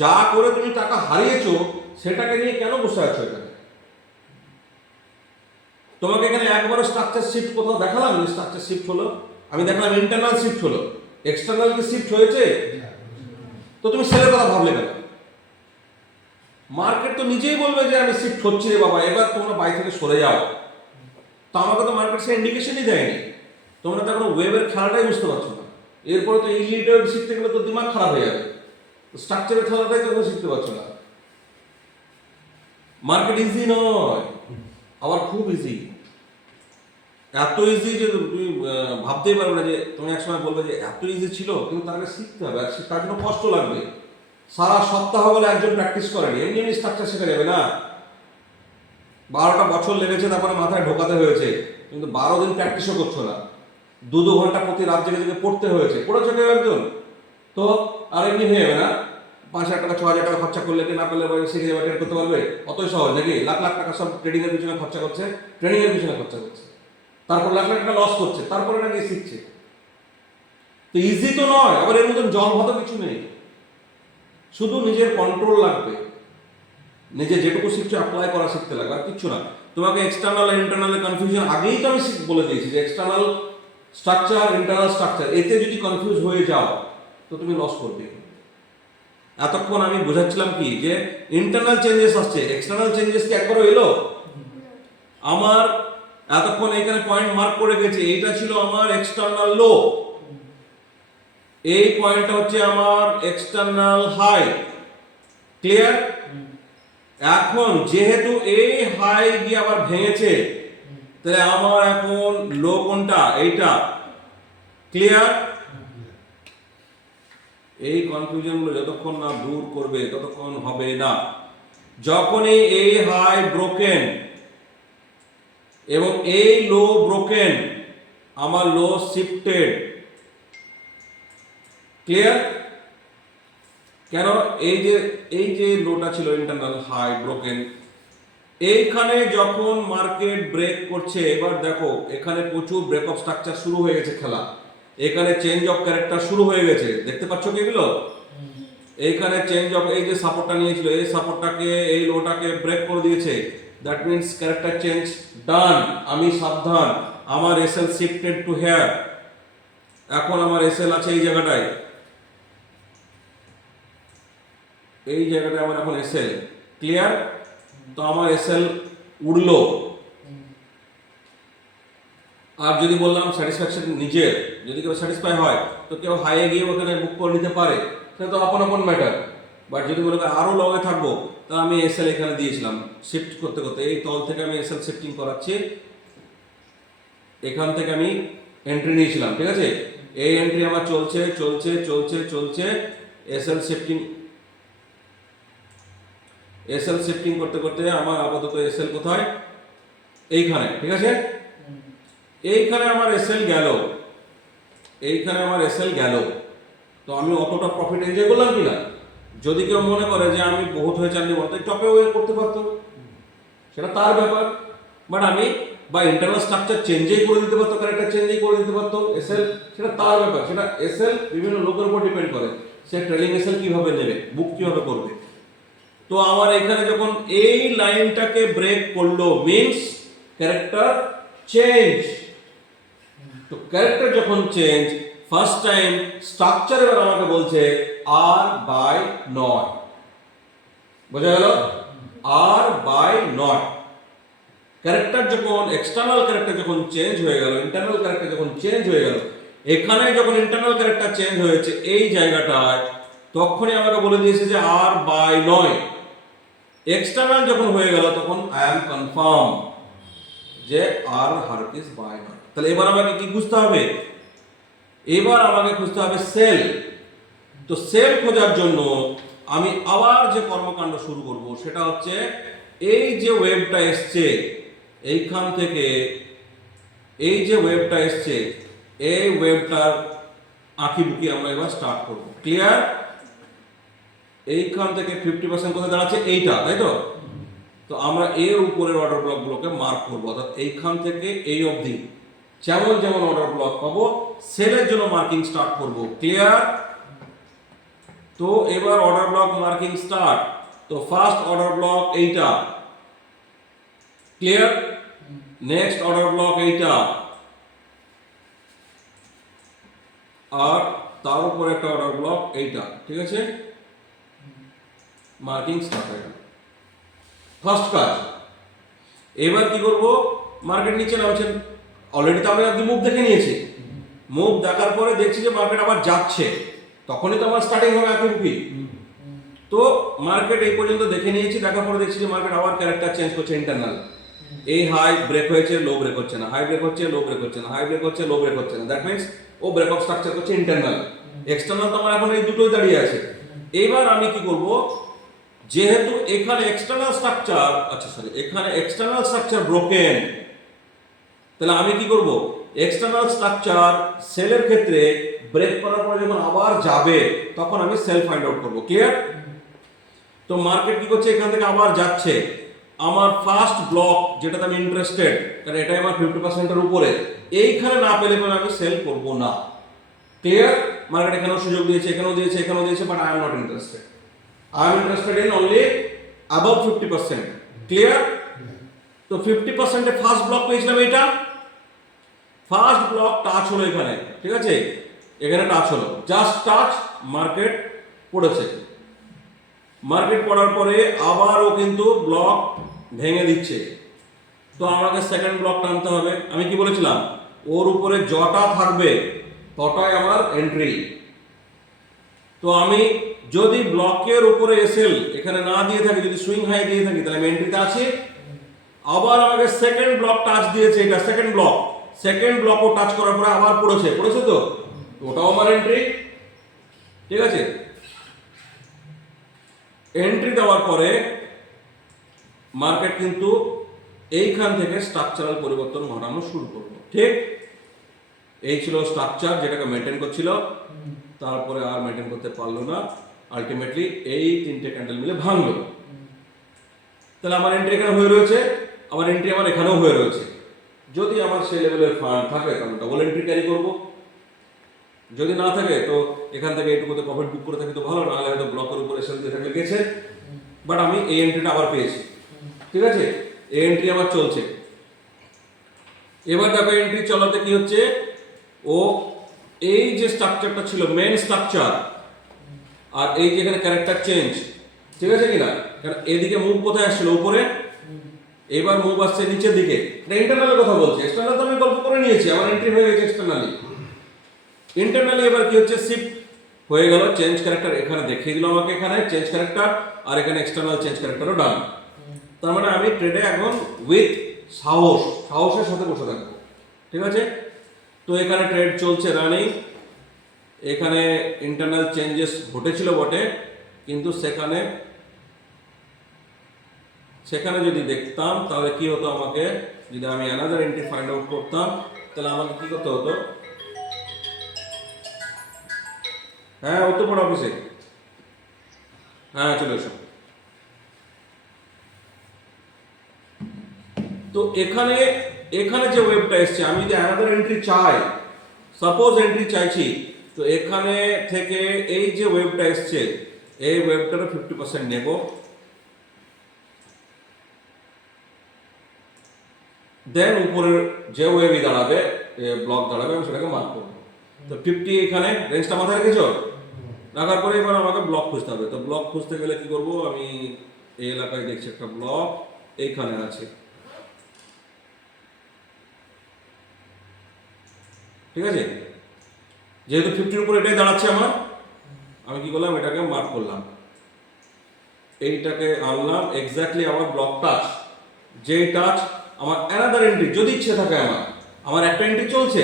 যা করে তুমি টাকা হারিয়েছো সেটাকে নিয়ে কেন বসে আছো এখানে? তোমাকে এখানে একবারও স্ট্রাকচার শিফট কোথাও দেখালাম? স্ট্রাকচার শিফট হলো, আমি দেখালাম ইন্টারনাল শিফট হলো, এক্সটার্নাল কি শিফট হয়েছে? তো তুমি সেলের কথা ভাবলে কেন? মার্কেট তো নিজেই বলবে যে আমি শিফট হচ্ছি রে বাবা, এবার তোমরা বাই থেকে সরে যাও। তো আমাকে তো মার্কেট সে ইন্ডিকেশনই দেয়নি। তোমরা তো এখন ওয়েবের খেলাটাই বুঝতে পারছো না। এরপরে তো ইলিড ওয়েব শিখতে গেলে তো দিমাগ খারাপ হয়ে যাবে। স্ট্রাকচারের খেলাটাই তোমরা শিখতে পারছো না। মার্কেট ইজি নয়, আবার খুব ইজি। এত ইজি যে তুমি ভাবতেই পারবে না, যে তুমি একসময় বলবে যে এত ইজি ছিল, কিন্তু তার আগে শিখতে হবে, আর তার জন্য কষ্ট লাগবে। সারা সপ্তাহ বলে একজন প্র্যাকটিস করেনি, এমনি এমনি স্ট্রাকচার শেখা যাবে না। 12টা বছর লেগেছে, তারপরে মাথায় ঢোকাতে হয়েছে, কিন্তু 12 দিন প্র্যাকটিসও করছো না। 2-2 ঘন্টা প্রতি রাত জেগে জেগে পড়তে হয়েছে। পড়েছো কেউ একজন? তো আর এমনি হয়ে যাবে না। 5,000 টাকা 6,000 টাকা খরচা করলে কি না করলে শিখে যাবে, ট্রেড করতে পারবে? অতই সহজ নাকি? লাখ লাখ টাকা সব ট্রেডিং এর পিছনে খরচা করছে, ট্রেনিং এর পিছনে খরচা করছে, তারপর লাখ লাখ টাকা লস করছে, তারপরে নাকি শিখছে। তো ইজি তো নয়, আবার এর মতন জল ভাত কিছু নেই। শুধু নিজের কন্ট্রোল লাগবে, নিজে যেটুকু শিখছো অ্যাপ্লাই করা শিখতে লাগবে, আর কিচ্ছু না। তোমাকে এক্সটার্নাল আর ইন্টারনাল কনফিউশন আগেই তো আমি বলে দিয়েছি যে এক্সটার্নাল স্ট্রাকচার, ইন্টারনাল স্ট্রাকচার, এতে যদি কনফিউজ হয়ে যাও তো তুমি লস করবে। এতক্ষণ আমি বোঝাচ্ছিলাম কি, যে ইন্টারনাল চেঞ্জেস আসছে, এক্সটার্নাল চেঞ্জেস কি একবারও এলো? আমার এতক্ষণ এখানে পয়েন্ট মার্ক করে গেছে, এইটা ছিল আমার এক্সটার্নাল লো, এই পয়েন্টটা হচ্ছে আমার এক্সটার্নাল হাই। ক্লিয়ার? এখন যেহেতু এই হাই গিয়ে আবার ভেঙেছে, তাহলে আমার এখন লো কোনটা? এইটা। ক্লিয়ার? এই কনফিউশনগুলো যতক্ষণ না দূর করবে ততক্ষণ হবে না। যখনই এই হাই ব্রোকেন, এবং এই লো ব্রোকেন, আমার লো শিফটেড। ক্লিয়ার? কেন? এই যে লোটা ছিল ইন্টারনাল হাই ব্রোকেন, এইখানে যখন মার্কেট ব্রেক করছে, এবার দেখো এখানে প্রচুর ব্রেক অফ স্ট্রাকচার শুরু হয়ে গেছে খেলা, এখানে চেঞ্জ অফ ক্যারেক্টার শুরু হয়ে গেছে, দেখতে পাচ্ছ কি এগুলো? এইখানে চেঞ্জ অফ, এই যে সাপোর্টটা নিয়েছিল, এই সাপোর্টটাকে এই লোটাকে ব্রেক করে দিয়েছে, দ্যাট মিন্স ক্যারেক্টার চেঞ্জ ডান। আমি সাবধান, আমার এসএল শিফটেড টু হেয়ার। এখন আমার এসএল আছে এই জায়গাটায়, এই জায়গাটায় আমার এখন এসএল। ক্লিয়ার? তো আমার এসএল উড়লো। আর যদি বললাম স্যাটিসফ্যাকশন নিজের, যদি কেউ স্যাটিসফাই হয় তো কেউ হাইয়ে গিয়ে ওখানে বুক করে নিতে পারে, সেটা তো আপন আপন ম্যাটার। বাট যদি মনে করি আরও লগে থাকবো, তা আমি এসএল এখানে দিয়েছিলাম শিফট করতে করতে, এই তল থেকে আমি এসএল শিফটিং করাচ্ছি, এখান থেকে আমি এন্ট্রি নিয়েছিলাম, ঠিক আছে? এই এন্ট্রি আমার চলছে চলছে চলছে চলছে, এসএল শিফটিং করতে করতে আমার আপাতত এসএল কোথায়? এইখানে, ঠিক আছে? এইখানে আমার এসএল গেল, এইখানে আমার এসএল গেল। তো আমি অতটা প্রফিট এনজয় করলাম কিনা? যদি কেউ মনে করে যে আমি বহুত হয়ে চাননি বলতে টপে ওয়ে করতে পারতো, সেটা তার ব্যাপার। বাট আমি বা ইন্টারনাল স্ট্রাকচার চেঞ্জেই করে দিতে পারতো, ক্যারেক্টার চেঞ্জেই করে দিতে পারতো এসএল, সেটা তার ব্যাপার। সেটা এসএল বিভিন্ন লোকের উপর ডিপেন্ড করে, সে ট্রেলিং এসএল কিভাবে নেবে, বুক কিভাবে করবে। তো আমার এখানে যখন এই লাইনটাকে ব্রেক করলো, মিন্স ক্যারেক্টার চেঞ্জ। তো ক্যারেক্টার যখন চেঞ্জ, ফার্স্ট টাইম স্ট্রাকচার এবার আমাকে বলছে আর বাই নট। বোঝা গেল? আর বাই নট। ক্যারেক্টার যখন, এক্সটার্নাল ক্যারেক্টার যখন চেঞ্জ হয়ে গেল, ইন্টারনাল ক্যারেক্টার যখন চেঞ্জ হয়ে গেল, এখানে যখন ইন্টারনাল ক্যারেক্টার চেঞ্জ হয়েছে এই জায়গাটায়, তখনই আমাকে বলে দিয়েছে যে আর বাই নয়। এক্সটার্নাল যখন হয়ে গেল তখন আই এম কনফার্ম যে আর হারকিস বাই নয়। তাহলে এবার আমাকে কি খুঁজতে হবে? এবার আমাকে খুঁজতে হবে সেল। তো সেল খোঁজার জন্য আমি আবার যে কর্মকাণ্ড শুরু করব সেটা হচ্ছে, এই যে ওয়েবটা এসছে এইখান থেকে, এই যে ওয়েবটা এসছে এই ওয়েবটার আঁকি বুকি আমরা এবার স্টার্ট করব। ক্লিয়ার? এইখান থেকে 50% কোথায় দাঁড়াচ্ছে? এইটা, তাই তো? তো আমরা এর উপরের অর্ডার ব্লকগুলোকে মার্ক করবো, অর্থাৎ এইখান থেকে এই অবধি যেমন যেমন অর্ডার ব্লক পাবো সেলের জন্য মার্কিং স্টার্ট করব। ক্লিয়ার? তো এবার অর্ডার ব্লক মার্কিং স্টার্ট। তো ফার্স্ট অর্ডার ব্লক এইটা, ক্লিয়ার? নেক্সট অর্ডার ব্লক এইটা, আর তার উপর একটা অর্ডার ব্লক এইটা, ঠিক আছে? মার্কিং স্টার্ট হয়ে গেল ফার্স্ট কাজ। এবার কি করব? মার্কেট নিচে নামছে, অলরেডি তো আমরা মুভ দেখে নিয়েছি। মুভ দেখার পরে দেখছি যে মার্কেট আবার যাচ্ছে, তখনই তো আমার স্টার্টিং হবে আঁকিবুকি। তো মার্কেট এই পর্যন্ত দেখে নিয়েছি, দেখার পরে দেখছি যে মার্কেট আবার ক্যারেক্টার চেঞ্জ করছে ইন্টারনাল। এই হাই ব্রেক হয়েছে, লো ব্রেক হচ্ছে না, হাই ব্রেক হচ্ছে, লো ব্রেক হচ্ছে না, হাই ব্রেক হচ্ছে, লো ব্রেক হচ্ছে না। দ্যাট মিন্স ও ব্রেক অফ স্ট্রাকচার করছে ইন্টারনাল। এক্সটার্নাল তো আমার এখন এই দুটোই দাঁড়িয়ে আছে। এবার আমি কি করব? যেহেতু এখানে এক্সটার্নাল স্ট্রাকচার, আচ্ছা সরি, এখানে এক্সটার্নাল স্ট্রাকচার ব্রোকেন, তাহলে আমি কি করব? এক্সটার্নাল স্ট্রাকচার সেলের ক্ষেত্রে ব্রেক করার পরে যখন আবার যাবে তখন আমি সেল ফাইন্ড আউট করব। ক্লিয়ার? তো মার্কেট কি করছে? এখান থেকে আবার যাচ্ছে। আমার ফার্স্ট ব্লক যেটাতে আমি ইন্টারেস্টেড, কারণ এটাই আমার 50% এর উপরে, এইখানে না পেলে পরে আমি সেল করব না। ক্লিয়ার? মার্কেট এখানেও সুযোগ দিয়েছে, এখানেও দিয়েছে, এখানেও দিয়েছে, but I am not interested. I am interested in only above 50%. Clear? তো 50% এ ফার্স্ট ব্লক পেয়েছিলাম এইটা, ফার্স্ট ব্লক টাচ হলো এখানে, ঠিক আছে? এখানে টাচ হলো, জাস্ট টাচ, মার্কেট পড়েছে। মার্কেট পড়ার পরে আবারও কিন্তু ব্লক ভেঙে দিচ্ছে। তো আমাকে সেকেন্ড ব্লক টানতে হবে। আমি কি বলেছিলাম? ওর উপরে যটা থাকবে তটাই আমার এন্ট্রি। তো আমি যদি ব্লকের উপরে এসএল এখানে না দিয়ে থাকি, যদি সুইং হাই দিয়ে থাকি, তাহলে আমি এন্ট্রিতে আছি। আবার আমাকে সেকেন্ড ব্লক টাচ দিয়েছে, এটা সেকেন্ড ব্লক, সেকেন্ড ব্লকও টাচ করার পরে আবার পড়েছে, তো ওটাও আমার এন্ট্রি। ঠিক আছে? এন্ট্রি দেওয়ার পরে মার্কেট কিন্তু এইখান থেকে স্ট্রাকচারাল পরিবর্তন ঘটানো শুরু করবো। ঠিক, এই ছিল স্ট্রাকচার যেটাকে মেনটেন করছিল, তারপরে আর মেনটেন করতে পারলো না, আলটিমেটলি এই তিনটে ক্যান্ডেল মিলে ভাঙলো। তাহলে আমার এন্ট্রি এখানে হয়ে রয়েছে, আমার এন্ট্রি আমার এখানেও হয়ে রয়েছে। যদি আমার সেই লেভেলের ফান্ড থাকে তাহলে ডবল এন্ট্রি ক্যারি করবো, যদি না থাকে তো এখান থেকে এইটুকুতে প্রফিট বুক করে থাকি তো ভালো, নাহলে হয়তো ব্লকের উপরে সেল দিয়ে থাকলে গেছে, বাট আমি এই এন্ট্রিটা আবার পেয়েছি। ঠিক আছে, এই এন্ট্রি আমার চলছে। এবার দেখো এন্ট্রি চলাতে কি হচ্ছে, ও এই যে স্ট্রাকচারটা ছিল মেন স্ট্রাকচার, আর এই যে এখানে ক্যারেক্টার চেঞ্জ, ঠিক আছে কিনা, কারণ এদিকে মুভ কোথায় আসছিল উপরে, এবার মুভ আসছে নিচের দিকে। এটা ইন্টারনালের কথা বলছি, এক্সটার্নাল তো আমি গল্প করে নিয়েছি, আমার এন্ট্রি হয়ে গেছে এক্সটার্নালি। ইন্টারনালি এবার কি হচ্ছে, শিফট হয়ে গেল, চেঞ্জ ক্যারেক্টার এখানে দেখিয়ে দিল আমাকে, এখানে চেঞ্জ ক্যারেক্টার, আর এখানে এক্সটার্নাল চেঞ্জ ক্যারেক্টারও ডান। তার মানে আমি ট্রেডে এখন উইথ সাহসের সাথে বসে থাকবো। ঠিক আছে, তো এখানে ট্রেড চলছে রানিং, এখানে ইন্টারনাল চেঞ্জেস ঘটেছিল বটে, কিন্তু সেখানে যদি দেখতাম তাহলে কি হতো, আমাকে যদি আমি অ্যানাদার এন্ট্রি ফাইন্ড আউট করতাম তাহলে আমাকে কি করতে হতো, হ্যাঁ উত্তরপাড়া অফিসে, হ্যাঁ চলে এসো। তো এখানে যে ওয়েবটা এসছে, আমি যদি অ্যানাদার এন্ট্রি চাই, সাপোজ এন্ট্রি চাইছি, তো এখানে থেকে এই যে ওয়েবটা এসছে, এই ওয়েবটারও 50% নেব, দেন উপরের যে ওয়েবই দাঁড়াবে, ব্লক দাঁড়াবে, আমি সেটাকে মার্ক করবো। তো 50 এখানে রেঞ্জটা মাথায় রেখেছো, রাখার পরে এবার আমাকে ব্লক খুঁজতে হবে। তো ব্লক খুঁজতে গেলে কি করব, আমি এই এলাকায় দেখছি একটা ব্লক এইখানে আছে, ঠিক আছে, যেহেতু 50-র উপর এটাই দাঁড়াচ্ছে আমার, আমি কি করলাম, এটাকে মার্ক করলাম, এইটাকে আনলাম এক্স্যাক্টলি আমার ব্লক টাচ, যে টাচ আমার অ্যানাদার এন্ট্রি যদি ইচ্ছে থাকে, আমার একটা এন্ট্রি চলছে,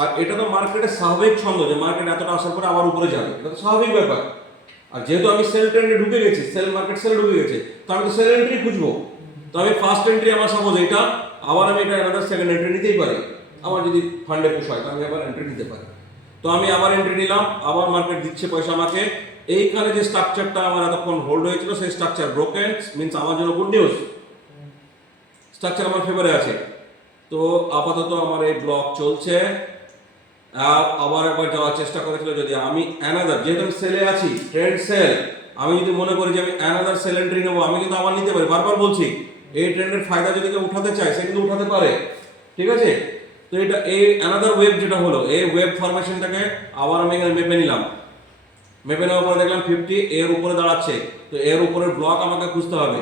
আর এটা তো মার্কেটের স্বাভাবিক ছন্দ যে মার্কেট এতটা আসার পরে আবার উপরে যাবে, এটা তো স্বাভাবিক ব্যাপার। আর যেহেতু আমি সেল ট্রেন্ডে ঢুকে গেছি, মার্কেট সেল ঢুকে গেছে, তো আমি তো সেল এন্ট্রি খুঁজবো। তো আমি ফার্স্ট এন্ট্রি আমার সাপোজ এটা, আবার আমি এটা অ্যানাদার সেকেন্ড এন্ট্রি নিতেই পারি, আমার যদি ফান্ডে পুশ হয় তো আমি আবার এন্ট্রি নিতে পারি। তো আমি আবার এন্ট্রি নিলাম, আবার মার্কেট দিচ্ছে পয়সা আমাকে, এইখানে যে স্ট্রাকচারটা আমার এতক্ষণ হোল্ড হয়েছিল সেই স্ট্রাকচার ব্রোকেন, মিন্স আমার জন্য গুড নিউজ, স্ট্রাকচার আমার ফেভারে আছে। তো আপাতত আমার এই ব্লক চলছে, আবার একবার যাওয়ার চেষ্টা করেছিল, যদি আমি অ্যানাদার, যেহেতু আমি সেলে আছি, ট্রেন্ড সেল, আমি যদি মনে করি যে আমি অ্যানাদার সেল এন্ট্রি নেবো, আমি কিন্তু আবার নিতে পারি, বারবার বলছি, এই ট্রেন্ডের ফায়দা যদি কেউ উঠাতে চায় সে কিন্তু উঠাতে পারে। ঠিক আছে, তো এটা এই অ্যানাদার ওয়েব যেটা হলো, এই ওয়েব ফরমেশনটাকে আবার আমি এখানে মেপে নিলাম, মেপে নেওয়ার পরে দেখলাম 50 এর উপরে দাঁড়াচ্ছে, তো এর উপরের ব্লক আমাকে খুঁজতে হবে।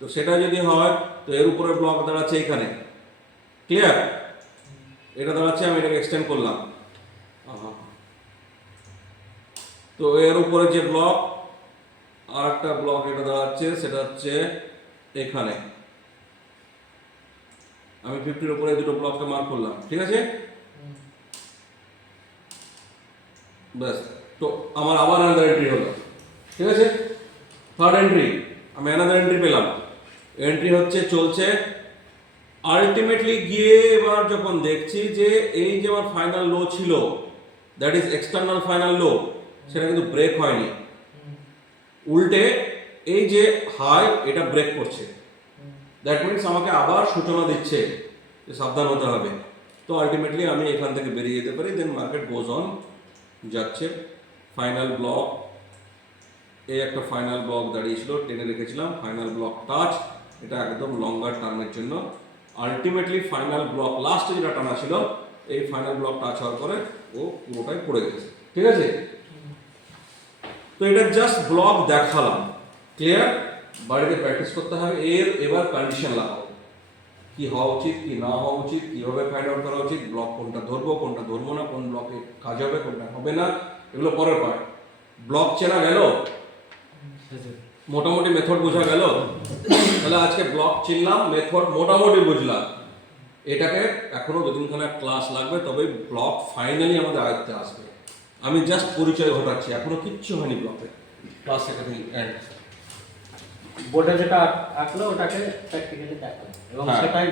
তো সেটা যদি হয়, তো এর উপরের ব্লক দাঁড়াচ্ছে এখানে, ক্লিয়ার, এটা দাঁড়াচ্ছে, আমি এটাকে এক্সটেন্ড করলাম, তো এর উপরে যে ব্লক, আর একটা ব্লক এটা দাঁড়াচ্ছে, সেটা হচ্ছে এখানে, আমি 50-র উপরে দুটো ব্লককে মার্ক করলাম। ঠিক আছে, ব্যাস, তো আমার আবার অ্যানাদার এন্ট্রি হলো। ঠিক আছে, থার্ড এন্ট্রি, আমি অ্যানাদার এন্ট্রি পেলাম, এন্ট্রি হচ্ছে, চলছে, আলটিমেটলি গিয়ে এবার যখন দেখছি যে এই যে আমার ফাইনাল লো ছিল, দ্যাট ইজ এক্সটার্নাল ফাইনাল লো, সেটা কিন্তু ব্রেক হয়নি, উল্টে এই যে হাই এটা ব্রেক করছে, দ্যাট মিনস আমাকে আবার সূচনা দিচ্ছে যে সাবধান হতে হবে। তো আলটিমেটলি আমি এখান থেকে বেরিয়ে যেতে পারি, দেন মার্কেট গোজ অন যাচ্ছে। ফাইনাল ব্লক, এই একটা ফাইনাল ব্লক দাঁড়িয়েছিল, টেনে রেখেছিলাম, ফাইনাল ব্লক টাচ, এটা একদম লঙ্গার টার্মের জন্য। আলটিমেটলি ফাইনাল ব্লক লাস্টে যেটা টানা ছিল, এই ফাইনাল ব্লক টাচ হওয়ার পরে ও পুরোটাই পড়ে গেছে। ঠিক আছে, তো এটা জাস্ট ব্লক দেখালাম, ক্লিয়ার, বাড়িতে প্র্যাকটিস করতে হবে। এবার কন্ডিশন লাগাও, কি হওয়া উচিত, কি না হওয়া উচিত, কিভাবে ফাইন্ড আউট করা উচিত, ব্লক কোনটা ধরবো, কোনটা ধরবো না, কোন ব্লকে কাজ হবে, কোনটা হবে না, এগুলো পরের পার্ট। ব্লক চেনা গেল, মোটামুটি মেথড বোঝা গেল, তাহলে আজকে ব্লক চিনলাম, মেথড মোটামুটি বুঝলাম, এটাকে এখনো 2-3খানা ক্লাস লাগবে, তবে ব্লক ফাইনালি আমাদের আয়ত্তে আসবে। আমি জাস্ট পরিচয় ঘটাচ্ছি, এখনো কিচ্ছু হয়নি ব্লকে, ক্লাস সেটা এন্ড। বোর্ডে যেটা আঁকলো ওটাকে প্র্যাকটিক্যালি দেখো এবং হ্যাঁ। সেটাই